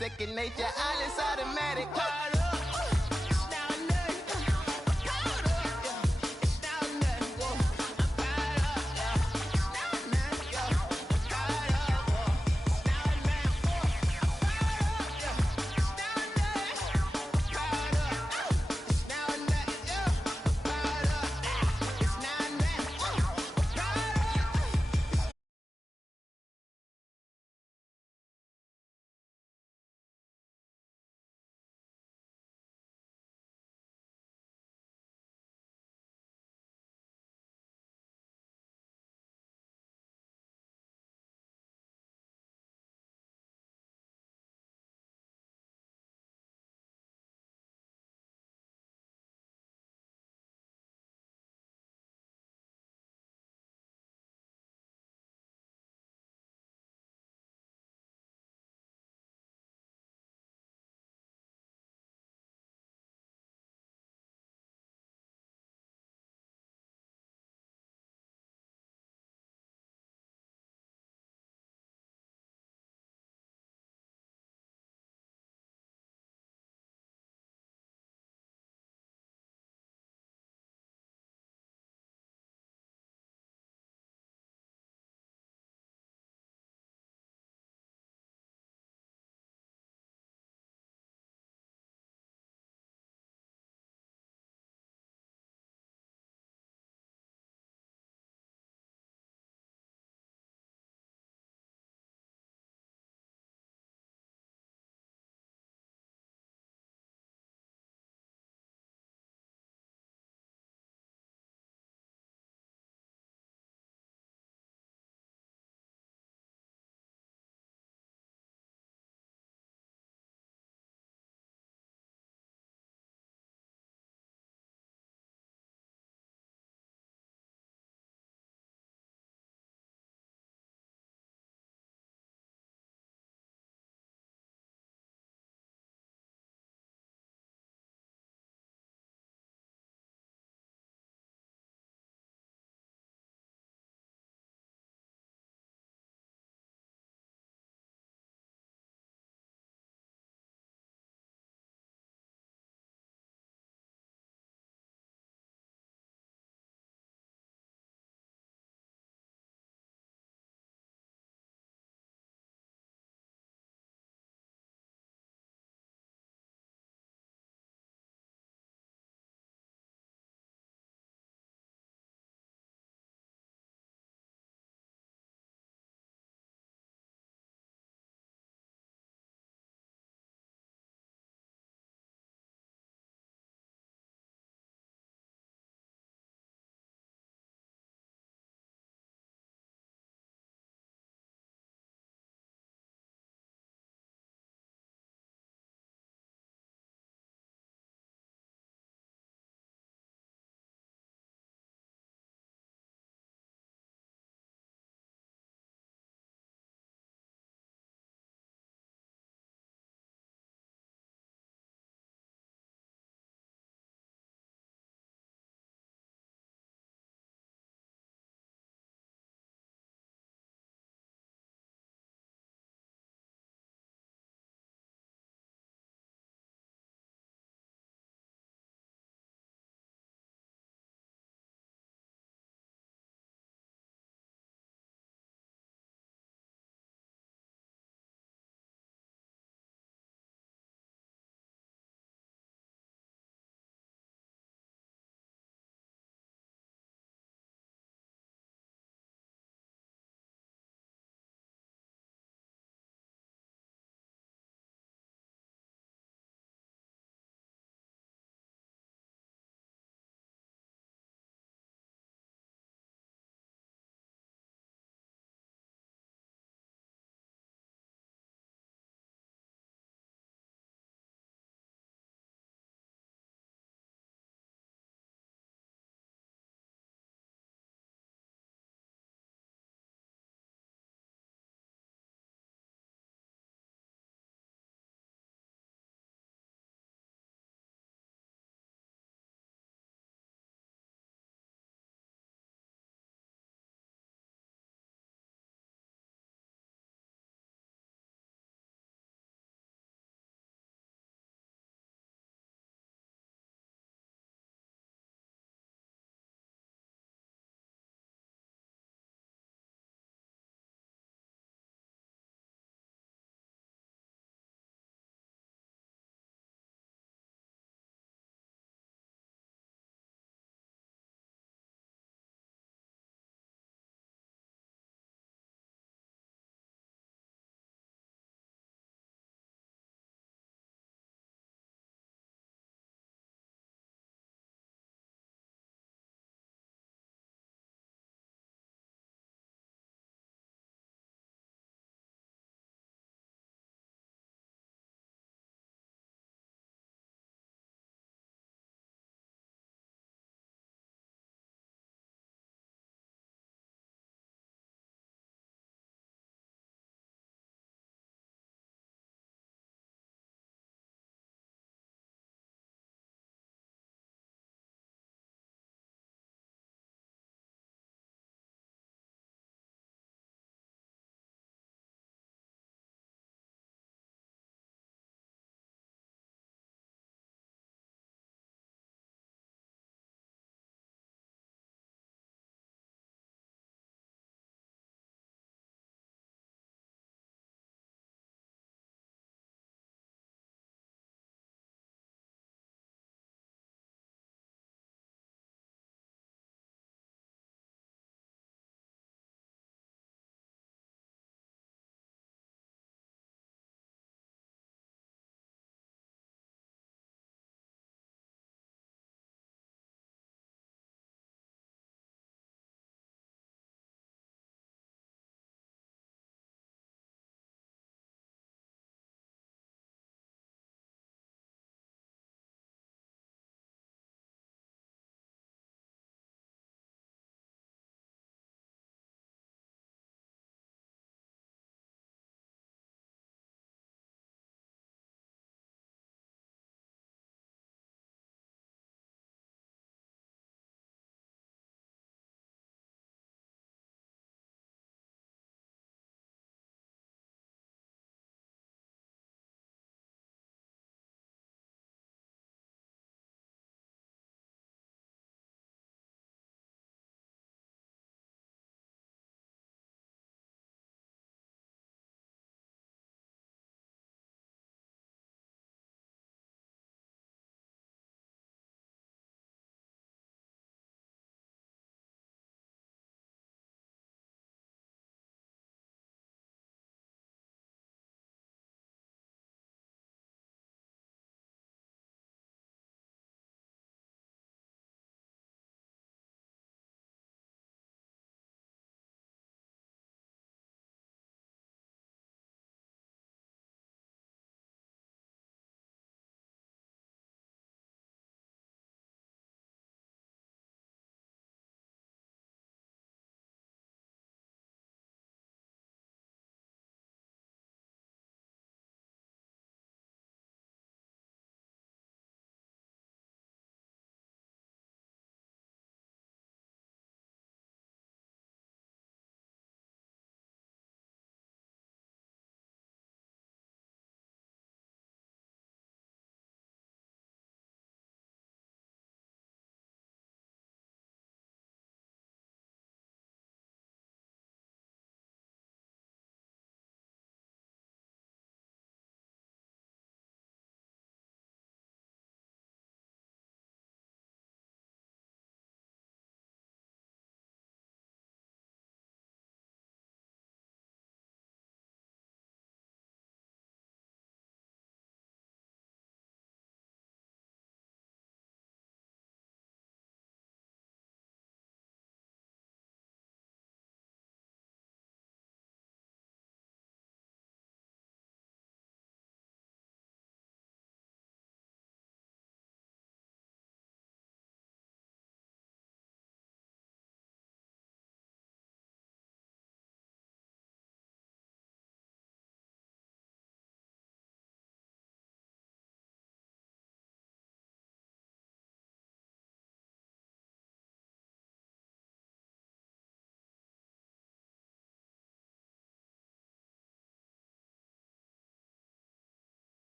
second nature, all is automatic.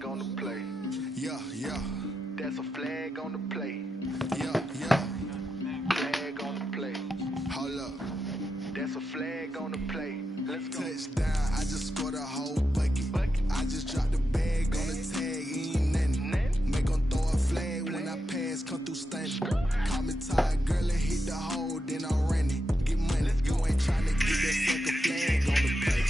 flag on the play. Yeah, yeah. That's a flag on the play. Yeah, yeah. Flag on the play. Hold up. That's a flag on the play. Let's go. Touchdown, I just scored a whole bucket. I just dropped the bag on the tag, ain't nothing. Make 'em throw a flag when I pass, come through stunning. Call me tired, girl, and hit the hole, then I'm running. Get money, you ain't tryna get that second flag on the play.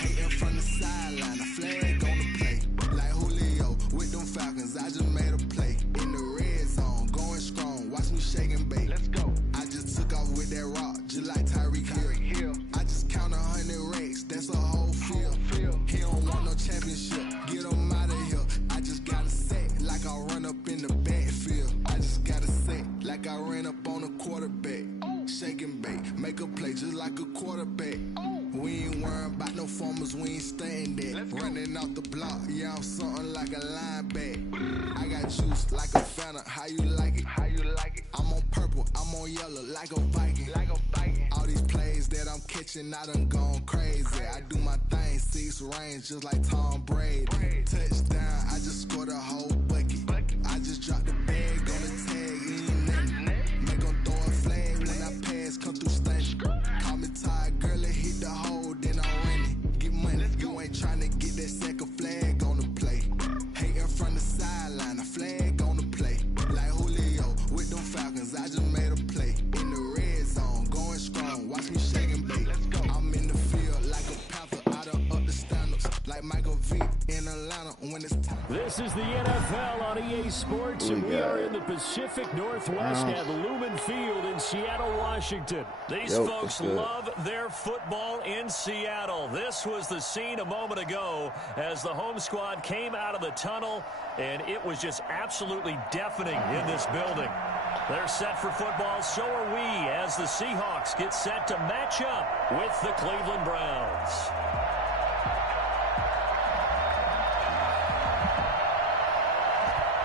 Hating from the sideline, a flag on the play. Like Julio with them Falcons, I just made a play. In the red zone, going strong, watch me shake and bake. Let's go. I just took off with that rock, just like Tyreek Hill. I just count 100 racks, that's a whole field. He don't want no championship, get him out of here. I just gotta say, like I run up in the backfield. I just gotta say, like I ran up on a quarterback. Shake and bake, make a play just like a quarterback. We ain't worrying about no formers, we ain't staying there. Running off the block, yeah, I'm something like a linebacker. I got juice like a Fanta, how you like it? How you like it? I'm on purple, I'm on yellow, like a Viking. Like a Viking. All these plays that I'm catching, I done gone crazy. I do my thing, 6 range, just like Tom Brady. Touchdown, I just scored a whole bucket. I just dropped the bag on the tag, ain't nothing. Make 'em throw a flag when I pass, come through stunning. Call me tired, girl, and hit the hole, then I'm running. Get money, you ain't tryna get that second flag on the play. Hating from the sideline, a flag on the play. Like Julio with them Falcons, I just made a play. In the red zone, going strong, watch me shake and bake. I'm in the field like a panther, I done up the standards. Like Michael Vick in Atlanta when it's time. This is the NFL on EA Sports, and we are in the Pacific Northwest at Lumen Field in Seattle, Washington. These folks love their football in Seattle. This was the scene a moment ago as the home squad came out of the tunnel, and it was just absolutely deafening in this building. They're set for football, so are we, as the Seahawks get set to match up with the Cleveland Browns.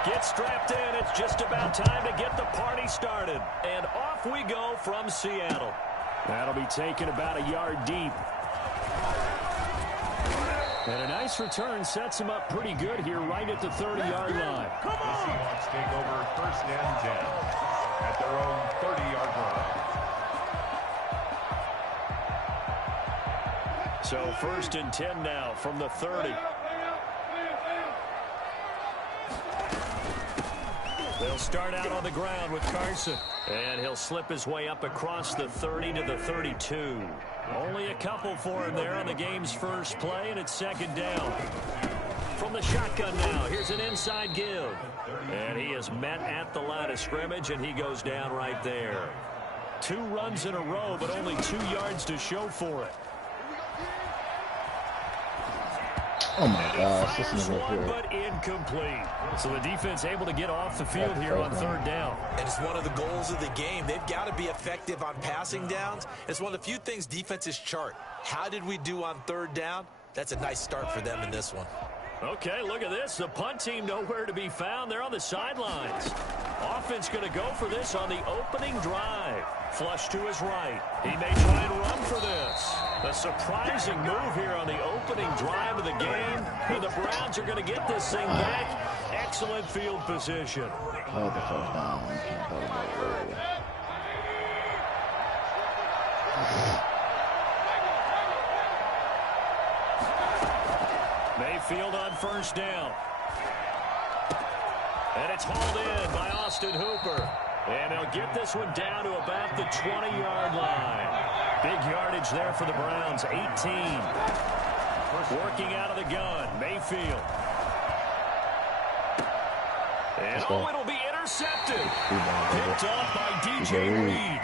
Get strapped in. It's just about time to get the party started. And off we go from Seattle. That'll be taken about a yard deep. And a nice return sets him up pretty good here right at the 30-yard line. The Seahawks take over 1st and 10 at their own 30-yard line. So 1st and 10 now from the 30. They'll start out on the ground with Carson. And he'll slip his way up across the 30 to the 32. Only a couple for him there on the game's first play, and it's 2nd down. From the shotgun now, here's an inside give. And he is met at the line of scrimmage, and he goes down right there. 2 runs in a row, but only 2 yards to show for it. Oh my gosh, this is one, but incomplete. So the defense able to get off the field here on 3rd down. And it's one of the goals of the game. They've got to be effective on passing downs. It's one of the few things defenses chart. How did we do on 3rd down? That's a nice start for them in this one. Okay, look at this. The punt team nowhere to be found. They're on the sidelines. Offense going to go for this on the opening drive. Flush to his right. He may try and run for this. A surprising move here on the opening drive of the game. And the Browns are going to get this thing back. Excellent field position. Oh, the 1st down. Mayfield on 1st down. And it's hauled in by Austin Hooper. And they'll get this one down to about the 20-yard line. Big yardage there for the Browns, 18. Working out of the gun, Mayfield. And it'll be intercepted. Picked off by DJ Reed.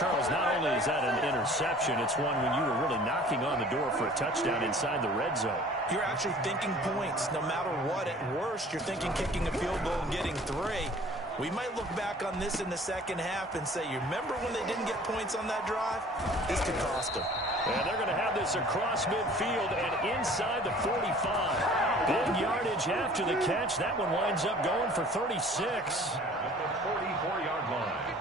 Charles, not only is that an interception, it's one when you were really knocking on the door for a touchdown inside the red zone. You're actually thinking points. No matter what, at worst, you're thinking kicking a field goal and getting 3. We might look back on this in the second half and say, you remember when they didn't get points on that drive? This could cost them. And they're going to have this across midfield and inside the 45. Big yardage after the catch. That one winds up going for 36. At the 44-yard line.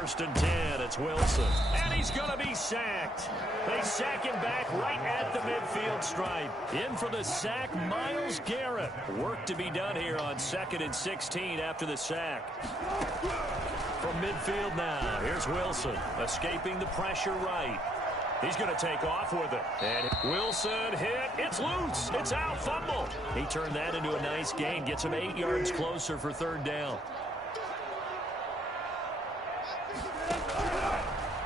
First and 10, it's Wilson. And he's going to be sacked. They sack him back right at the midfield stripe. In for the sack, Myles Garrett. Work to be done here on 2nd and 16 after the sack. From midfield now, here's Wilson, escaping the pressure right. He's going to take off with it. And Wilson hit. It's loose. It's out. Fumble. He turned that into a nice gain. Gets him 8 yards closer for 3rd down.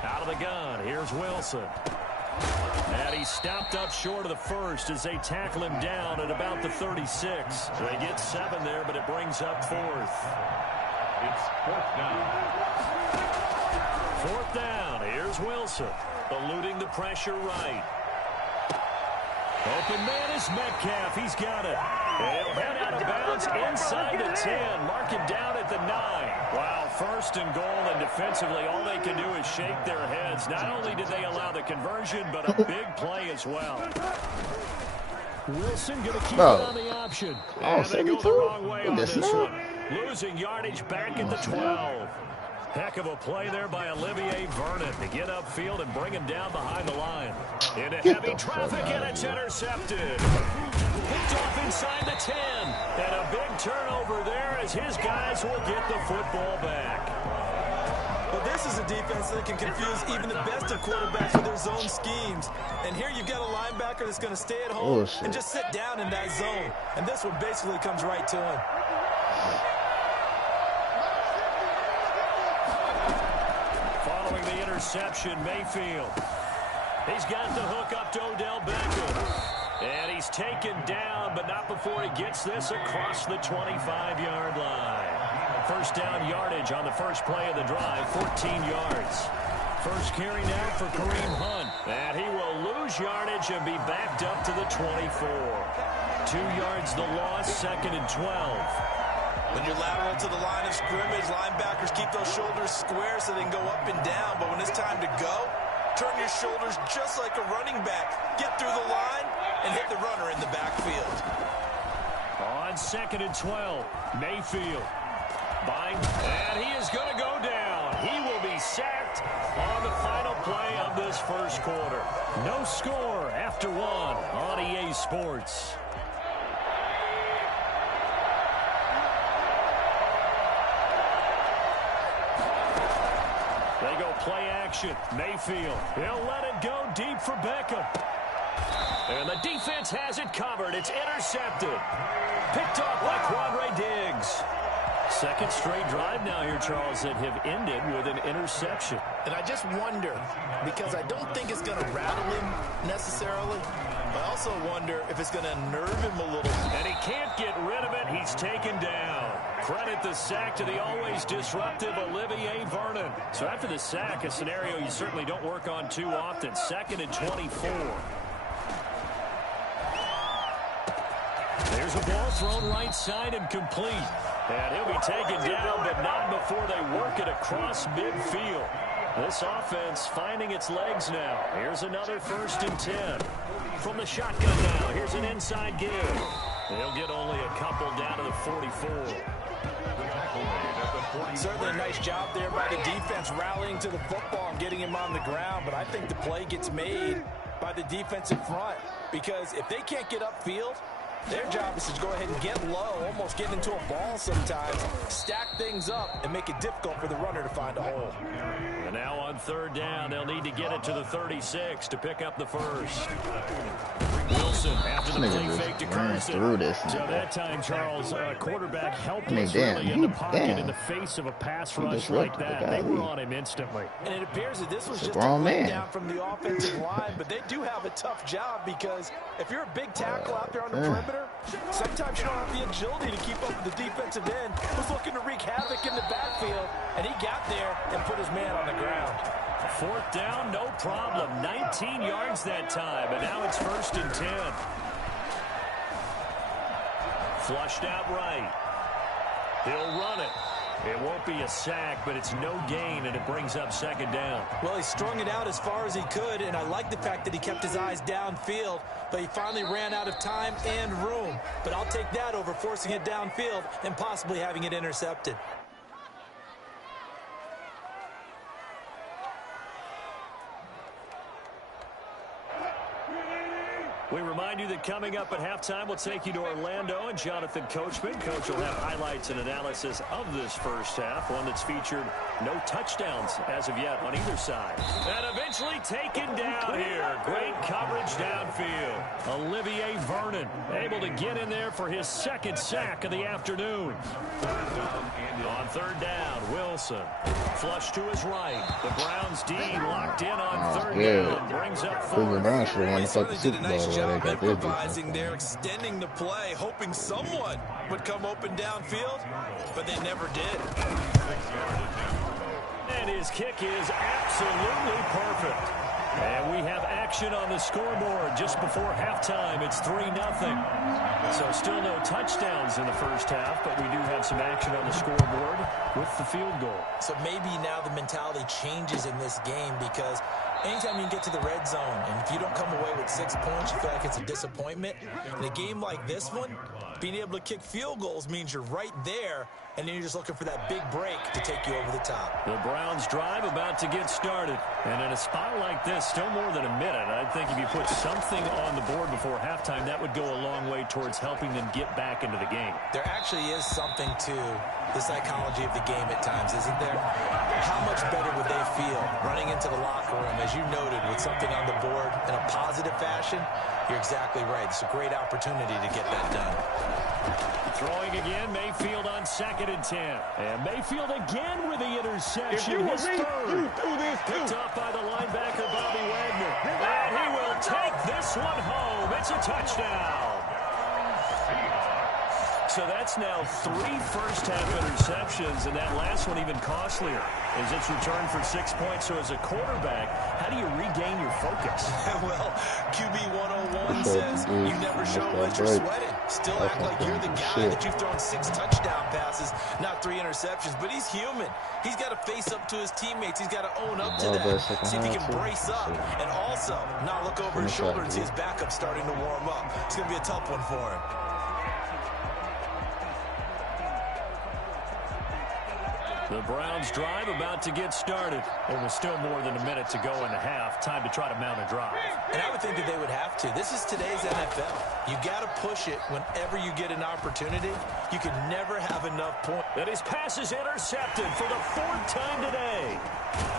Out of the gun, here's Wilson. And he's stopped up short of the first as they tackle him down at about the 36. They get 7 there, but it brings up 4th. It's 4th down. 4th down, here's Wilson. Eluding the pressure right. Open man is Metcalf. He's got it. He'll head out of bounds inside the 10. Mark it down at the 9. Wow, 1st and goal, and defensively all they can do is shake their heads. Not only did they allow the conversion, but a big play as well. Wilson going to keep it on the option. And they go the wrong way on this one. Losing yardage back at the 12. Heck of a play there by Olivier Vernon to get upfield and bring him down behind the line. Into heavy traffic, and it's intercepted. Picked off inside the 10. And a big turnover there as his guys will get the football back. Well, this is a defense that can confuse even the best of quarterbacks with their zone schemes. And here you've got a linebacker that's going to stay at home and just sit down in that zone. And this one basically comes right to him. Interception, Mayfield. He's got the hook up to Odell Beckham. And he's taken down, but not before he gets this across the 25-yard line. 1st down yardage on the first play of the drive, 14 yards. First carry now for Kareem Hunt. And he will lose yardage and be backed up to the 24. 2 yards the loss, 2nd and 12. When you're lateral to the line of scrimmage, linebackers keep those shoulders square so they can go up and down. But when it's time to go, turn your shoulders just like a running back. Get through the line and hit the runner in the backfield. On 2nd and 12, Mayfield. And he is going to go down. He will be sacked on the final play of this first quarter. No score after 1 on EA Sports. They go play action. Mayfield. He'll let it go deep for Beckham. And the defense has it covered. It's intercepted. Picked off by Quandre Diggs. 2nd straight drive now here, Charles, that have ended with an interception. And I just wonder, because I don't think it's going to rattle him necessarily, but I also wonder if it's going to nerve him a little. And he can't get rid of it. He's taken down. Credit the sack to the always disruptive Olivier Vernon. So after the sack, a scenario you certainly don't work on too often. 2nd and 24. There's a ball thrown right side and complete. And he'll be taken down, but not before they work it across midfield. This offense finding its legs now. Here's another 1st and 10. From the shotgun now, here's an inside give. They'll get only a couple down to the 44. Certainly a nice job there by the defense rallying to the football and getting him on the ground, but I think the play gets made by the defensive front, because if they can't get upfield, their job is to go ahead and get low, almost get into a ball sometimes, stack things up, and make it difficult for the runner to find a hole. And now on 3rd down, they'll need to get it to the 36 to pick up the first. Wilson after the play fake to Carson. So that time, Charles, quarterback helpless really in the pocket in the face of a pass rush like that. They were on him instantly. And it appears that this was just a letdown from the offensive line, but they do have a tough job, because if you're a big tackle out there on the perimeter, sometimes you don't have the agility to keep up with the defensive end who's looking to wreak havoc in the backfield, and he got there and put his man on the ground. 4th down, no problem. 19 yards that time, and now it's 1st and 10. Flushed out right. He'll run it. It won't be a sack, but it's no gain, and it brings up 2nd down. Well, he strung it out as far as he could, and I like the fact that he kept his eyes downfield, but he finally ran out of time and room. But I'll take that over forcing it downfield and possibly having it intercepted. We remind you that coming up at halftime, we'll take you to Orlando and Jonathan Coachman. Coach will have highlights and analysis of this first half, one that's featured no touchdowns as of yet on either side. And eventually taken down here. Great coverage downfield. Olivier Vernon able to get in there for his second sack of the afternoon. On third down, Wilson. Flush to his right. The Browns D locked in on third down. Brings up fourth. They certainly did a nice job improvising there, extending the play, hoping someone would come open downfield, but they never did. And his kick is absolutely perfect. And we have action on the scoreboard just before halftime. It's 3-0. So still no touchdowns in the first half, but we do have some action on the scoreboard with the field goal. So maybe now the mentality changes in this game, because anytime you get to the red zone and if you don't come away with 6 points, you feel like it's a disappointment. In a game like this one, being able to kick field goals means you're right there, and then you're just looking for that big break to take you over the top. The Browns drive about to get started. And in a spot like this, still more than a minute, I think if you put something on the board before halftime, that would go a long way towards helping them get back into the game. There actually is something to the psychology of the game at times, isn't there? How much better would they feel running into the locker room, as you noted, with something on the board in a positive fashion? You're exactly right. It's a great opportunity to get that done. Throwing again, Mayfield on 2nd and 10. And Mayfield again with the interception. His third. Picked off by the linebacker, Bobby Wagner. And he will take this one home. It's a touchdown. So that's now 3 first-half interceptions, and that last one even costlier as it's returned for 6 points. So as a quarterback, how do you regain your focus? Well, QB 101 says you never show what you're sweating. Still act like you're the guy that you've thrown 6 touchdown passes, not 3 interceptions. But he's human. He's got to face up to his teammates. He's got to own up to that. See if he can brace up. And also not look over his shoulder and see his backup starting to warm up. It's going to be a tough one for him. The Browns drive about to get started. There was still more than a minute to go in the half. Time to try to mount a drive. And I would think that they would have to. This is today's NFL. You got to push it whenever you get an opportunity. You can never have enough points. And his pass is intercepted for the 4th time today.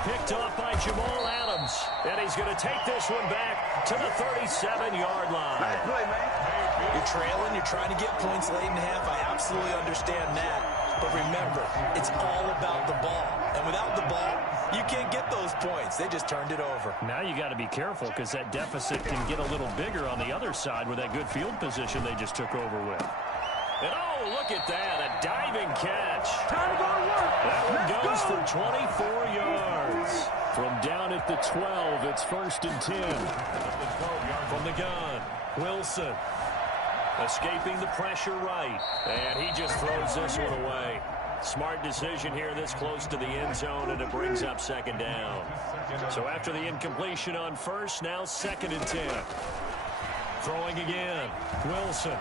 Picked off by Jamal Adams. And he's going to take this one back to the 37-yard line. Nice play, man. You're trailing. You're trying to get points late in the half. I absolutely understand that. But remember, it's all about the ball. And without the ball, you can't get those points. They just turned it over. Now you got to be careful, because that deficit can get a little bigger on the other side with that good field position they just took over with. And oh, look at that, a diving catch. Time to go to work. That one goes for 24 yards. From down at the 12, it's 1st and 10. From the gun, Wilson. Escaping the pressure right. And he just throws this one away. Smart decision here this close to the end zone, and it brings up 2nd down. So after the incompletion on 1st, now 2nd and 10. Throwing again. Wilson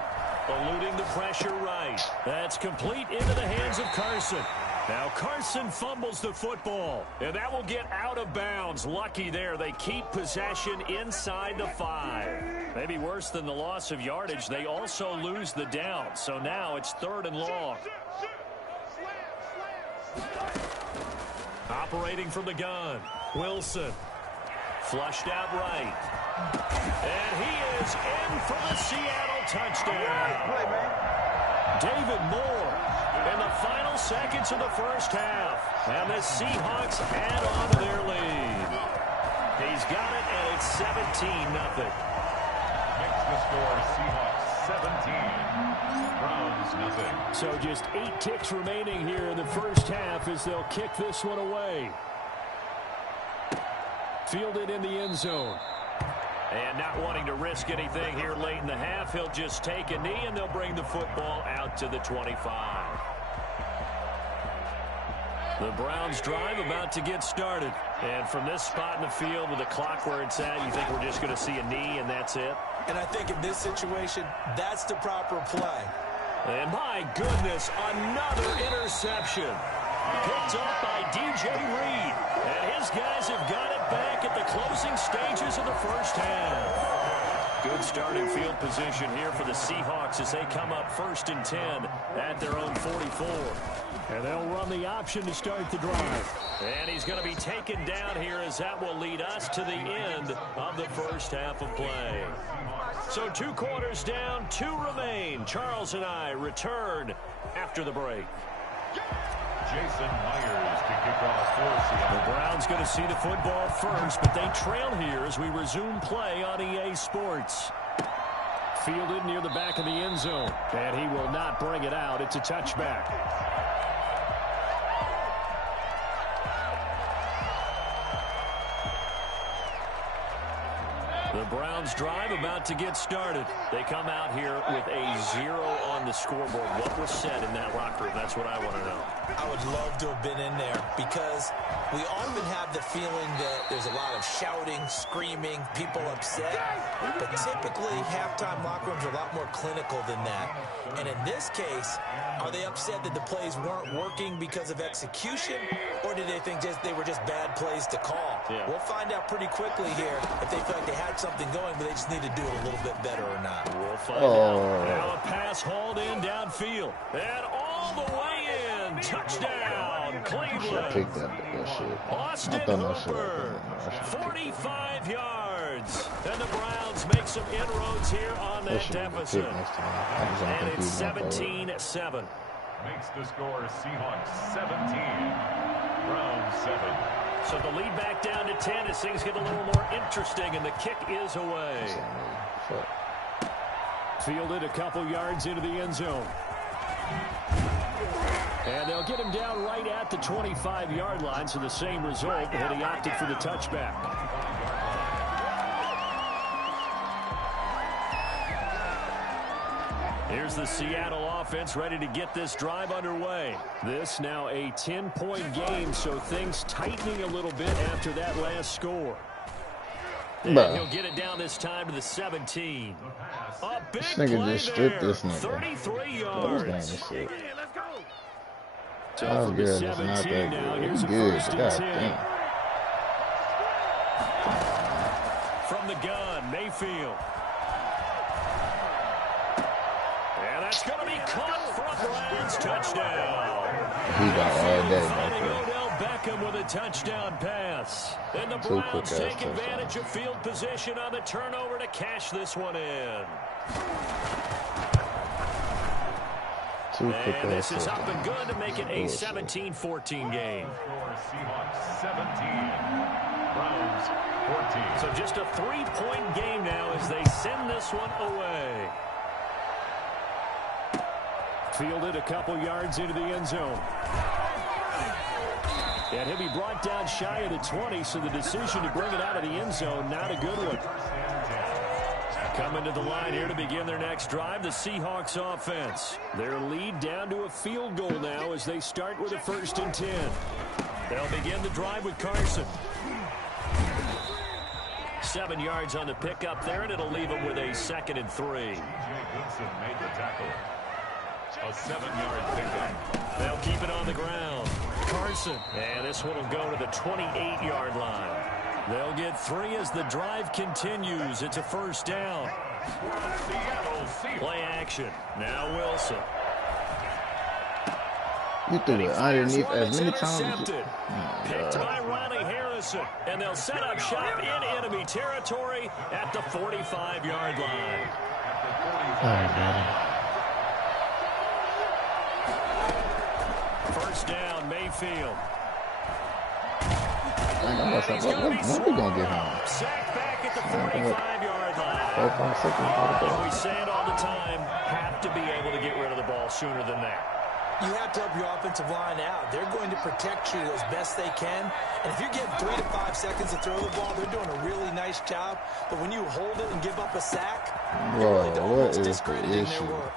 eluding the pressure right. That's complete into the hands of Carson. Now Carson fumbles the football, and that will get out of bounds. Lucky there. They keep possession inside the 5. Maybe worse than the loss of yardage, they also lose the down. So now it's 3rd and long. Operating from the gun, Wilson. Flushed out right. And he is in for the Seattle touchdown. David Moore in the final seconds of the first half. And the Seahawks add on to their lead. He's got it, and it's 17-0. Makes the score Seahawks 17, Browns 0. So just 8 ticks remaining here in the first half as they'll kick this one away. Fielded in the end zone. And not wanting to risk anything here late in the half, he'll just take a knee, and they'll bring the football out to the 25. The Browns drive about to get started. And from this spot in the field with the clock where it's at, you think we're just going to see a knee and that's it? And I think in this situation, that's the proper play. And my goodness, another interception. Picked up by DJ Reed. And his guys have got it back at the closing stages of the first half. Good starting field position here for the Seahawks as they come up 1st and 10 at their own 44. And they'll run the option to start the drive. And he's going to be taken down here as that will lead us to the end of the first half of play. So 2 quarters down, 2 remain. Charles and I return after the break. Jason Myers to kick off for Seattle. The Browns going to see the football first, but they trail here as we resume play on EA Sports. Fielded near the back of the end zone, and he will not bring it out. It's a touchback. The Browns drive about to get started. They come out here with a 0 on the scoreboard. What was said in that locker room? That's what I want to know. I would love to have been in there because we often have the feeling that there's a lot of shouting, screaming, people upset. But typically, halftime locker rooms are a lot more clinical than that. And in this case, are they upset that the plays weren't working because of execution? Or did they think they were just bad plays to call? Yeah. We'll find out pretty quickly here if they feel like they had something going, but they just need to do it a little bit better or not. We'll find out. Now a pass hauled in downfield. And all the way in. Touchdown, Cleveland. Take that shit. Austin Hooper, 45 yards. And the Browns make some inroads here on that deficit. And it's 17-7. Makes the score Seahawks 17, Browns 7. So the lead back down to 10 as things get a little more interesting, and the kick is away. Fielded a couple yards into the end zone. And they'll get him down right at the 25-yard line, so the same result, and he opted for the touchback. Here's the Seattle offense ready to get this drive underway. This now a 10-point game, so things tightening a little bit after that last score. And he'll get it down this time to the 17. A big play there. 33 yards. So from the 17 now, here's a 1st and 10. From the gun, Mayfield. And that's going to be caught for a Browns touchdown. He got all day, Odell Beckham with a touchdown pass. And the Browns take advantage of field position on the turnover to cash this one in. And this is up and good to make it a 17-14 game. Seahawks 17, Browns 14. So just a 3-point game now as they send this one away. Fielded a couple yards into the end zone. And he'll be brought down shy of the 20, so the decision to bring it out of the end zone, not a good one. Coming to the line here to begin their next drive, the Seahawks offense. Their lead down to a field goal now as they start with a 1st and 10. They'll begin the drive with Carson. 7 yards on the pickup there, and it'll leave them with a 2nd and 3. J. Goodson made the tackle. A 7-yard pickup. They'll keep it on the ground. Carson. And this one will go to the 28-yard line. They'll get 3 as the drive continues. It's a 1st down. Play action. Now Wilson. You threw it underneath as many times. Picked by Riley Harrison. And they'll set up shop in enemy territory at the 45-yard line. All right, man. 1st down, Mayfield. When we gonna get him? Sack back at the 45-yard line. We say it all the time, have to be able to get rid of the ball sooner than that. You have to help your offensive line out. They're going to protect you as best they can. And if you give 3 to 5 seconds to throw the ball, they're doing a really nice job. But when you hold it and give up a sack, you're really almost discrediting their work.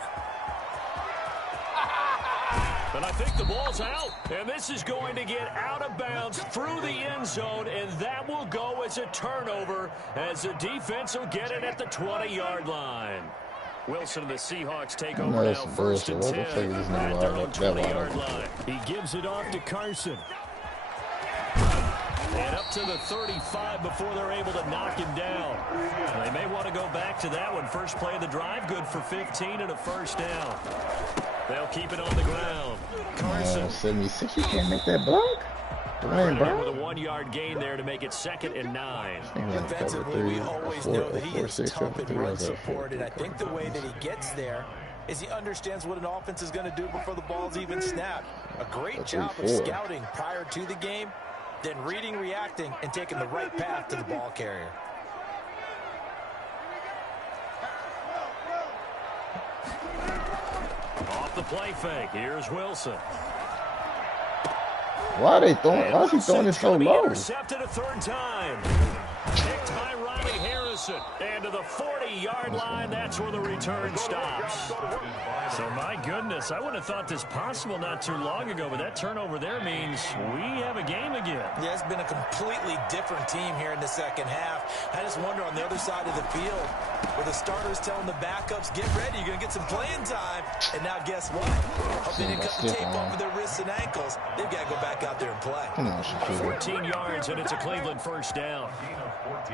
And I think the ball's out. And this is going to get out of bounds through the end zone, and that will go as a turnover as the defense will get it at the 20-yard line. Wilson and the Seahawks take over now 1st and 10 at their own 20-yard line. He gives it off to Carson. And up to the 35 before they're able to knock him down. They may want to go back to that one. First play of the drive, good for 15 and a first down. They'll keep it on the ground. Carson. 76, you can't make that block? With a 1-yard gain there to make it 2nd and 9. Defensively, we always know that he is tough in run support, and I think the way that he gets there is he understands what an offense is going to do before the ball's even snapped. A great job of scouting prior to the game, then reading, reacting, and taking the right path to the ball carrier. Off the play fake, here's Wilson. Why is he throwing it so low? Intercepted a 3rd time. Picked by Ronnie Harrison. And to the 40-yard line, that's where the return stops. So, my goodness, I would have thought this possible not too long ago, but that turnover there means we have a game again. Yeah, it's been a completely different team here in the second half. I just wonder on the other side of the field, where the starters telling the backups, get ready, you're going to get some playing time. And now guess what? Hope they didn't cut the tape off of their wrists and ankles. They've got to go back out there and play. 14 yards, and it's a Cleveland first down.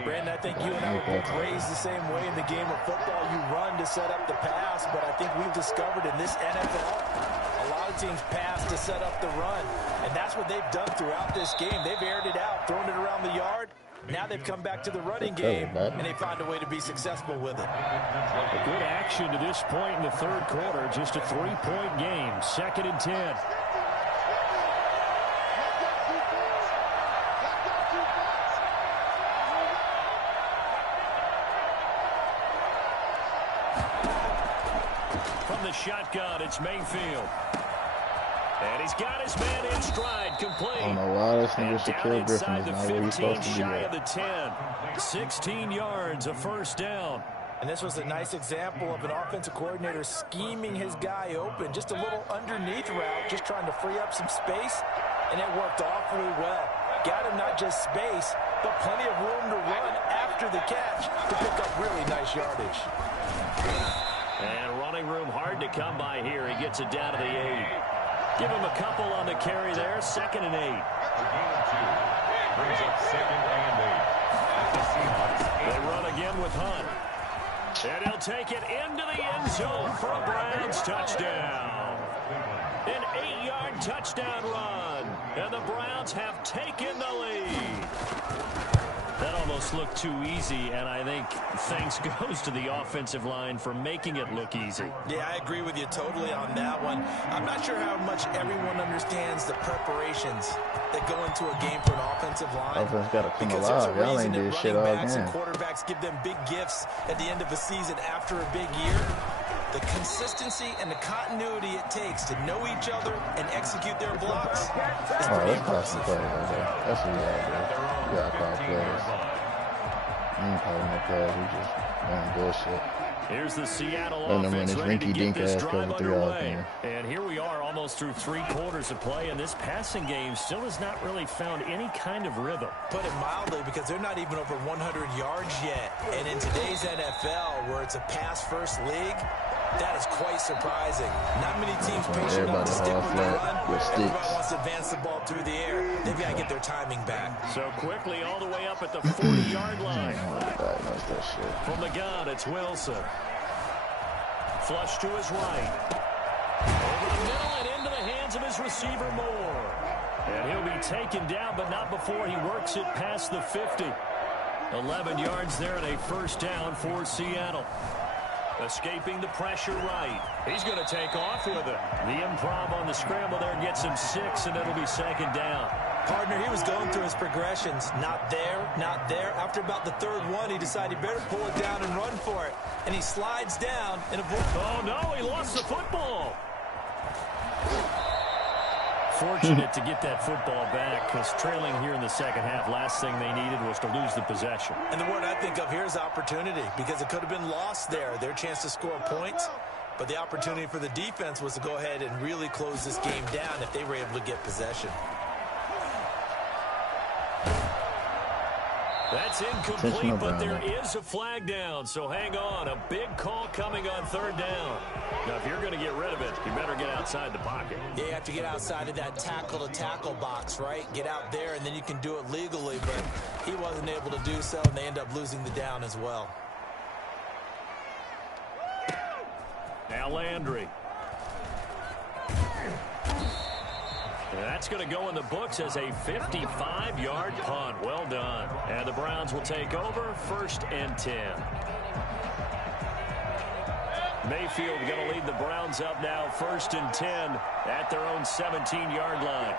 Brandon, I think you and I were both raised the same way in the game of football. You run to set up the pass, but I think we've discovered in this NFL, a lot of teams pass to set up the run. And that's what they've done throughout this game. They've aired it out, thrown it around the yard. Now they've come back to the running game, and they find a way to be successful with it. A good action to this point in the 3rd quarter. Just a 3-point game. 2nd and 10. From the shotgun, it's Mayfield. And he's got his man in stride, complete. I don't know why this nigga Shaquille Griffin is not where he's supposed to be shy at. of the 10. 16 yards, a first down. And this was a nice example of an offensive coordinator scheming his guy open. Just a little underneath route, just trying to free up some space. And it worked awfully well. Got him not just space, but plenty of room to run after the catch to pick up really nice yardage. And running room hard to come by here. He gets it down to the 8. Give him a couple on the carry there. 2nd and 8. Brings up 2nd and 8. They run again with Hunt. And he'll take it into the end zone for a Browns touchdown. An 8-yard touchdown run. And the Browns have taken the lead. That almost looked too easy, and I think thanks goes to the offensive line for making it look easy. Yeah, I agree with you totally on that one. I'm not sure how much everyone understands the preparations that go into a game for an offensive line. Offense got to come because alive. Y'all ain't did shit all backs game. and quarterbacks give them big gifts at the end of the season after a big year. The consistency and the continuity it takes to know each other and execute their blocks is pretty impressive. That's what we got to do. We got to call plays. We ain't calling no plays. We just doing bullshit. Here's the Seattle And offense this ready to rinky get dink this ass drive cover 3 underway. And here we are almost through 3 quarters of play, and this passing game still has not really found any kind of rhythm. Put it mildly, because they're not even over 100 yards yet. And in today's NFL, where it's a pass-first league, that is quite surprising. Not many teams patient enough to stick with the run. Everybody wants to advance the ball through the air. They've got to get their timing back. So quickly all the way up at the 40-yard line. From the gun, it's Wilson. Flush to his right. Over the middle and into the hands of his receiver Moore. And he'll be taken down, but not before he works it past the 50. 11 yards there and a first down for Seattle. Escaping the pressure right. He's going to take off with it. The improv on the scramble there gets him 6, and it'll be 2nd down. Partner, he was going through his progressions. Not there, not there. After about the 3rd one, he decided he better pull it down and run for it. And he slides down and avoids. Oh, no, he lost the football. Fortunate to get that football back, because trailing here in the second half, last thing they needed was to lose the possession. And the word I think of here is opportunity, because it could have been lost there. Their chance to score points. But the opportunity for the defense was to go ahead and really close this game down if they were able to get possession. That's incomplete, but there is a flag down, so hang on. A big call coming on 3rd down. Now, if you're going to get rid of it, you better get outside the pocket. Yeah, you have to get outside of that tackle-to-tackle box, right? Get out there, and then you can do it legally, but he wasn't able to do so, and they end up losing the down as well. Now Landry. That's going to go in the books as a 55-yard punt. Well done. And the Browns will take over 1st and 10. Mayfield going to lead the Browns up now 1st and 10 at their own 17-yard line.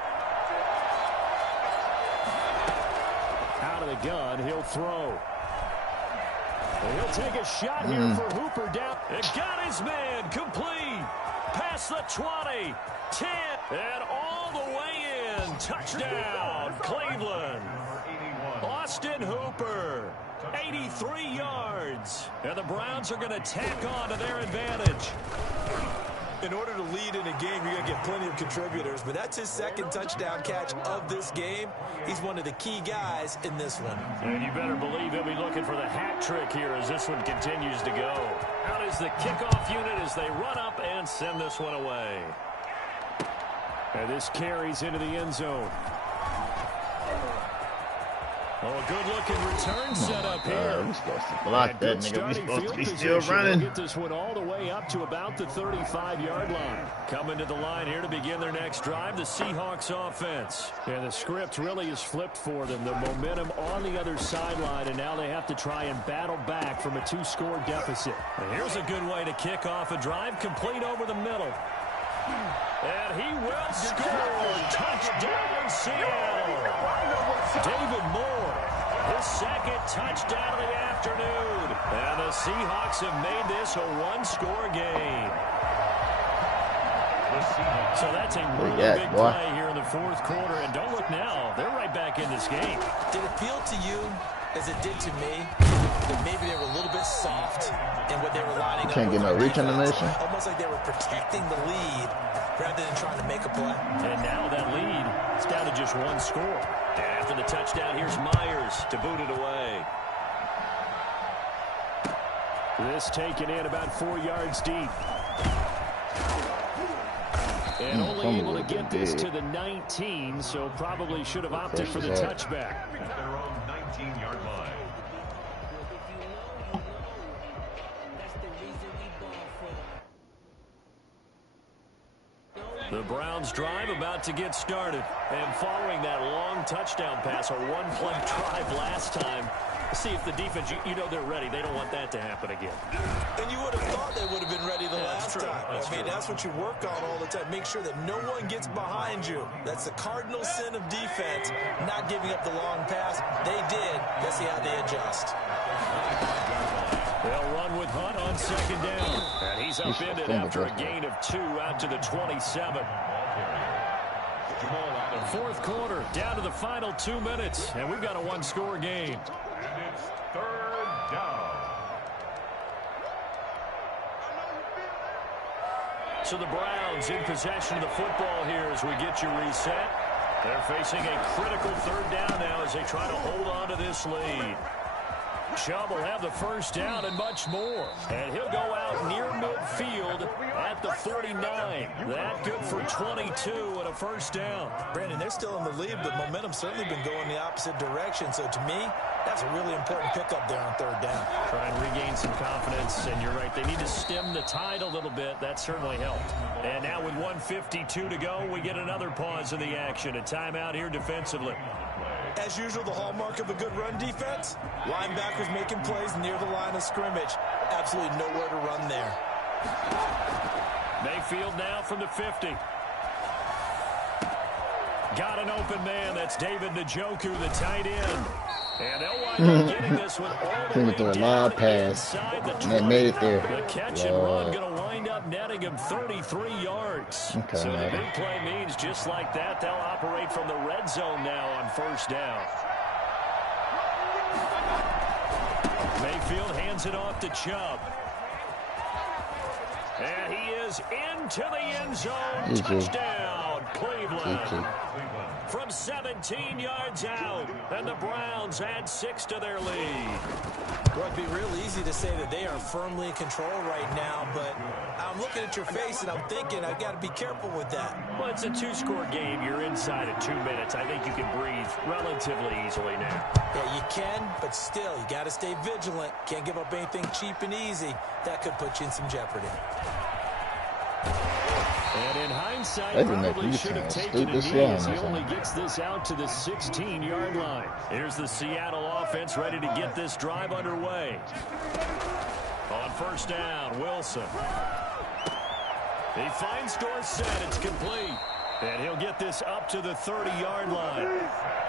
Out of the gun, he'll throw. And he'll take a shot here for Hooper down. It got his man complete. Past the 20, 10, and all the way in. Touchdown, Cleveland. Austin Hooper, 83 yards. And the Browns are going to tack on to their advantage. In order to lead in a game, you're going to get plenty of contributors, but that's his 2nd touchdown catch of this game. He's one of the key guys in this one. And you better believe he'll be looking for the hat trick here as this one continues to go. Out is the kickoff unit as they run up and send this one away. And this carries into the end zone. Oh, a good-looking return setup here. We're supposed to block that nigga. We're supposed to be still running. We'll get this one all the way up to about the 35-yard line. Coming to the line here to begin their next drive, the Seahawks offense. And the script really is flipped for them. The momentum on the other sideline, and now they have to try and battle back from a 2-score deficit. And here's a good way to kick off a drive, complete over the middle. And he will score. Touchdown, Seattle. David Moore, his 2nd touchdown of the afternoon. And the Seahawks have made this a 1-score game. So that's a really big play here in the 4th quarter. And don't look now, they're right back in this game. Did it feel to you, as it did to me, that maybe they were a little bit soft in what they were lining up? Can't get no reach animation. Almost like they were protecting the lead rather than trying to make a play. And now that lead is down to just 1 score. And after the touchdown, here's Myers to boot it away. This taken in about 4 yards deep. And only able to get this to the 19, so probably should have opted for the touchback. At their own 19-yard line. The Browns drive about to get started. And following that long touchdown pass, a 1-play drive last time, see if the defense, you know they're ready. They don't want that to happen again. And you would have thought they would have been ready the last time. That's what you work on all the time. Make sure that no one gets behind you. That's the cardinal sin of defense, not giving up the long pass. They did. Let's see how they adjust. They'll run with Hunt on 2nd down. And he's upended after a gain of 2 out to the 27. 4th quarter, down to the final 2 minutes. And we've got a 1-score game. And it's 3rd down. So the Browns in possession of the football here as we get you reset. They're facing a critical 3rd down now as they try to hold on to this lead. Chubb will have the 1st down and much more. And he'll go out near midfield at the 49. That good for 22 and a 1st down. Brandon, they're still in the lead, but momentum's certainly been going the opposite direction. So to me, that's a really important pickup there on 3rd down. Try and regain some confidence, and you're right. They need to stem the tide a little bit. That certainly helped. And now with 1:52 to go, we get another pause in the action. A timeout here defensively. As usual, the hallmark of a good run defense, linebackers making plays near the line of scrimmage. Absolutely nowhere to run there. Mayfield now from the 50. Got an open man. That's David Njoku, the tight end. And they'll wind up getting this one all the way down inside the 20. They made it there. The catch and run going to wind up netting him 33 yards. Okay, so the big play means just like that, they'll operate from the red zone now on 1st down. Mayfield hands it off to Chubb. And he is into the end zone. Touchdown, Cleveland. From 17 yards out, and the Browns add 6 to their lead. Well, it'd be real easy to say that they are firmly in control right now, but I'm looking at your face and I'm thinking I've got to be careful with that. Well, it's a 2-score game. You're inside of 2 minutes. I think you can breathe relatively easily now. Yeah, you can, but still, you got to stay vigilant. Can't give up anything cheap and easy. That could put you in some jeopardy. And in hindsight, That didn't make probably you should have sound taken a stupid knee slow as on he this only one. gets this out to the 16-yard line. Here's the Seattle offense ready to get this drive underway. On first down, Wilson. He finds Dorsett. It's complete. And he'll get this up to the 30-yard line.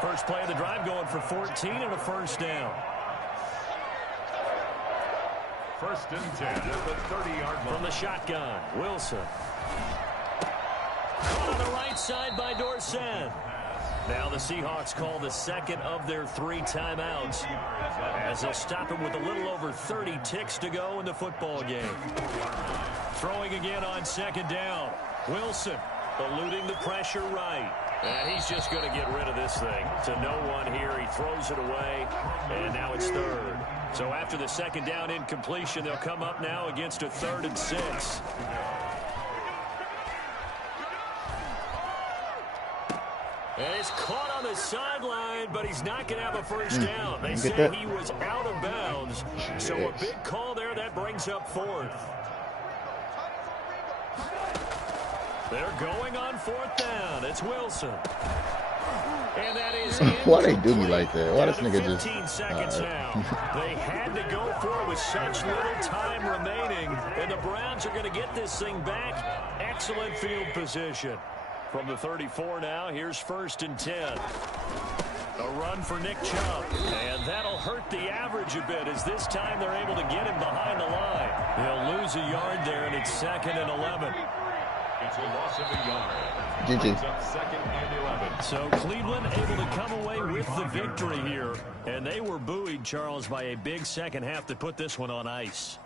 First play of the drive going for 14 and a first down. First and 10 at the 30-yard line. From the shotgun, Wilson. Caught on the right side by Dorsett. Now the Seahawks call the second of their 3 timeouts as they'll stop him with a little over 30 ticks to go in the football game. Throwing again on second down. Wilson eluding the pressure right. And he's just going to get rid of this thing to no one here. He throws it away, and now it's third. So after the second down incompletion, they'll come up now against a 3rd and 6. And it's caught on the sideline, but he's not going to have a first down. They say he was out of bounds. So a big call there. That brings up 4th. They're going on 4th down. It's Wilson. And that is why they do me like that? Why this nigga 15 just... seconds now. They had to go for it with such little time remaining. And the Browns are going to get this thing back. Excellent field position. From the 34 now, here's 1st and 10. A run for Nick Chubb. And that'll hurt the average a bit as this time they're able to get him behind the line. He'll lose a yard there, and it's 2nd and 11. It's a loss of a yard. GG. Up 2nd and 11. So Cleveland able to come away with the victory here. And they were buoyed, Charles, by a big second half that put this one on ice.